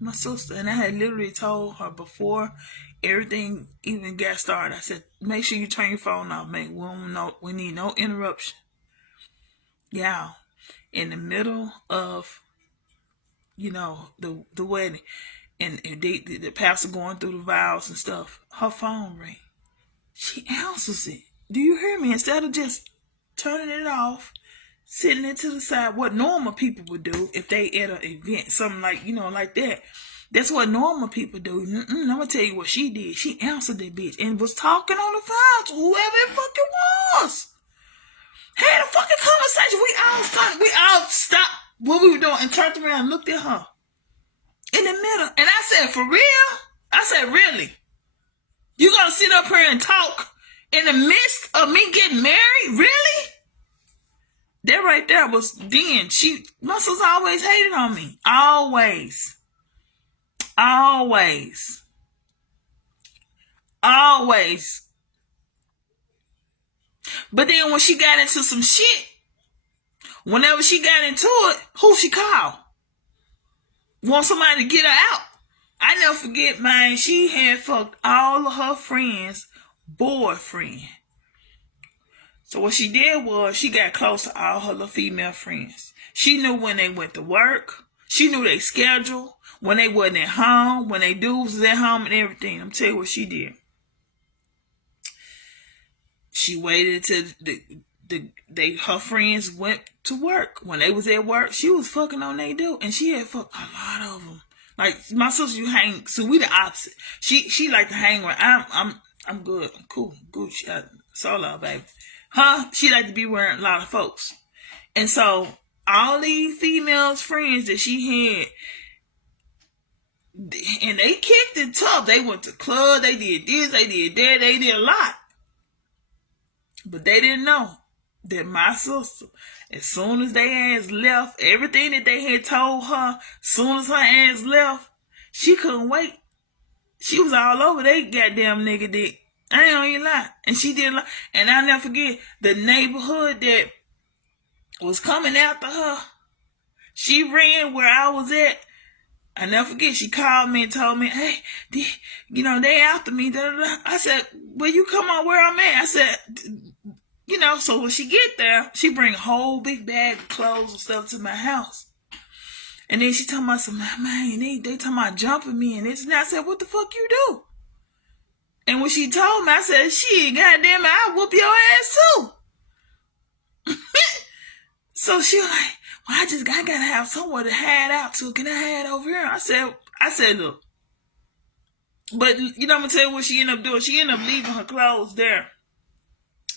My sister. And I had literally told her before everything even got started. I said, make sure you turn your phone off, man. We need no interruption. Yeah, in the middle of, the wedding, and the pastor going through the vows and stuff, her phone ring. She answers it. Do you hear me? Instead of just turning it off, sitting it to the side. What normal people would do if they at an event, something like, like that. That's what normal people do. I'm gonna tell you what she did. She answered that bitch and was talking on the phone to whoever it fucking was. Had a fucking conversation. We all stopped what we were doing and turned around and looked at her in the middle. And I said, for real? I said, really? You gonna sit up here and talk in the midst of me getting married? Really? That right there was then. My sister always hated on me. Always. Always. Always. But then when she got into some shit, whenever she got into it, who she called? Want somebody to get her out. I never forget, man, she had fucked all of her friends' boyfriend. So what she did was she got close to all her little female friends. She knew when they went to work. She knew their schedule. When they wasn't at home. When they dudes was at home and everything. I'm tell you what she did. She waited till her friends went to work. When they was at work, she was fucking on they dude. And she had fucked a lot of them. Like, my sister, you hang, so we the opposite. She like to hang around. I'm good. I'm cool. Gucci. Solo, baby. She like to be wearing a lot of folks. And so, all these females friends that she had, and they kicked it tough. They went to club, they did this, they did that, they did a lot. But they didn't know that my sister, as soon as they ass left, everything that they had told her, as soon as her ass left, she couldn't wait. She was all over they goddamn nigga dick. I ain't gonna even lie. And she did a lot. And I'll never forget the neighborhood that was coming after her. She ran where I was at. I never forget, she called me and told me, hey, they after me. Da, da, da. I said, well, you come on where I'm at. I said, so when she get there, she bring a whole big bag of clothes and stuff to my house. And then she talking about some, man, they talking about jumping me and this and that. I said, what the fuck you do? And when she told me, I said, shit, goddamn it, I'll whoop your ass too. So she was like, well, I gotta have somewhere to hide out to. Can I hide over here? I said, look. But I'm gonna tell you what she ended up doing. She ended up leaving her clothes there.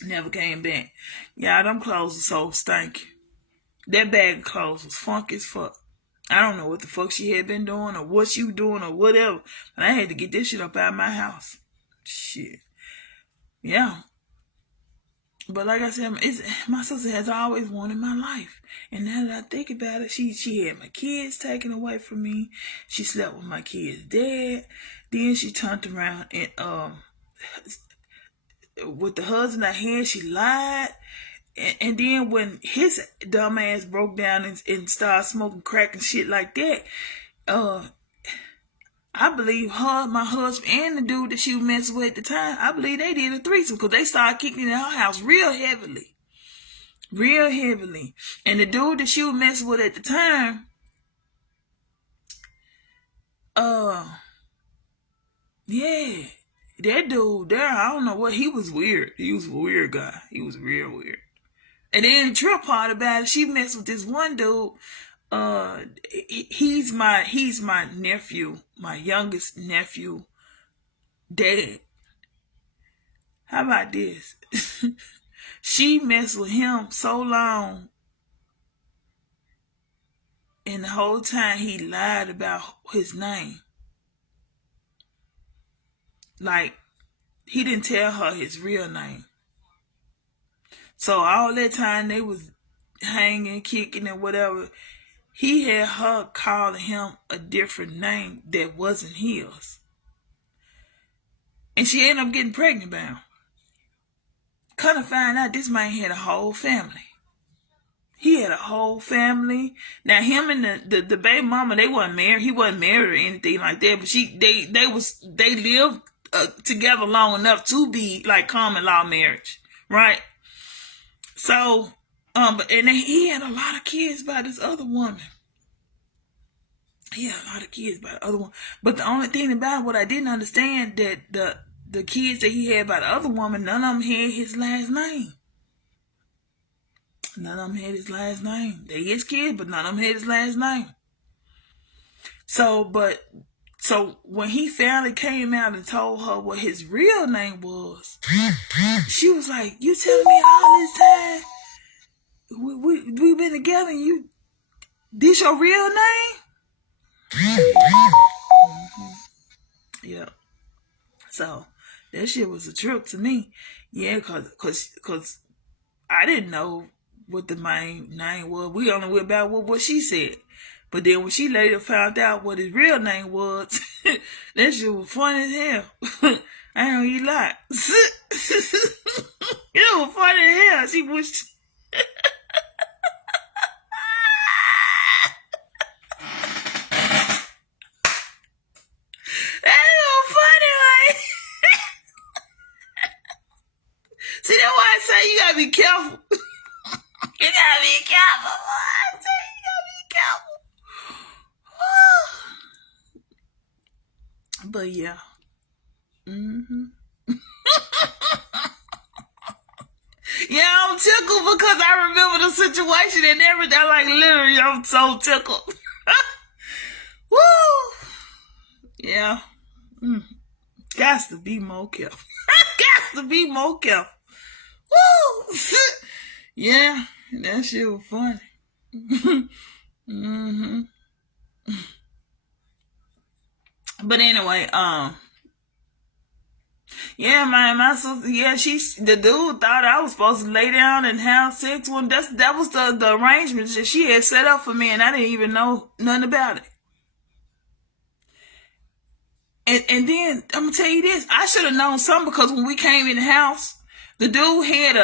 Never came back. Y'all, them clothes are so stanky. That bag of clothes was funky as fuck. I don't know what the fuck she had been doing or what she was doing or whatever. But I had to get this shit up out of my house. Shit. Yeah. But like I said, my sister has always wanted my life. And now that I think about it, she had my kids taken away from me. She slept with my kids' dad. Then she turned around and with the husband I had, she lied. And then when his dumb ass broke down and started smoking crack and shit like that, I believe her, my husband, and the dude that she was messing with at the time, I believe they did a threesome because they started kicking in her house real heavily. Real heavily. And the dude that she was messing with at the time, yeah, that dude there, I don't know what, he was weird. He was a weird guy. He was real weird. And then the trip part about it, she messed with this one dude. He's my nephew, my youngest nephew, dad. How about this? She messed with him so long, and the whole time he lied about his name. Like, he didn't tell her his real name. So all that time they was hanging, kicking, and whatever, he had her calling him a different name that wasn't his. And she ended up getting pregnant by him. Come to find out, this man had a whole family. He had a whole family. Now, him and the baby mama, they wasn't married. He wasn't married or anything like that. But they lived together long enough to be like common law marriage, right? So, and he had a lot of kids by this other woman. He had a lot of kids by the other one. But the only thing about it, what I didn't understand, that the kids that he had by the other woman, none of them had his last name. None of them had his last name. They his kids, but none of them had his last name. So when he finally came out and told her what his real name was, she was like, "You telling me all this time we been together and this your real name?" Yeah. So that shit was a trip to me. Yeah, cause I didn't know what the main name was. We only went about what she said. But then when she later found out what his real name was, that shit was funny as hell. I don't even lie. It was funny as hell. She was. That was funny, right? See, that's why I say you gotta be careful. You gotta be careful. I say you gotta be careful. But yeah. Yeah, I'm tickled because I remember the situation and everything. Like, literally, I'm so tickled. Woo! Yeah. Gots to be more careful. Gots to be more careful. Woo! Yeah, that shit was funny. But anyway, yeah, my sister, yeah, the dude thought I was supposed to lay down and have sex when that was the arrangement that she had set up for me, and I didn't even know nothing about it. And then I'm gonna tell you this, I should have known something because when we came in the house, the dude had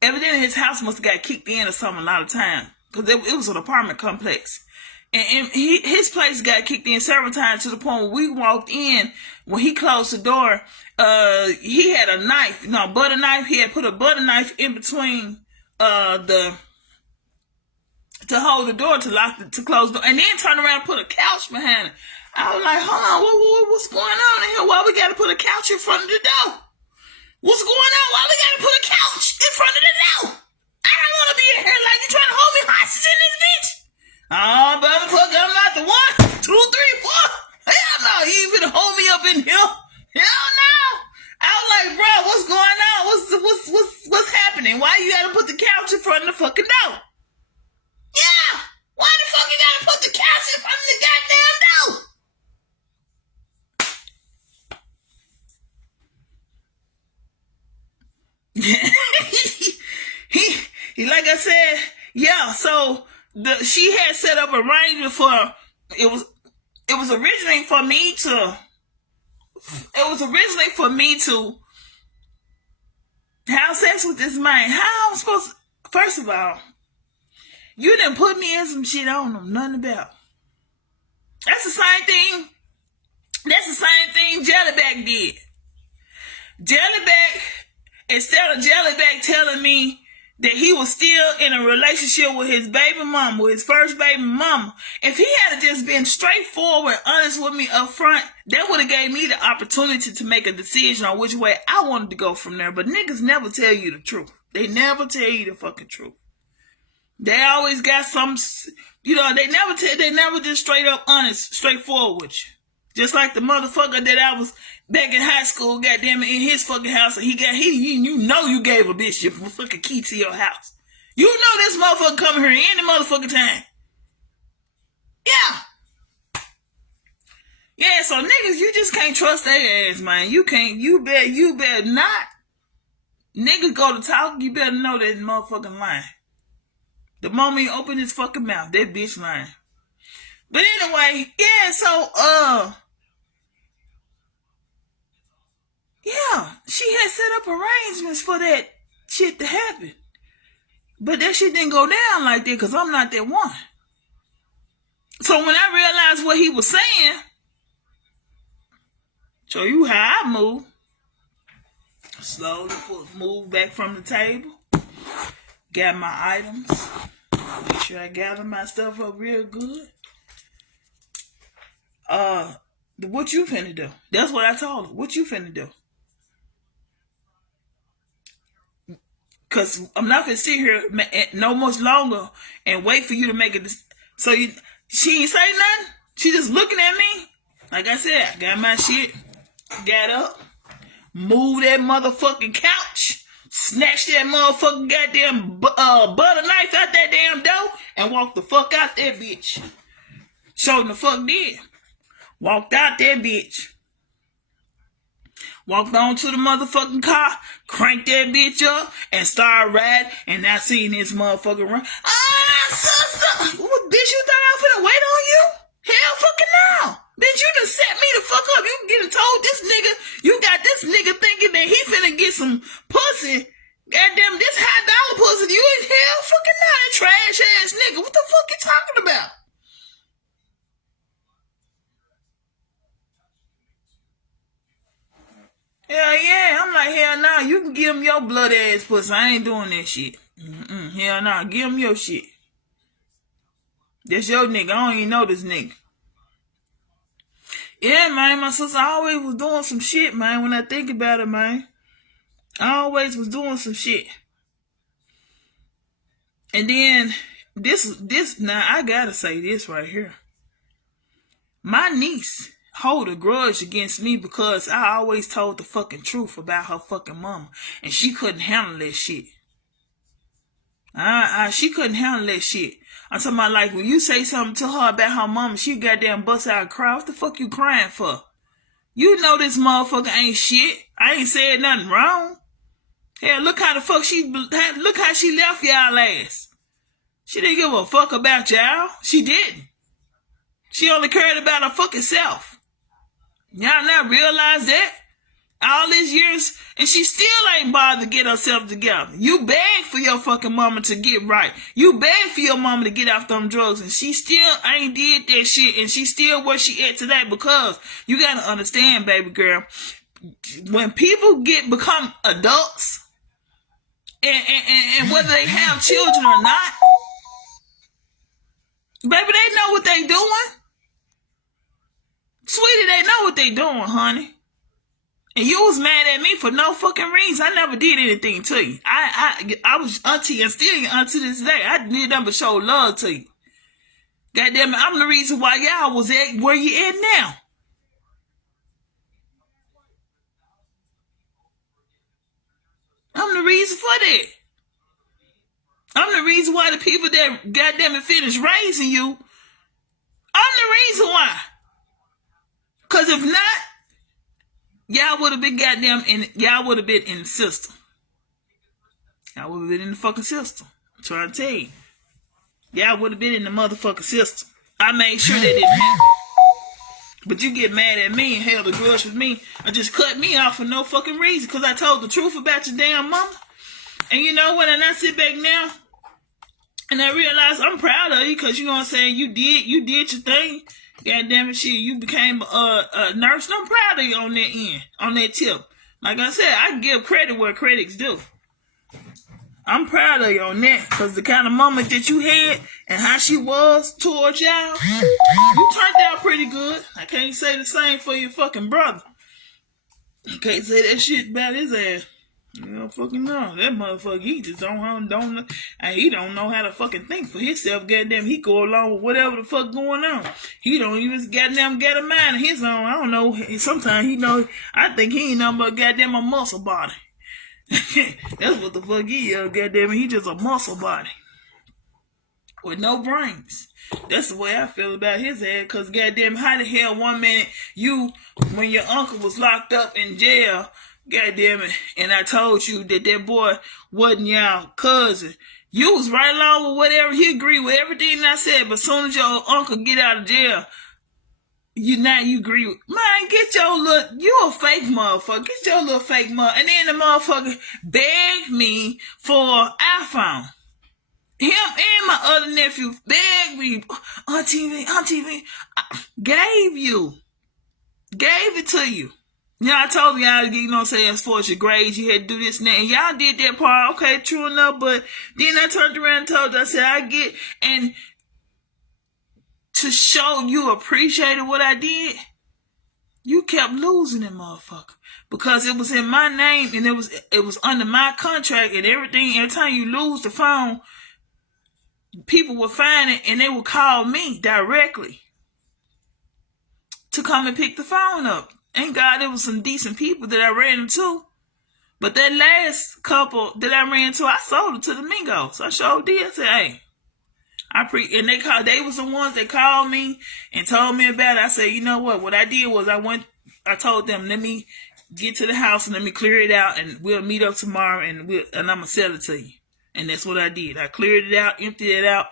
evidently his house must have got kicked in or something a lot of time because it was an apartment complex. And his place got kicked in several times to the point where we walked in, when he closed the door, he had a knife, butter knife. He had put a butter knife in between to hold the door, to close the door, and then turn around and put a couch behind it. I was like, hold on, what's going on in here? Why we got to put a couch in front of the door? What's going on? Why we got to put a couch in front of the door? I don't want to be in here like you trying to hold me hostage in this bitch. Oh, motherfucker, I'm not the 1, 2, 3, 4. Hell no, you ain't finna hold me up in here. Hell no. I was like, bro, what's going on? What's happening? Why you gotta put the couch in front of the fucking door? Yeah. Why the fuck you gotta put the couch in front of the goddamn door? he like I said, yeah, so she had set up arrangement for it was originally for me to have sex with this man. How I'm supposed to, first of all, you didn't put me in some shit I don't know nothing about. That's the same thing Jellyback did. Jellyback, instead of Jellyback telling me that he was still in a relationship with his baby mama, with his first baby mama, if he had just been straightforward, honest with me up front, that would have gave me the opportunity to make a decision on which way I wanted to go from there. But niggas never tell you the truth. They never tell you the fucking truth. They always got some, they never just straight up honest, straightforward with you. Just like the motherfucker that I was back in high school, goddamn it, in his fucking house, and you gave a bitch your fucking key to your house. You know this motherfucker coming here any motherfucking time. Yeah. Yeah, so niggas, you just can't trust their ass, man. You better not. Niggas go to talk, you better know that motherfucking lying. The moment he open his fucking mouth, that bitch lying. But anyway, yeah, so, yeah, she had set up arrangements for that shit to happen. But that shit didn't go down like that because I'm not that one. So when I realized what he was saying, show you how I move. Slowly move back from the table. Got my items. Make sure I gather my stuff up real good. What you finna do? That's what I told her. What you finna do? Cause I'm not gonna sit here no much longer and wait for you to make it. So she ain't say nothing. She just looking at me. Like I said, I got my shit, got up, moved that motherfucking couch, snatched that motherfucking goddamn butter knife out that damn door, and walked the fuck out that bitch. Showed the fuck did. Walked out that bitch. Walked on to the motherfucking car, cranked that bitch up, and started riding, and I seen this motherfucker run. Sister! What, bitch, you thought I was finna wait on you? Hell fucking no! Bitch, you done set me the fuck up. You getting told this nigga, you got this nigga thinking that he finna get some pussy. Goddamn, this high dollar pussy. You ain't hell fucking not a trash ass nigga. What the fuck you talking about? Hell yeah, I'm like, hell nah, you can give him your blood ass pussy. I ain't doing that shit. Hell nah, give him your shit. That's your nigga. I don't even know this nigga. Yeah, man, my sister always was doing some shit, man, when I think about it, man. I always was doing some shit. And then, this, now I gotta say this right here. My niece hold a grudge against me because I always told the fucking truth about her fucking mama. And she couldn't handle that shit. She couldn't handle that shit. I'm talking about, like, when you say something to her about her mama, she goddamn bust out a cry. What the fuck you crying for? You know this motherfucker ain't shit. I ain't said nothing wrong. Hell, look how the fuck look how she left y'all ass. She didn't give a fuck about y'all. She didn't. She only cared about her fucking self. Y'all not realize that? All these years, and she still ain't bothered to get herself together. You beg for your fucking mama to get right. You beg for your mama to get off them drugs, and she still ain't did that shit, and she still where she at today, because you gotta understand, baby girl, when people become adults, and whether they have children or not, baby, they know what they doing. Sweetie, they know what they doing, honey. And you was mad at me for no fucking reason. I never did anything to you. I was auntie and still your auntie to this day. I did nothing but show love to you. Goddamn it, I'm the reason why y'all was at where you at now. I'm the reason for that. I'm the reason why the people that goddamn it finished raising you. I'm the reason why. Cause if not, y'all would have been y'all would have been in the system. Y'all would have been in the fucking system. I'm trying to tell you. Y'all would have been in the motherfucking system. I made sure that didn't happen. But you get mad at me and held a grudge with me and just cut me off for no fucking reason because I told the truth about your damn mama. And you know what? And I sit back now and I realize I'm proud of you because, you know what I'm saying, you did your thing. God damn it, shit, you became a nurse. And I'm proud of you on that end, on that tip. Like I said, I give credit where credit's due. I'm proud of you on that because the kind of moment that you had and how she was towards y'all, you turned out pretty good. I can't say the same for your fucking brother. I can't say that shit about his ass. You don't fucking know. That motherfucker, he just don't he don't know how to fucking think for himself. Goddamn, he go along with whatever the fuck going on. He don't even goddamn get a mind of his own. I don't know. Sometimes he know. I think he ain't nothing but goddamn a muscle body. That's what the fuck he is. Goddamn, he just a muscle body with no brains. That's the way I feel about his ass. Cause goddamn, how the hell one minute when your uncle was locked up in jail, goddamn it, and I told you that boy wasn't y'all cousin. You was right along with whatever. He agreed with everything I said. But as soon as your uncle get out of jail, you agree with, man, get your little, you a fake motherfucker. Get your little fake mother. And then the motherfucker begged me for iPhone. Him and my other nephew begged me, Auntie V, gave it to you. I told y'all, you know what I'm saying, as far as your grades, you had to do this and that. And y'all did that part. Okay, true enough. But then I turned around and told you, I said, and to show you appreciated what I did, You kept losing that motherfucker because it was in my name and it was under my contract and everything. Every time you lose the phone, people would find it and they would call me directly to come and pick the phone up. Thank God there was some decent people that I ran into. But that last couple that I ran into, I sold it to the Mingos. I sure did. I said, hey, and they was the ones that called me and told me about it. I said, you know what I did was I told them, let me get to the house and let me clear it out and we'll meet up tomorrow and I'm gonna sell it to you. And that's what I did. I cleared it out, emptied it out,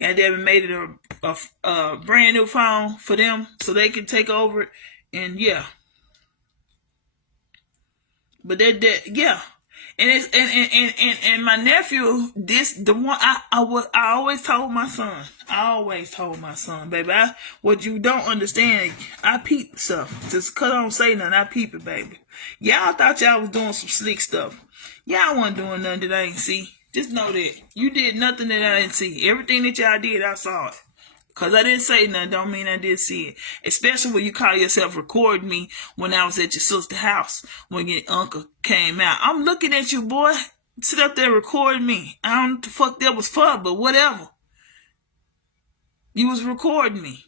and then made it a brand new phone for them so they can take over it. And yeah. But yeah. And it's and my nephew, this the one I always told my son. Baby, what you don't understand, I peep stuff. Just cause I don't say nothing, I peep it, baby. Y'all thought y'all was doing some slick stuff. Y'all wasn't doing nothing that I ain't see. Just know that. You did nothing that I didn't see. Everything that y'all did, I saw it. Cause I didn't say nothing, don't mean I did see it. Especially when you call yourself recording me when I was at your sister's house when your uncle came out. I'm looking at you, boy. Sit up there recording me. I don't know what the fuck that was for, but whatever. You was recording me.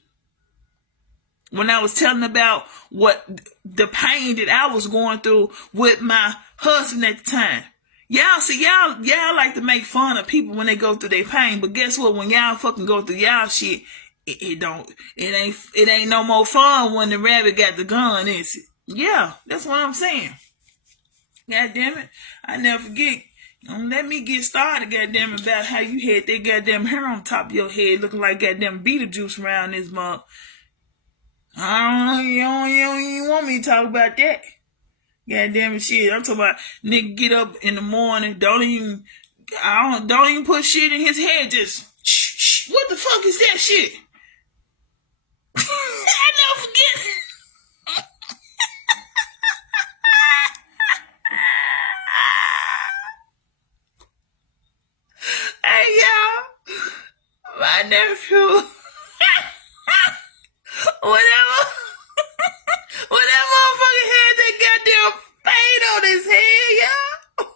When I was telling about what the pain that I was going through with my husband at the time. Y'all like to make fun of people when they go through their pain, but guess what? When y'all fucking go through y'all shit, it ain't no more fun when the rabbit got the gun, is it? Yeah, that's what I'm saying. God damn it. I never forget. Don't let me get started, goddamn, about how you had that goddamn hair on top of your head looking like goddamn Beetlejuice around this mug. I don't know, you don't want me to talk about that. Goddamn shit. I'm talking about nigga get up in the morning, don't even put shit in his head, just shh. What the fuck is that shit? I never forget. Hey y'all, my nephew. Whatever motherfucker had that goddamn fade on his head, y'all.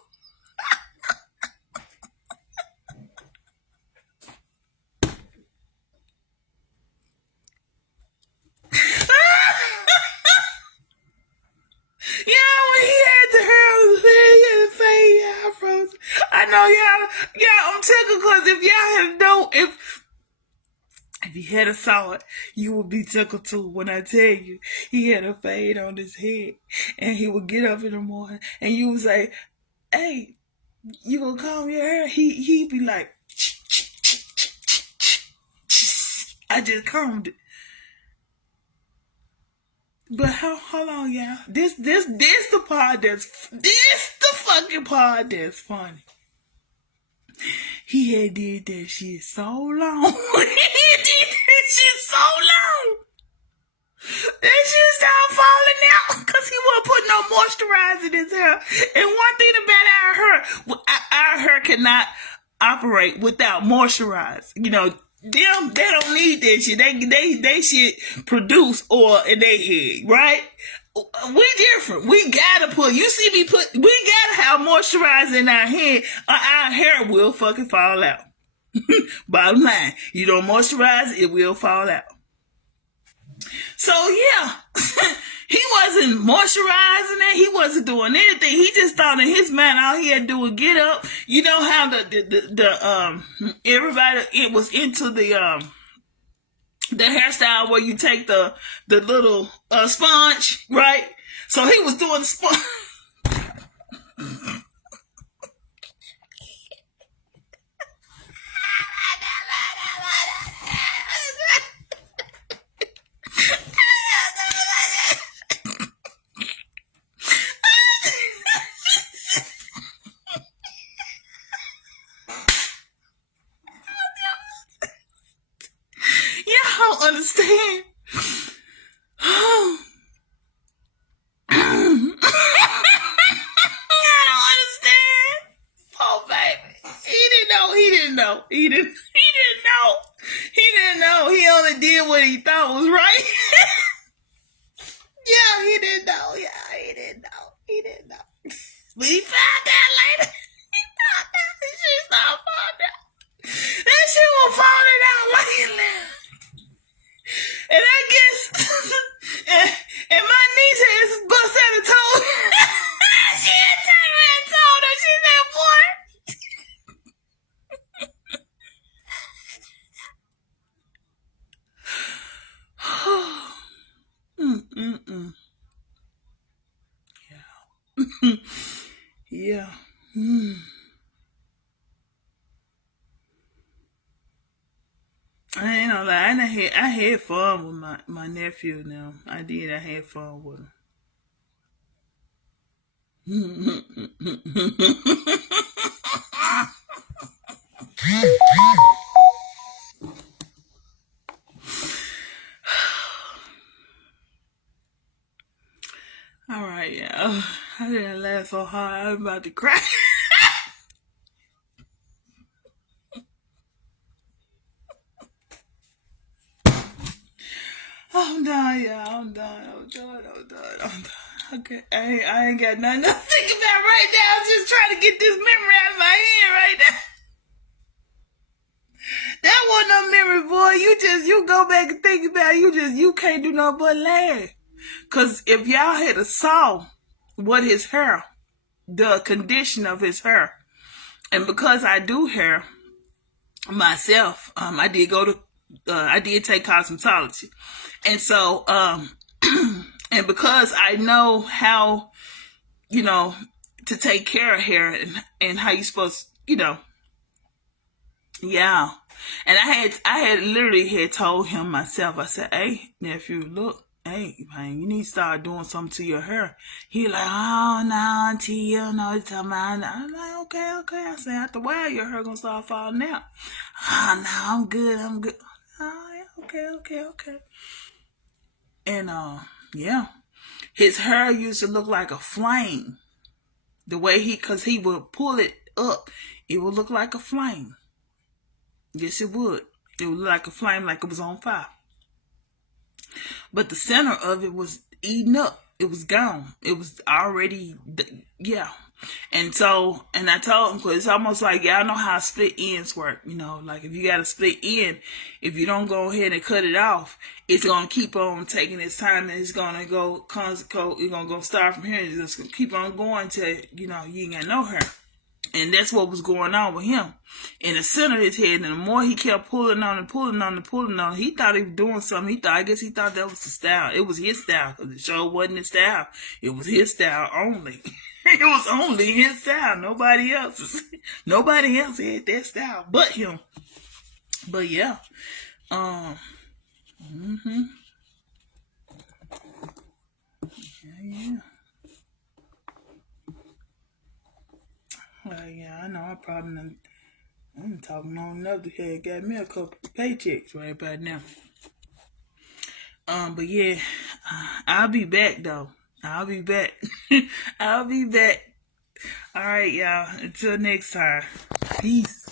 Yeah, when he had the hair on his head, he had the fade afros. I know y'all, I'm tickled because if y'all have known, if he had a saw it, you would be tickled too when I tell you he had a fade on his head and he would get up in the morning and you would say, hey, you gonna comb your hair? He'd be like, I just combed it. But hold on, y'all. This the part this the fucking part that's funny. He had did that shit so long. He did that shit so long. That shit started falling out because he wasn't putting no moisturizer in his hair. And one thing about our hair cannot operate without moisturize. You know, they don't need that shit. They should produce oil in their head, right? We different. We gotta we gotta have moisturizer in our head or our hair will fucking fall out. Bottom line, you don't moisturize, it will fall out. So yeah, he wasn't moisturizing it. He wasn't doing anything. He just thought in his mind all he had to do was get up. You know how the everybody it was into the hairstyle where you take the little sponge, right? So he was doing the sponge. Y'all don't understand. Oh baby, he didn't know. He only did what he thought was right. Yeah, he didn't know. Yeah, he didn't know. He didn't know. But he found out later. He found out. She started falling out. That shit was falling out later. And I guess, and my niece has bust out and told she had turned around and told her, she said, boy. Mm-mm-mm. Yeah. Yeah. Mm. I ain't gonna lie. I had fun with my nephew now. I did. I had fun with him. All right, yeah. I didn't laugh so hard. I'm about to cry. I'm done, yeah. I'm done. I'm done. Okay, I ain't got nothing to think about right now. I'm just trying to get this memory out of my head right now. That wasn't no memory, boy. You go back and think about it. You can't do nothing but laugh. Cause if y'all had a saw what his hair, the condition of his hair, and because I do hair myself, I did take cosmetology, and so, and because I know how, to take care of hair and how you supposed, yeah. And I had literally had told him myself. I said, "Hey, nephew, look, hey, man, you need to start doing something to your hair." He like, "Oh no, auntie, you don't know what you're talking about." I'm like, "Okay." I said, "After a while, your hair gonna start falling out." "Oh no, I'm good." "Oh yeah, okay." And yeah, his hair used to look like a flame. The way cause he would pull it up, it would look like a flame. Yes, it would. It would look like a flame, like it was on fire. But the center of it was eaten up. It was gone. It was already, yeah. And so, and I told him, because it's almost like, y'all know how split ends work. Like if you got a split end, if you don't go ahead and cut it off, it's going to keep on taking its time, and it's going to go, it's going to go start from here, and it's just going to keep on going till, you ain't got no hair. And that's what was going on with him. In the center of his head, and the more he kept pulling on, he thought he was doing something. I guess he thought that was the style. It was his style, because it sure wasn't his style. It was his style only. It was only his style. Nobody else's. Nobody else had that style but him. But yeah. Mm-hmm. Yeah. Well, yeah, I know. I'm talking on enough to have got me a couple of paychecks right about now. But yeah, I'll be back though. I'll be back. I'll be back. All right, y'all. Until next time. Peace.